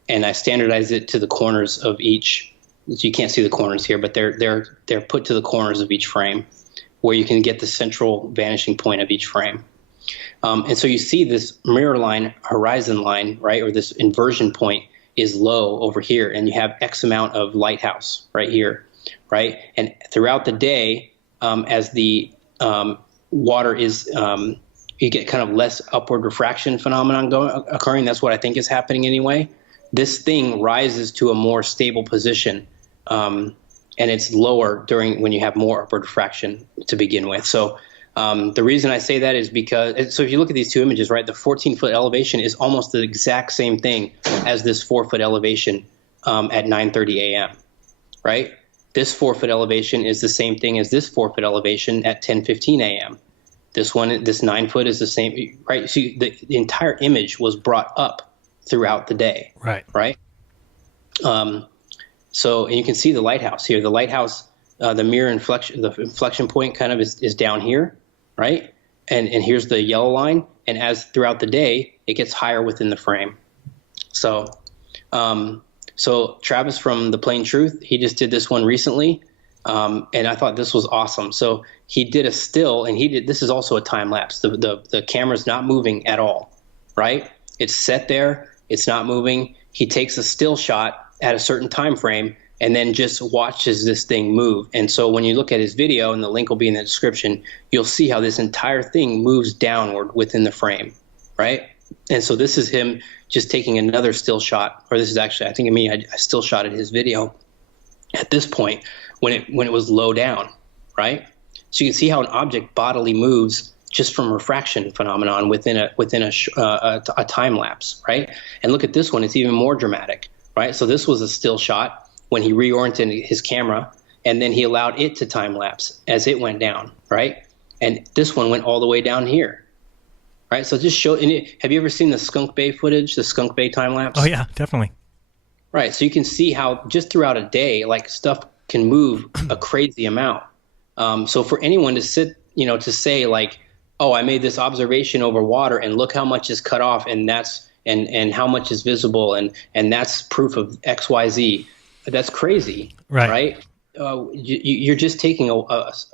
And I standardized it to the corners of each. So you can't see the corners here, but they're put to the corners of each frame, where you can get the central vanishing point of each frame. And so you see this mirror line, horizon line, right, or this inversion point is low over here, and you have X amount of lighthouse right here, right? And throughout the day, as the water is, you get kind of less upward refraction phenomenon occurring. That's what I think is happening anyway. This thing rises to a more stable position, and it's lower when you have more upward refraction to begin with. So the reason I say that is because, so if you look at these two images, right, the 14-foot elevation is almost the exact same thing as this 4-foot elevation at 9:30 a.m., right? This 4-foot elevation is the same thing as this 4-foot elevation at 10:15 a.m. This 9-foot is the same, right? So the entire image was brought up throughout the day, Right. right? So, and you can see the lighthouse here. The lighthouse, the mirror inflection, the inflection point kind of is down here, right? And here's the yellow line. And as throughout the day, it gets higher within the frame. So, so Travis from The Plain Truth, he just did this one recently. And I thought this was awesome. So he did a still, and this is also a time lapse. The camera's not moving at all, right? It's set there. It's not moving. He takes a still shot at a certain time frame and then just watches this thing move. And so when you look at his video, and the link will be in the description, you'll see how this entire thing moves downward within the frame, right? And so this is him just taking another still shot, or this is actually, I think I still shot at his video at this point when it was low down, right? So you can see how an object bodily moves just from refraction phenomenon within a time lapse, right? And look at this one; it's even more dramatic, right? So this was a still shot when he reoriented his camera, and then he allowed it to time lapse as it went down, right? And this one went all the way down here, right? So just show. Have you ever seen the Skunk Bay footage, the Skunk Bay time lapse? Oh yeah, definitely. Right. So you can see how just throughout a day, like stuff can move a crazy amount. So for anyone to to say like, oh, I made this observation over water and look how much is cut off, and that's and how much is visible, and that's proof of X, Y, Z. That's crazy, right? You're just taking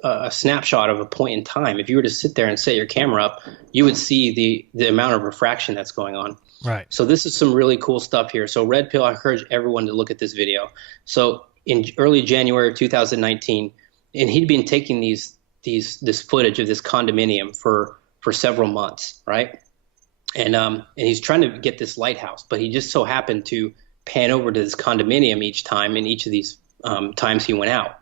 a snapshot of a point in time. If you were to sit there and set your camera up, you would see the amount of refraction that's going on. Right. So this is some really cool stuff here. So Red Pill, I encourage everyone to look at this video. So in early January of 2019, and he'd been taking this footage of this condominium for several months, right? And he's trying to get this lighthouse, but he just so happened to pan over to this condominium each time, in each of these times he went out.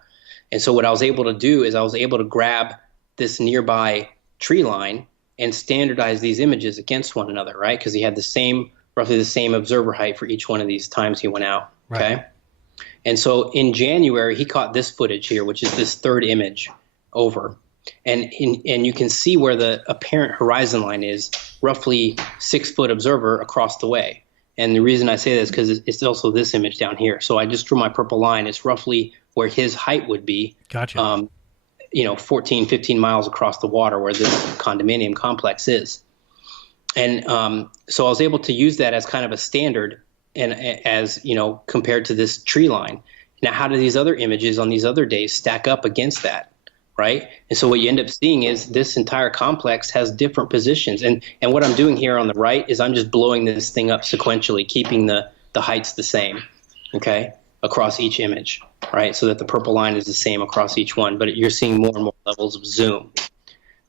And so what I was able to do is I was able to grab this nearby tree line and standardize these images against one another, right? Because he had roughly the same observer height for each one of these times he went out, okay? Right. And so in January, he caught this footage here, which is this third image over. And you can see where the apparent horizon line is, roughly 6 foot observer across the way. And the reason I say this is because it's also this image down here. So I just drew my purple line. It's roughly where his height would be. Gotcha. 14, 15 miles across the water where this condominium complex is. And so I was able to use that as kind of a standard, and as, compared to this tree line. Now, how do these other images on these other days stack up against that, right? And so what you end up seeing is this entire complex has different positions. And what I'm doing here on the right is I'm just blowing this thing up sequentially, keeping the heights the same, okay, across each image, right? So that the purple line is the same across each one, but you're seeing more and more levels of zoom.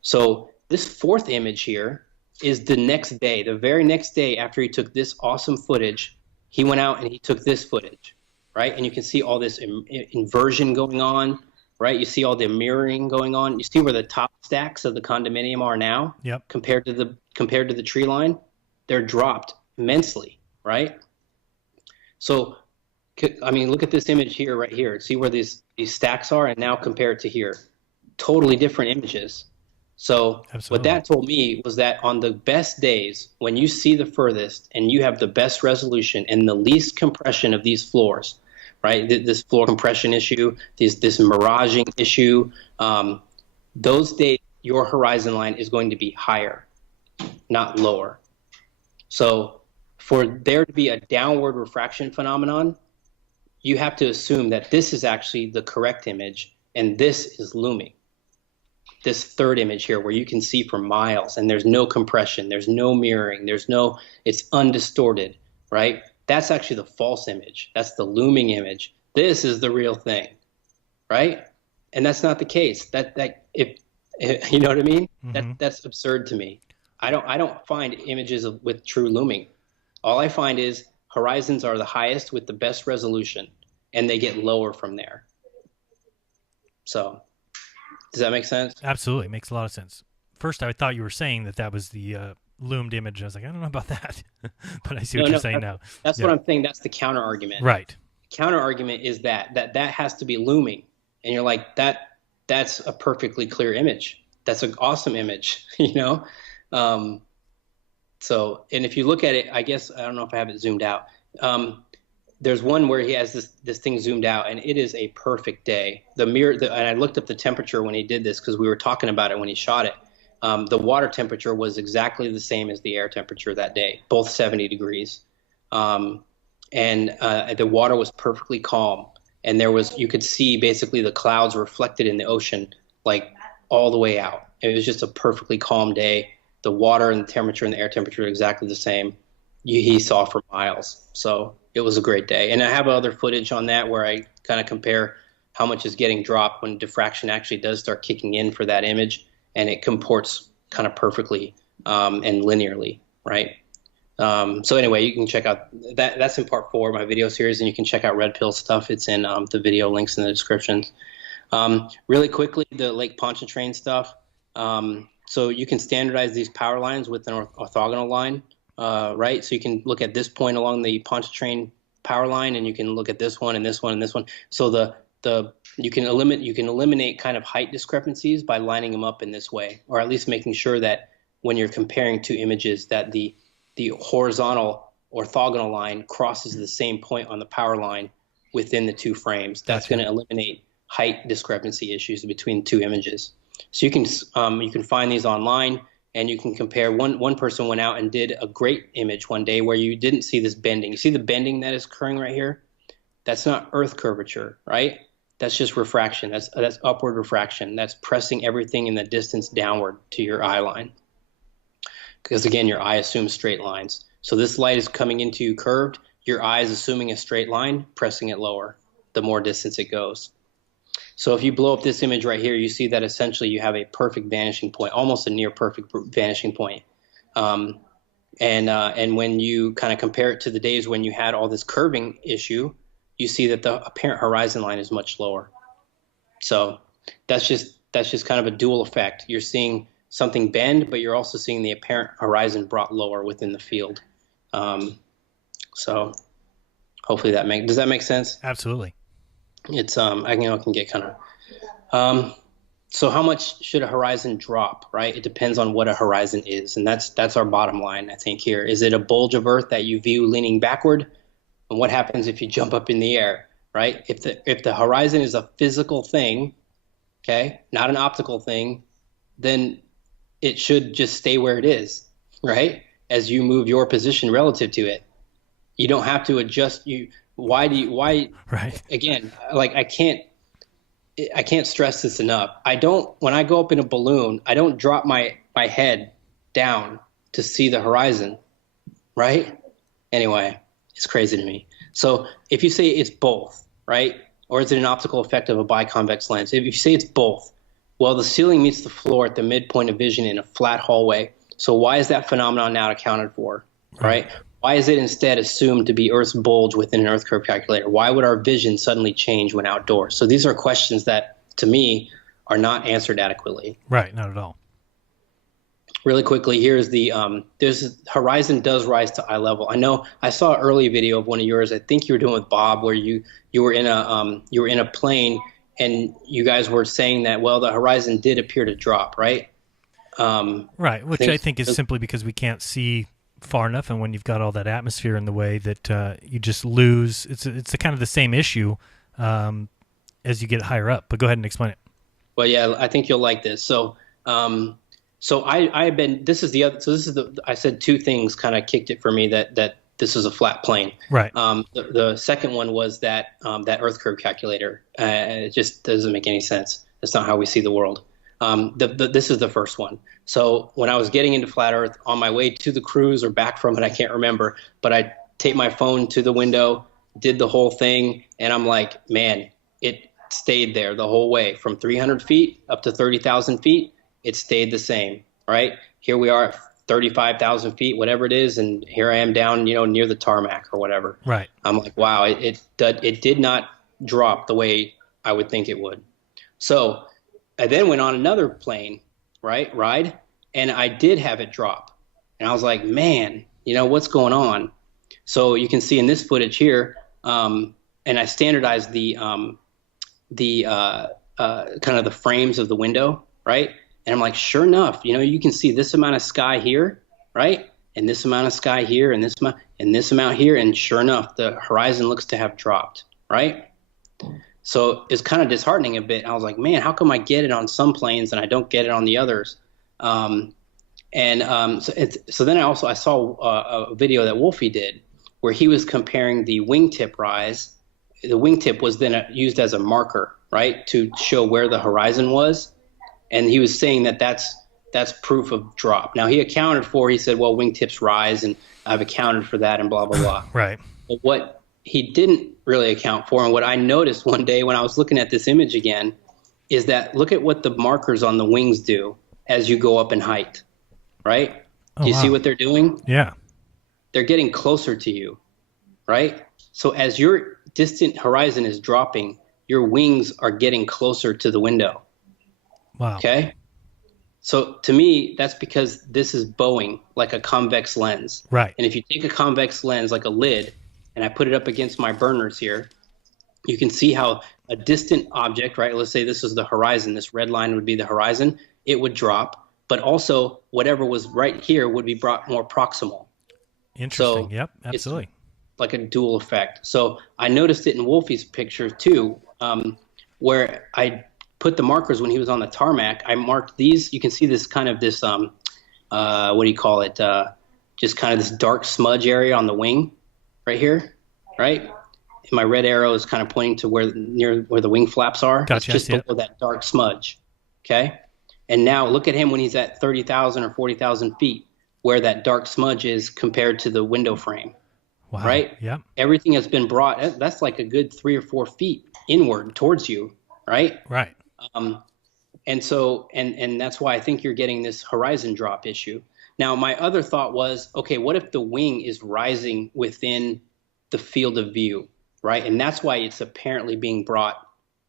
So this fourth image here is the next day, the very next day after he took this awesome footage, he went out and he took this footage, right? And you can see all this inversion going on, right? You see all the mirroring going on. You see where the top stacks of the condominium are now, yep, compared to the tree line. They're dropped immensely, right? So, I mean, look at this image here, right here. See where these stacks are, and now compared to here, totally different images. So Absolutely. What that told me was that on the best days, when you see the furthest and you have the best resolution and the least compression of these floors, right? This floor compression issue, this miraging issue, those days your horizon line is going to be higher, not lower. So for there to be a downward refraction phenomenon, you have to assume that this is actually the correct image and this is looming. This third image here where you can see for miles and there's no compression, there's no mirroring, it's undistorted, right? That's actually the false image. That's the looming image. This is the real thing, right? And that's not the case. If you know what I mean? Mm-hmm. That's absurd to me. I don't find images with true looming. All I find is horizons are the highest with the best resolution, and they get lower from there. So, does that make sense? Absolutely, makes a lot of sense. First, I thought you were saying that was the loomed image. I was like, I don't know about that, but I see what you're saying now. That's what I'm saying. That's the counter argument. Right. Counter argument is that has to be looming, and you're like that's a perfectly clear image. That's an awesome image, So, and if you look at it, I guess I don't know if I have it zoomed out. there's one where he has this thing zoomed out, and it is a perfect day. And I looked up the temperature when he did this because we were talking about it when he shot it. The water temperature was exactly the same as the air temperature that day, both 70 degrees. And the water was perfectly calm, and you could see basically the clouds reflected in the ocean, like all the way out. It was just a perfectly calm day. The water and the temperature and the air temperature are exactly the same. He saw for miles. So it was a great day. And I have other footage on that where I kind of compare how much is getting dropped when diffraction actually does start kicking in for that image, and it comports kind of perfectly and linearly, right? So anyway, you can check out that. That's in part 4 of my video series, and you can check out Red Pill stuff. It's in the video links in the descriptions. Really quickly, the Lake Pontchartrain stuff. So you can standardize these power lines with an orthogonal line, right? So you can look at this point along the Pontchartrain power line, and you can look at this one and this one and this one. So you can eliminate kind of height discrepancies by lining them up in this way, or at least making sure that when you're comparing two images that the horizontal orthogonal line crosses the same point on the power line within the two frames. That's going to eliminate height discrepancy issues between two images. So you can find these online, and you can compare. One person went out and did a great image one day where you didn't see this bending. You see the bending that is occurring right here? That's not Earth curvature, right? That's just refraction. That's upward refraction. That's pressing everything in the distance downward to your eye line. Because again, your eye assumes straight lines. So this light is coming into you curved. Your eye is assuming a straight line, pressing it lower the more distance it goes. So if you blow up this image right here, you see that essentially you have a perfect vanishing point, almost a near perfect vanishing point. And when you kind of compare it to the days when you had all this curving issue, you see that the apparent horizon line is much lower. So that's just kind of a dual effect. You're seeing something bend, but you're also seeing the apparent horizon brought lower within the field. So hopefully does that make sense? Absolutely. It's I can get kind of so how much should a horizon drop, right? It depends on what a horizon is, and that's our bottom line, I think, here. Is it a bulge of Earth that you view leaning backward? And what happens if you jump up in the air, right? If the horizon is a physical thing, okay, not an optical thing, then it should just stay where it is, right? As you move your position relative to it. You don't have to adjust. Why? Right. Again, like I can't stress this enough. When I go up in a balloon, I don't drop my head down to see the horizon, right? Anyway, it's crazy to me. So if you say it's both, right? Or is it an optical effect of a biconvex lens? If you say it's both, well, the ceiling meets the floor at the midpoint of vision in a flat hallway. So why is that phenomenon not accounted for, right? Why is it instead assumed to be Earth's bulge within an Earth curve calculator? Why would our vision suddenly change when outdoors? So these are questions that, to me, are not answered adequately. Right, not at all. Really quickly, here's horizon does rise to eye level. I know I saw an early video of one of yours. I think you were doing with Bob, where you were in a plane, and you guys were saying that, well, the horizon did appear to drop, right? Right, which I think is simply because we can't see far enough, and when you've got all that atmosphere in the way, that you just lose. It's kind of the same issue as you get higher up. But go ahead and explain it. Well, yeah, I think you'll like this. So I've been. This is the. I said two things kind of kicked it for me that this is a flat plane. Right. The second one was that Earth curve calculator. It just doesn't make any sense. That's not how we see the world. This is the first one. So when I was getting into flat Earth on my way to the cruise or back from it, I can't remember, but I taped my phone to the window, did the whole thing, and I'm like, man, it stayed there the whole way from 300 feet up to 30,000 feet. It stayed the same, right? Here we are at 35,000 feet, whatever it is, and here I am down, near the tarmac or whatever. Right. I'm like, wow, it did not drop the way I would think it would. So I then went on another plane, ride, and I did have it drop. And I was like, man, what's going on? So you can see in this footage here, and I standardized the kind of the frames of the window, right? And I'm like, sure enough, you can see this amount of sky here, right? and this amount of sky here, and this amount here, and sure enough, the horizon looks to have dropped, right? So it's kind of disheartening a bit. I was like, man, how come I get it on some planes and I don't get it on the others? So then I saw a video that Wolfie did where he was comparing the wingtip rise. The wingtip was then used as a marker, right, to show where the horizon was. And he was saying that that's proof of drop. Now, he said, well, wingtips rise, and I've accounted for that and blah, blah, blah. Right. But what he didn't really account for, and what I noticed one day when I was looking at this image again, is that look at what the markers on the wings do as you go up in height, right? Do you see what they're doing? Yeah. They're getting closer to you, right? So as your distant horizon is dropping, your wings are getting closer to the window. Wow. Okay? So to me, that's because this is bowing like a convex lens. Right. And if you take a convex lens like a lid, and I put it up against my burners here, you can see how a distant object, right? Let's say this is the horizon. This red line would be the horizon. It would drop, but also whatever was right here would be brought more proximal. Interesting. So yep, absolutely. It's like a dual effect. So I noticed it in Wolfie's picture too, where I put the markers when he was on the tarmac. I marked these. You can see this kind of this, what do you call it? Just kind of this dark smudge area on the wing. Right here, right? And my red arrow is kind of pointing to near where the wing flaps are. Gotcha. It's just below that dark smudge, okay? And now look at him when he's at 30,000 or 40,000 feet, where that dark smudge is compared to the window frame, wow. right? Yep. Everything has been brought, that's like a good 3 or 4 feet inward towards you, right? Right. And so, and that's why I think you're getting this horizon drop issue. Now, my other thought was, okay, what if the wing is rising within the field of view, right? And that's why it's apparently being brought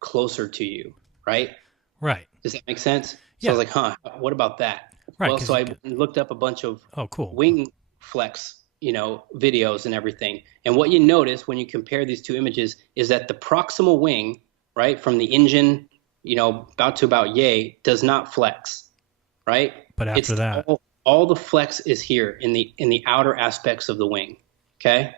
closer to you, right? Right. Does that make sense? Yeah. So I was like, what about that? Right. Well, so I looked up a bunch of wing flex, videos and everything. And what you notice when you compare these two images is that the proximal wing, right, from the engine, about yay, does not flex, right? But after that. All the flex is here in the outer aspects of the wing, okay?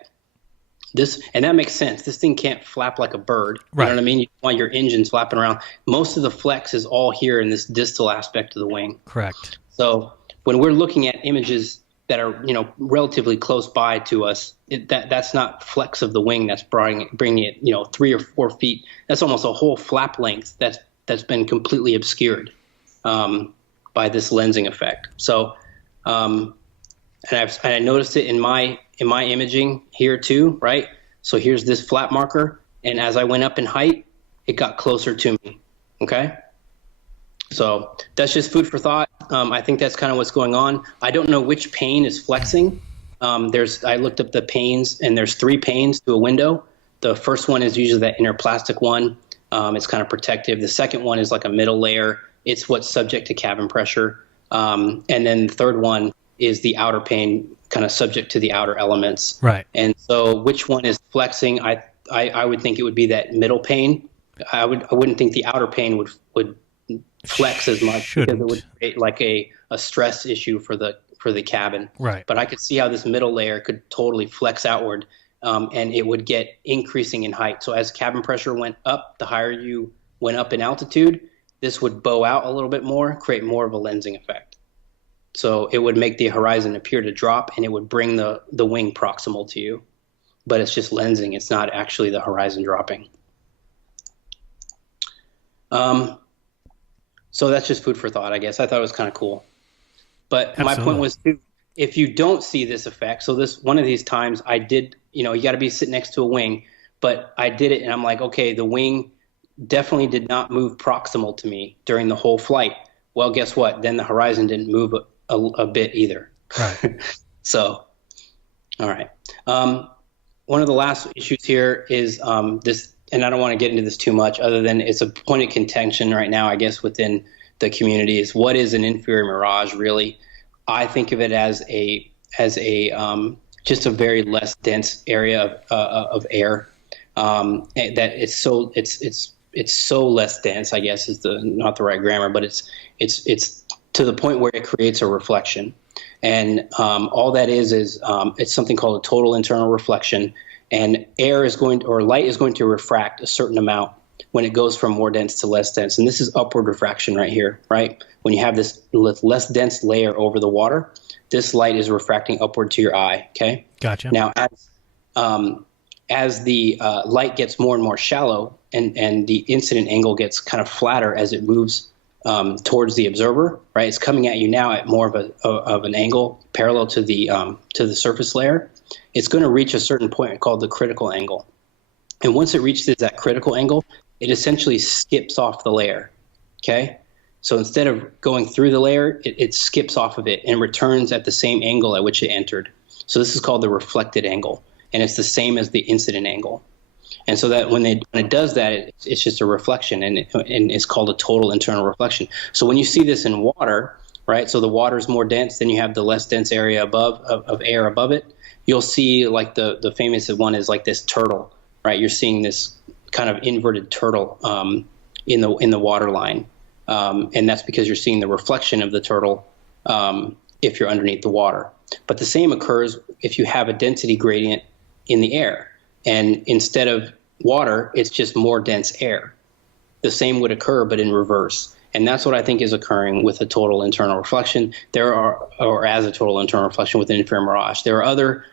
And that makes sense. This thing can't flap like a bird. Right. You know what I mean? You want your engines flapping around. Most of the flex is all here in this distal aspect of the wing. Correct. So when we're looking at images that are relatively close by to us, that's not flex of the wing that's bringing it 3 or 4 feet. That's almost a whole flap length that's been completely obscured by this lensing effect. So. And I noticed it in my imaging here too, right? So here's this flat marker, and as I went up in height, it got closer to me. Okay, so that's just food for thought. I think that's kind of what's going on. I don't know which pane is flexing. I looked up the panes, and there's 3 panes to a window. The first one is usually that inner plastic one. It's kind of protective. The second one is like a middle layer. It's what's subject to cabin pressure. And then the third one is the outer pane, kind of subject to the outer elements. Right. And so which one is flexing? I would think it would be that middle pane. I wouldn't think the outer pane would flex as much because it would create like a stress issue for the cabin. Right. But I could see how this middle layer could totally flex outward, and it would get increasing in height. So as cabin pressure went up, the higher you went up in altitude, this would bow out a little bit more, create more of a lensing effect. So it would make the horizon appear to drop, and it would bring the wing proximal to you. But it's just lensing. It's not actually the horizon dropping. So that's just food for thought, I guess. I thought it was kind of cool. But Absolutely. My point was, too, if you don't see this effect, so one of these times I did, you got to be sitting next to a wing, but I did it, and I'm like, okay, the wing definitely did not move proximal to me during the whole flight. Well, guess what? Then the horizon didn't move a bit either. Right. So, all right. One of the last issues here is this, and I don't want to get into this too much other than it's a point of contention right now, I guess, within the community is what is an inferior mirage really? I think of it as just a very less dense area of air. That it's so less dense, I guess is not the right grammar, but it's to the point where it creates a reflection. And all that is it's something called a total internal reflection. And light is going to refract a certain amount when it goes from more dense to less dense. And this is upward refraction right here, right? When you have this less dense layer over the water, this light is refracting upward to your eye, okay? Gotcha. Now, as the light gets more and more shallow and the incident angle gets kind of flatter as it moves towards the observer, right? It's coming at you now at more of an angle parallel to the surface layer. It's going to reach a certain point called the critical angle. And once it reaches that critical angle, it essentially skips off the layer, okay? So instead of going through the layer, it skips off of it and returns at the same angle at which it entered. So this is called the reflected angle, and it's the same as the incident angle. And so that when it does that, it's just a reflection, and it's called a total internal reflection. So when you see this in water, right, so the water is more dense, then you have the less dense area of air above it, you'll see like the famous one is like this turtle, right? You're seeing this kind of inverted turtle in the water line. And that's because you're seeing the reflection of the turtle if you're underneath the water. But the same occurs if you have a density gradient in the air. And instead of water, it's just more dense air. The same would occur, but in reverse. And that's what I think is occurring with a total internal reflection. Or as a total internal reflection with an inferior mirage. There are other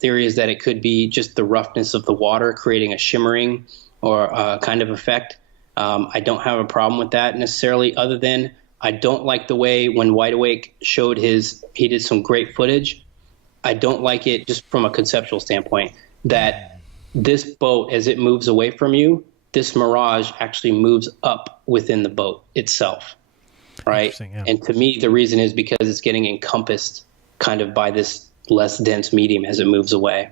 theories that it could be just the roughness of the water creating a shimmering or kind of effect. I don't have a problem with that necessarily, other than I don't like the way when Wide Awake showed he did some great footage. I don't like it just from a conceptual standpoint that this boat, as it moves away from you, this mirage actually moves up within the boat itself, right? Yeah. And to me, the reason is because it's getting encompassed kind of by this less dense medium as it moves away.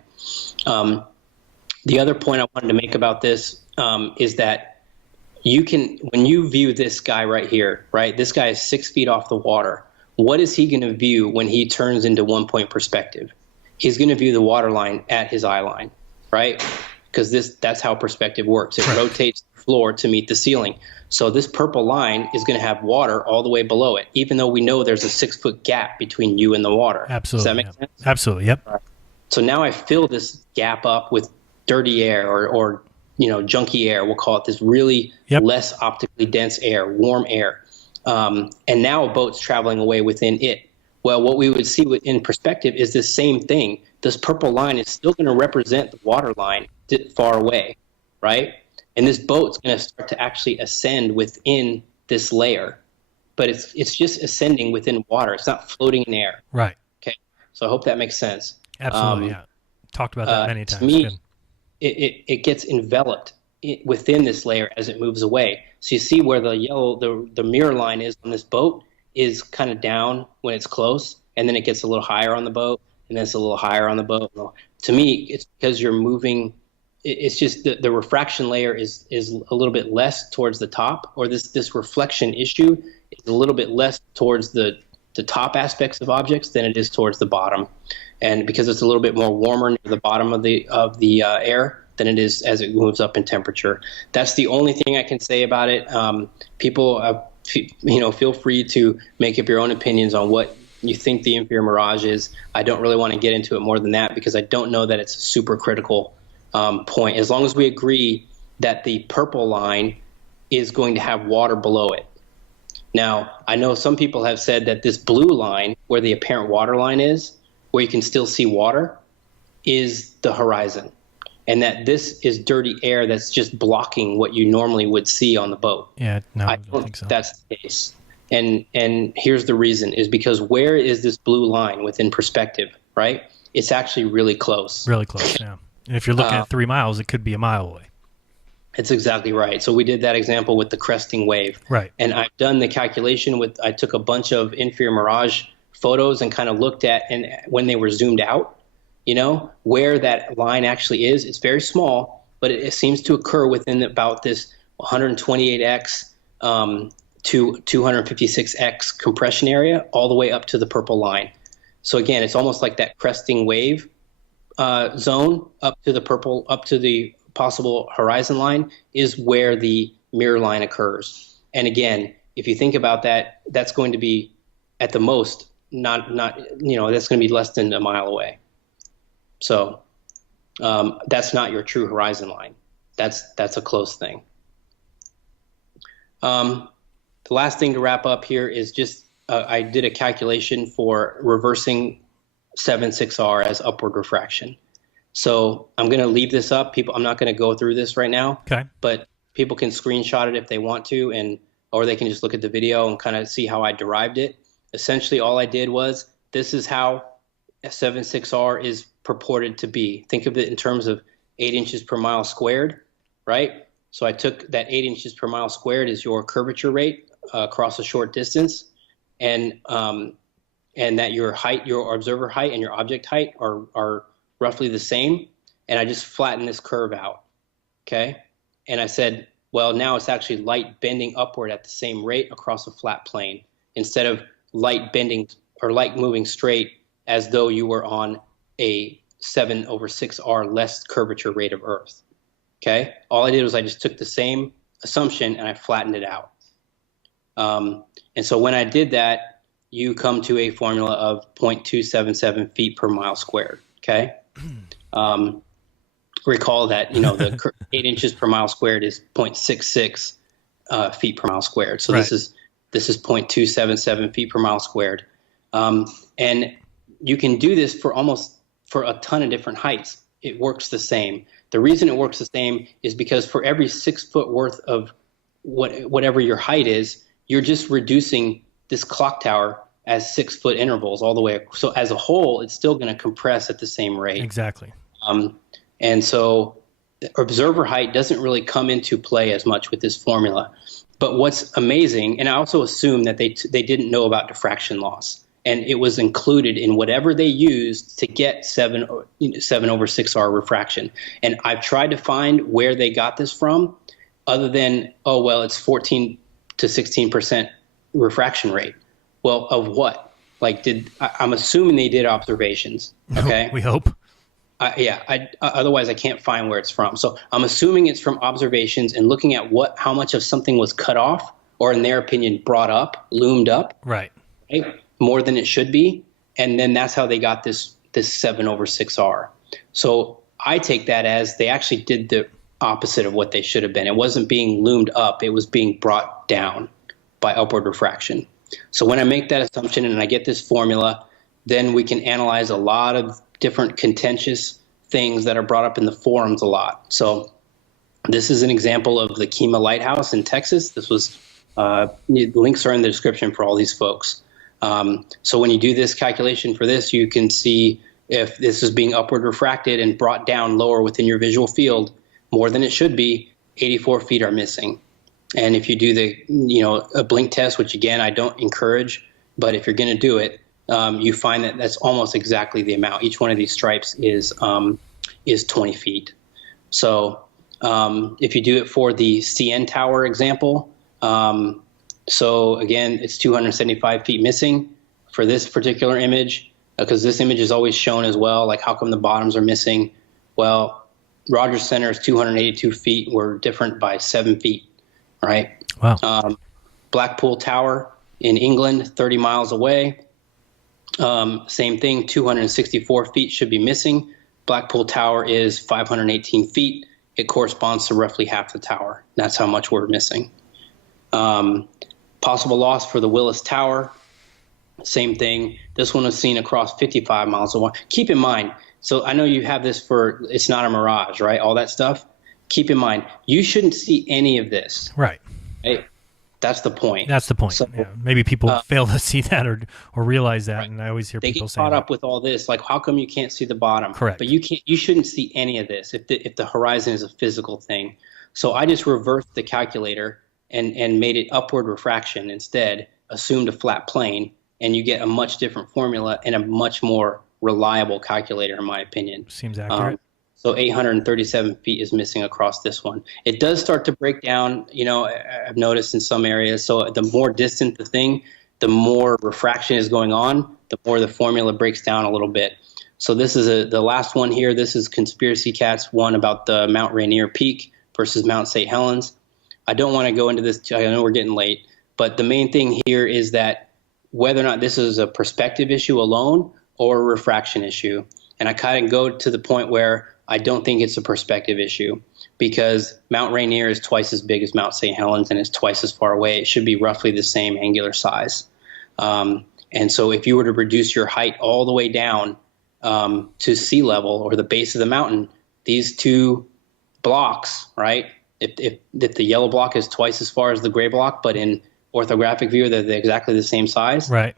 The other point I wanted to make about this is that when you view this guy right here, right? This guy is 6 feet off the water. What is he going to view when he turns into 1 point perspective? He's going to view the water line at his eye line, right? Because that's how perspective works. It rotates the floor to meet the ceiling. So this purple line is going to have water all the way below it, even though we know there's a 6 foot gap between you and the water. Absolutely. Does that make sense? Absolutely. Yep. Right. So now I fill this gap up with dirty air or junky air. We'll call it this really less optically dense air, warm air. And now a boat's traveling away within it. Well, what we would see in perspective is the same thing. This purple line is still going to represent the water line far away, right? And this boat's going to start to actually ascend within this layer. But it's just ascending within water. It's not floating in air. Right. Okay. So I hope that makes sense. Absolutely, yeah. Talked about that many times. To me, it gets enveloped within this layer as it moves away. So you see where the mirror line is on this boat is kind of down when it's close, and then it gets a little higher on the boat, and then it's a little higher on the boat. To me, it's because you're moving. It's just the refraction layer is a little bit less towards the top, or this reflection issue is a little bit less towards the top aspects of objects than it is towards the bottom. And because it's a little bit more warmer near the bottom of the air than it is as it moves up in temperature. That's the only thing I can say about it. People, feel free to make up your own opinions on what you think the inferior mirage is. I don't really want to get into it more than that because I don't know that it's a super critical point. As long as we agree that the purple line is going to have water below it. Now, I know some people have said that this blue line, where the apparent water line is, where you can still see water, is the horizon. And that this is dirty air that's just blocking what you normally would see on the boat. Yeah, no, I don't think so. That's the case. And here's the reason, is because where is this blue line within perspective, right? It's actually really close. Really close, yeah. And if you're looking at 3 miles, it could be a mile away. It's exactly right. So we did that example with the cresting wave. Right. And I've done the calculation I took a bunch of inferior mirage photos and kind of looked at, and when they were zoomed out, where that line actually is. It's very small, but it seems to occur within about this 128x to 256x compression area, all the way up to the purple line. So again, it's almost like that cresting wave zone up to the possible horizon line is where the mirror line occurs. And again, if you think about that, that's going to be at the most not that's going to be less than a mile away. So that's not your true horizon line. That's a close thing. The last thing to wrap up here is just I did a calculation for reversing 7.6R as upward refraction. So I'm going to leave this up. I'm not going to go through this right now. Okay. But people can screenshot it if they want to, or they can just look at the video and kind of see how I derived it. Essentially, all I did was, this is how a 7.6R is purported to be. Think of it in terms of 8 inches per mile squared, right? So I took that 8 inches per mile squared as your curvature rate across a short distance, and that your height, your observer height and your object height are roughly the same. And I just flattened this curve out, okay? And I said, well, now it's actually light bending upward at the same rate across a flat plane, instead of light bending or light moving straight as though you were on a 7/6R less curvature rate of Earth. Okay, all I did was I just took the same assumption and I flattened it out. And so when I did that, you come to a formula of 0.277 feet per mile squared. Okay, recall that the 8 inches per mile squared is 0.66 feet per mile squared. So right. This is 0.277 feet per mile squared. And you can do this for a ton of different heights. It works the same. The reason it works the same is because for every 6 foot worth of whatever your height is, you're just reducing this clock tower as 6 foot intervals all the way. So as a whole, it's still going to compress at the same rate. Exactly. And so observer height doesn't really come into play as much with this formula. But what's amazing, and I also assume that they didn't know about diffraction loss, and it was included in whatever they used to get 7/6R refraction. And I've tried to find where they got this from, other than, oh, well, it's 14 to 16% refraction rate. Well, of what? Like, I'm assuming they did observations. Okay. We hope. Otherwise I can't find where it's from. So I'm assuming it's from observations and looking at how much of something was cut off, or in their opinion, brought up, loomed up. Right. More than it should be. And then that's how they got this 7/6R. So I take that as they actually did the opposite of what they should have been. It wasn't being loomed up. It was being brought down by upward refraction. So when I make that assumption and I get this formula, then we can analyze a lot of different contentious things that are brought up in the forums a lot. So this is an example of the Kemah Lighthouse in Texas. This was the links are in the description for all these folks. So when you do this calculation for this, you can see if this is being upward refracted and brought down lower within your visual field more than it should be, 84 feet are missing. And if you do a blink test, which again, I don't encourage, but if you're going to do it, you find that that's almost exactly the amount. Each one of these stripes is 20 feet. So if you do it for the CN Tower example, so again, it's 275 feet missing for this particular image, because this image is always shown as well. Like, how come the bottoms are missing? Well, Rogers Center is 282 feet. We're different by 7 feet, right? Wow. Blackpool Tower in England, 30 miles away. Same thing, 264 feet should be missing. Blackpool Tower is 518 feet. It corresponds to roughly half the tower. That's how much we're missing. Possible loss for the Willis Tower, same thing. This one was seen across 55 miles away. Keep in mind, so I know you have this for, it's not a mirage, right? All that stuff. Keep in mind, you shouldn't see any of this. Right. That's the point. That's the point. So, yeah. Maybe people fail to see that or realize that, right. And I always hear people say they get caught up with all this, like, how come you can't see the bottom? Correct. But you shouldn't see any of this if the horizon is a physical thing. So I just reversed the calculator and made it upward refraction instead, assumed a flat plane, and you get a much different formula and a much more reliable calculator, in my opinion. Seems accurate. So 837 feet is missing across this one. It does start to break down, I've noticed in some areas. So the more distant the thing, the more refraction is going on, the more the formula breaks down a little bit. So this is the last one here. This is Conspiracy Catz one about the Mount Rainier Peak versus Mount St. Helens. I don't want to go into this. I know we're getting late, but the main thing here is that whether or not this is a perspective issue alone or a refraction issue. And I kind of go to the point where I don't think it's a perspective issue, because Mount Rainier is twice as big as Mount St. Helens and is twice as far away. It should be roughly the same angular size. And so if you were to reduce your height all the way down to sea level or the base of the mountain, these two blocks, right? If the yellow block is twice as far as the gray block, but in orthographic view, they're exactly the same size. Right.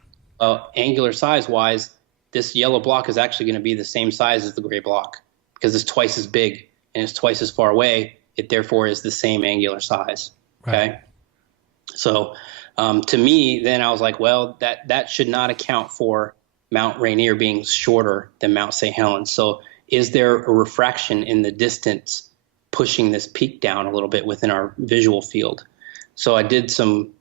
Angular size wise, this yellow block is actually going to be the same size as the gray block because it's twice as big and it's twice as far away. It therefore is the same angular size. Okay. Right. So to me, then I was like, well, that should not account for Mount Rainier being shorter than Mount St. Helens. So is there a refraction in the distance pushing this peak down a little bit within our visual field? So I did some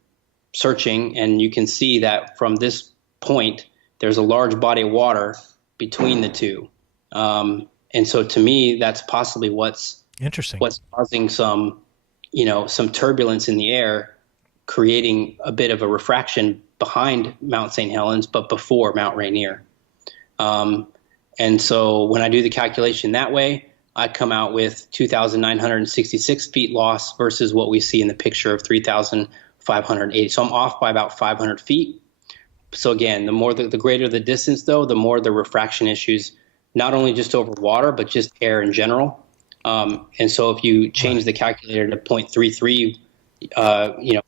searching, and you can see that from this point, there's a large body of water between the two. And so to me, that's possibly what's causing some turbulence in the air, creating a bit of a refraction behind Mount St. Helens, but before Mount Rainier. And so when I do the calculation that way, I come out with 2,966 feet loss versus what we see in the picture of 3,580. So I'm off by about 500 feet. So again, the greater the distance, though, the more the refraction issues, not only just over water, but just air in general. And so if you change the calculator to 0.33,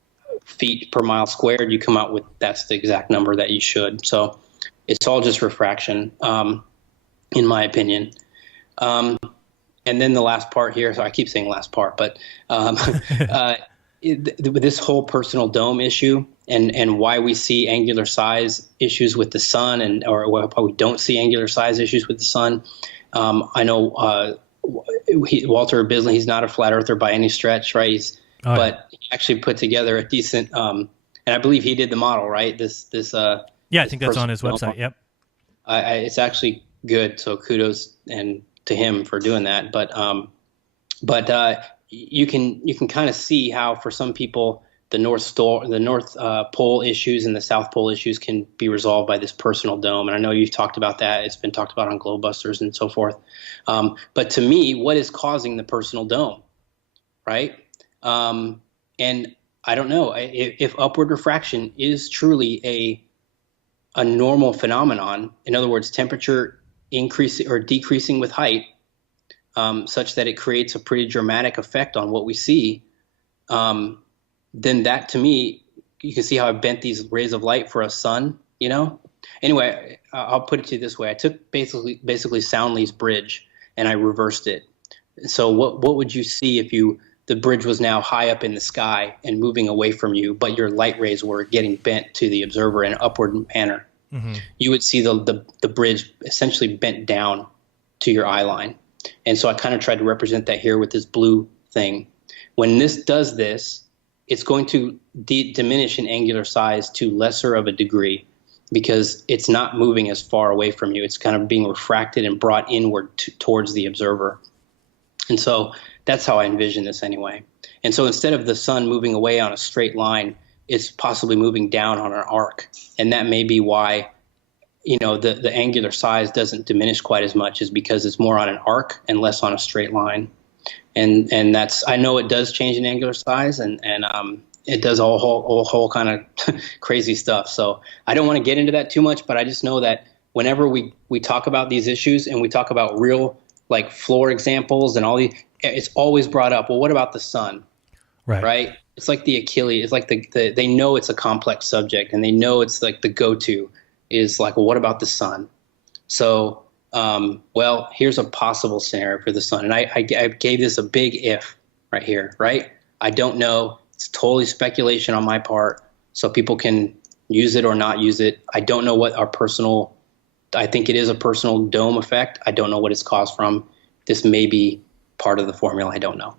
feet per mile squared, you come out with that's the exact number that you should. So it's all just refraction, in my opinion. And then the last part here, so I keep saying last part, but this whole personal dome issue and why we see angular size issues with the sun or why we don't see angular size issues with the sun. I know Walter Bislin, he's not a flat earther by any stretch, right? But he actually put together a decent, and I believe he did the model, right? I think that's on his website. Yep. It's actually good. So kudos to him for doing that. But you can kind of see how for some people the North Pole issues and the South Pole issues can be resolved by this personal dome. And I know you've talked about that. It's been talked about on Globebusters and so forth. But to me, what is causing the personal dome, right? And I don't know if upward refraction is truly a normal phenomenon. In other words, temperature increasing or decreasing with height, such that it creates a pretty dramatic effect on what we see. Then that, to me, you can see how I bent these rays of light for a sun, Anyway, I'll put it to you this way. I took basically Soundly's bridge and I reversed it. So what would you see if the bridge was now high up in the sky and moving away from you, but your light rays were getting bent to the observer in an upward manner? Mm-hmm. You would see the bridge essentially bent down to your eye line. And so I kind of tried to represent that here with this blue thing. When this does this, it's going to diminish in angular size to lesser of a degree because it's not moving as far away from you. It's kind of being refracted and brought inward towards the observer. And so that's how I envision this anyway. And so instead of the sun moving away on a straight line, it's possibly moving down on an arc. And that may be why, the angular size doesn't diminish quite as much, is because it's more on an arc and less on a straight line. And that's, I know it does change in angular size and it does all whole kind of crazy stuff. So I don't want to get into that too much, but I just know that whenever we talk about these issues and we talk about real like floor examples and all these, it's always brought up. Well, what about the sun? Right. It's like the Achilles. It's like they know it's a complex subject and they know it's like the go-to is like, well, what about the sun? So, well, here's a possible scenario for the sun. And I gave this a big if right here, right? I don't know. It's totally speculation on my part. So people can use it or not use it. I don't know what I think it is a personal dome effect. I don't know what it's caused from. This may be part of the formula. I don't know.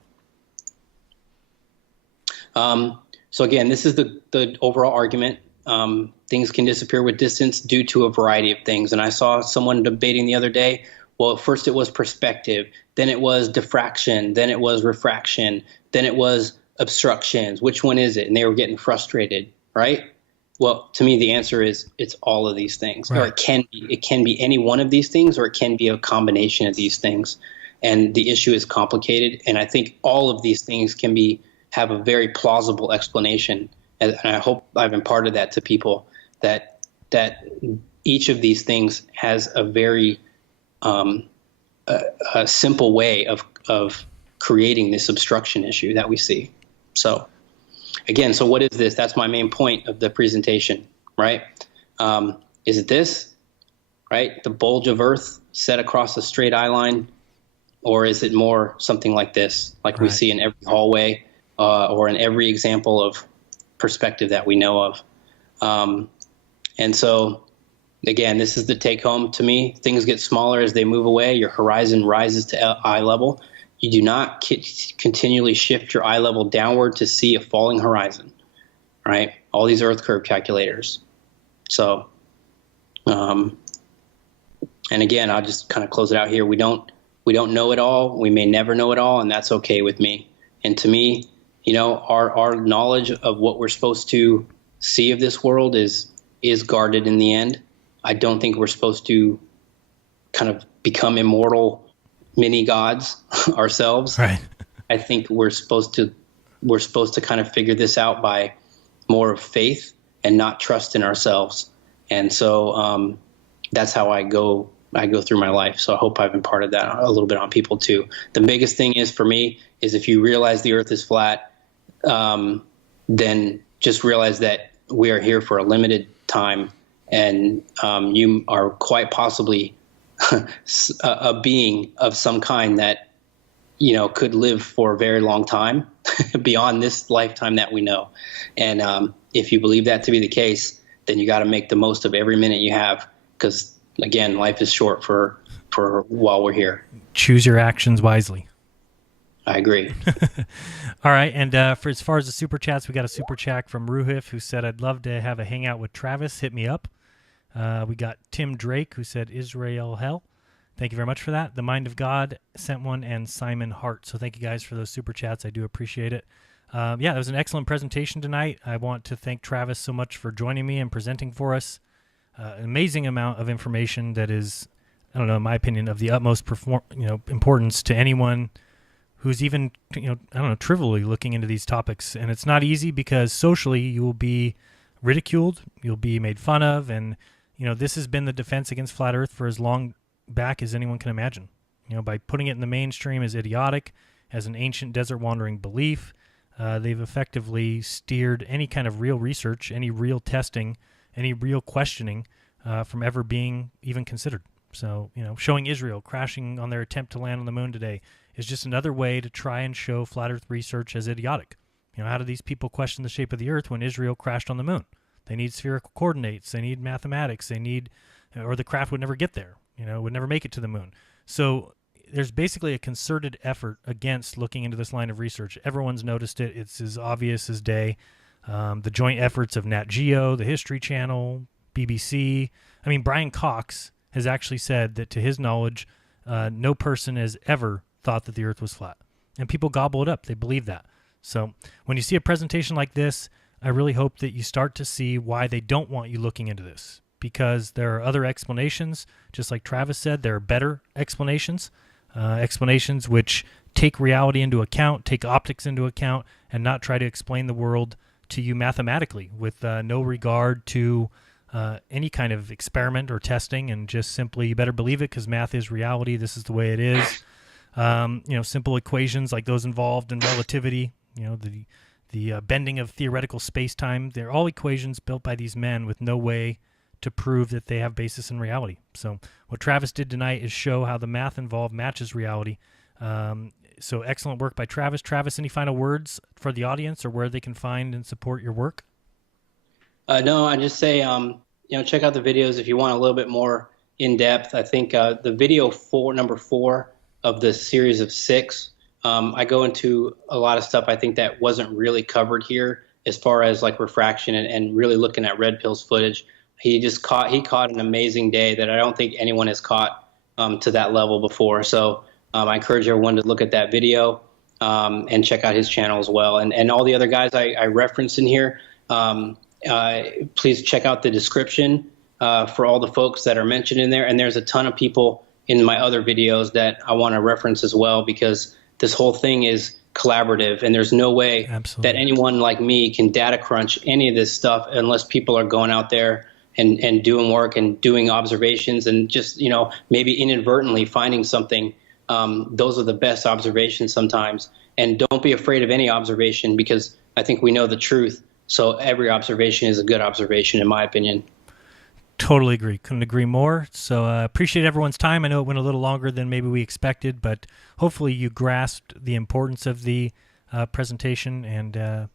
So again, this is the overall argument. Things can disappear with distance due to a variety of things. And I saw someone debating the other day, well, first it was perspective, then it was diffraction, then it was refraction, then it was obstructions. Which one is it? And they were getting frustrated, right? Well, to me, the answer is it's all of these things, Right. or it can be any one of these things, or it can be a combination of these things. And the issue is complicated. And I think all of these things have a very plausible explanation. And I hope I've imparted that to people, that each of these things has a very a simple way of creating this obstruction issue that we see. So again, so what is this? That's my main point of the presentation, right? Is it this, right? The bulge of Earth set across a straight eye line? Or is it more something like this, like we see in every hallway or in every example of perspective that we know of? And so, again, this is the take home to me. Things get smaller as they move away. Your horizon rises to eye level. You do not continually shift your eye level downward to see a falling horizon, right? All these Earth curve calculators. So, and again, I'll just kind of close it out here. We don't know it all. We may never know it all, and that's okay with me. And to me, you know, our knowledge of what we're supposed to see of this world is guarded in the end. I don't think we're supposed to kind of become immortal mini gods ourselves. Right. I think we're supposed to kind of figure this out by more of faith and not trust in ourselves. And so that's how I go through my life. So I hope I've imparted that a little bit on people too. The biggest thing is for me is if you realize the Earth is flat, then just realize that we are here for a limited time, and you are quite possibly a being of some kind that, you know, could live for a very long time beyond this lifetime that we know. And if you believe that to be the case, then you got to make the most of every minute you have, because again, life is short for while we're here. Choose your actions wisely. I agree. All right, and for as far as the super chats, we got a super chat from Ruhif, who said, "I'd love to have a hangout with Travis. Hit me up." We got Tim Drake, who said, "Israel hell." Thank you very much for that. The Mind of God sent one, and Simon Hart. So thank you guys for those super chats. I do appreciate it. Yeah, that was an excellent presentation tonight. I want to thank Travis so much for joining me and presenting for us. An amazing amount of information that is, I don't know, in my opinion, of the utmost importance to anyone who's even, trivially looking into these topics. And it's not easy because socially you will be ridiculed, you'll be made fun of, and, this has been the defense against flat Earth for as long back as anyone can imagine. By putting it in the mainstream as idiotic, as an ancient desert wandering belief, they've effectively steered any kind of real research, any real testing, any real questioning from ever being even considered. So, showing Israel crashing on their attempt to land on the moon today is just another way to try and show flat Earth research as idiotic. How do these people question the shape of the Earth when Israel crashed on the moon? They need spherical coordinates. They need mathematics. Or the craft would never get there. Would never make it to the moon. So there's basically a concerted effort against looking into this line of research. Everyone's noticed it. It's as obvious as day. The joint efforts of Nat Geo, the History Channel, BBC. Brian Cox has actually said that, to his knowledge, no person has ever thought that the Earth was flat. And people gobble it up. They believe that. So when you see a presentation like this, I really hope that you start to see why they don't want you looking into this. Because there are other explanations. Just like Travis said, there are better explanations. Explanations which take reality into account, take optics into account, and not try to explain the world to you mathematically with no regard to any kind of experiment or testing, and just simply, you better believe it because math is reality. This is the way it is. Simple equations like those involved in relativity, the bending of theoretical space-time, they're all equations built by these men with no way to prove that they have basis in reality. So what Travis did tonight is show how the math involved matches reality. So excellent work by Travis. Travis, any final words for the audience or where they can find and support your work? No, I just say, check out the videos if you want a little bit more in depth. I think the video number 4 of the series of 6, I go into a lot of stuff I think that wasn't really covered here as far as like refraction and really looking at Red Pill's footage. He caught an amazing day that I don't think anyone has caught to that level before. So I encourage everyone to look at that video and check out his channel as well. And all the other guys I referenced in here, please check out the description for all the folks that are mentioned in there. And there's a ton of people in my other videos that I want to reference as well, because this whole thing is collaborative, and there's no way that anyone like me can data crunch any of this stuff unless people are going out there and doing work and doing observations and just, maybe inadvertently finding something. Those are the best observations sometimes. And don't be afraid of any observation, because I think we know the truth. So every observation is a good observation, in my opinion. Totally agree. Couldn't agree more. So appreciate everyone's time. I know it went a little longer than maybe we expected, but hopefully you grasped the importance of the presentation. And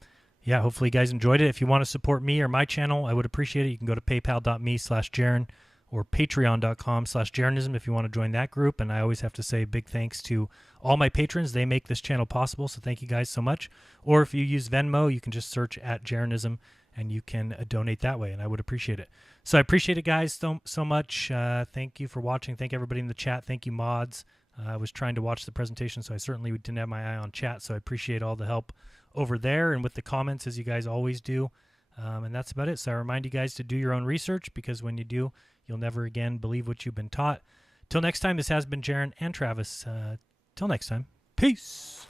hopefully you guys enjoyed it. If you want to support me or my channel, I would appreciate it. You can go to paypal.me/Jaron or patreon.com/Jaronism if you want to join that group. And I always have to say big thanks to all my patrons. They make this channel possible. So thank you guys so much. Or if you use Venmo, you can just search @Jaronism and you can donate that way, and I would appreciate it. So I appreciate it, guys, so much. Thank you for watching. Thank everybody in the chat. Thank you, mods. I was trying to watch the presentation, so I certainly didn't have my eye on chat, so I appreciate all the help over there and with the comments, as you guys always do. And that's about it. So I remind you guys to do your own research, because when you do, you'll never again believe what you've been taught. Till next time, this has been Jaron and Travis. Till next time, peace.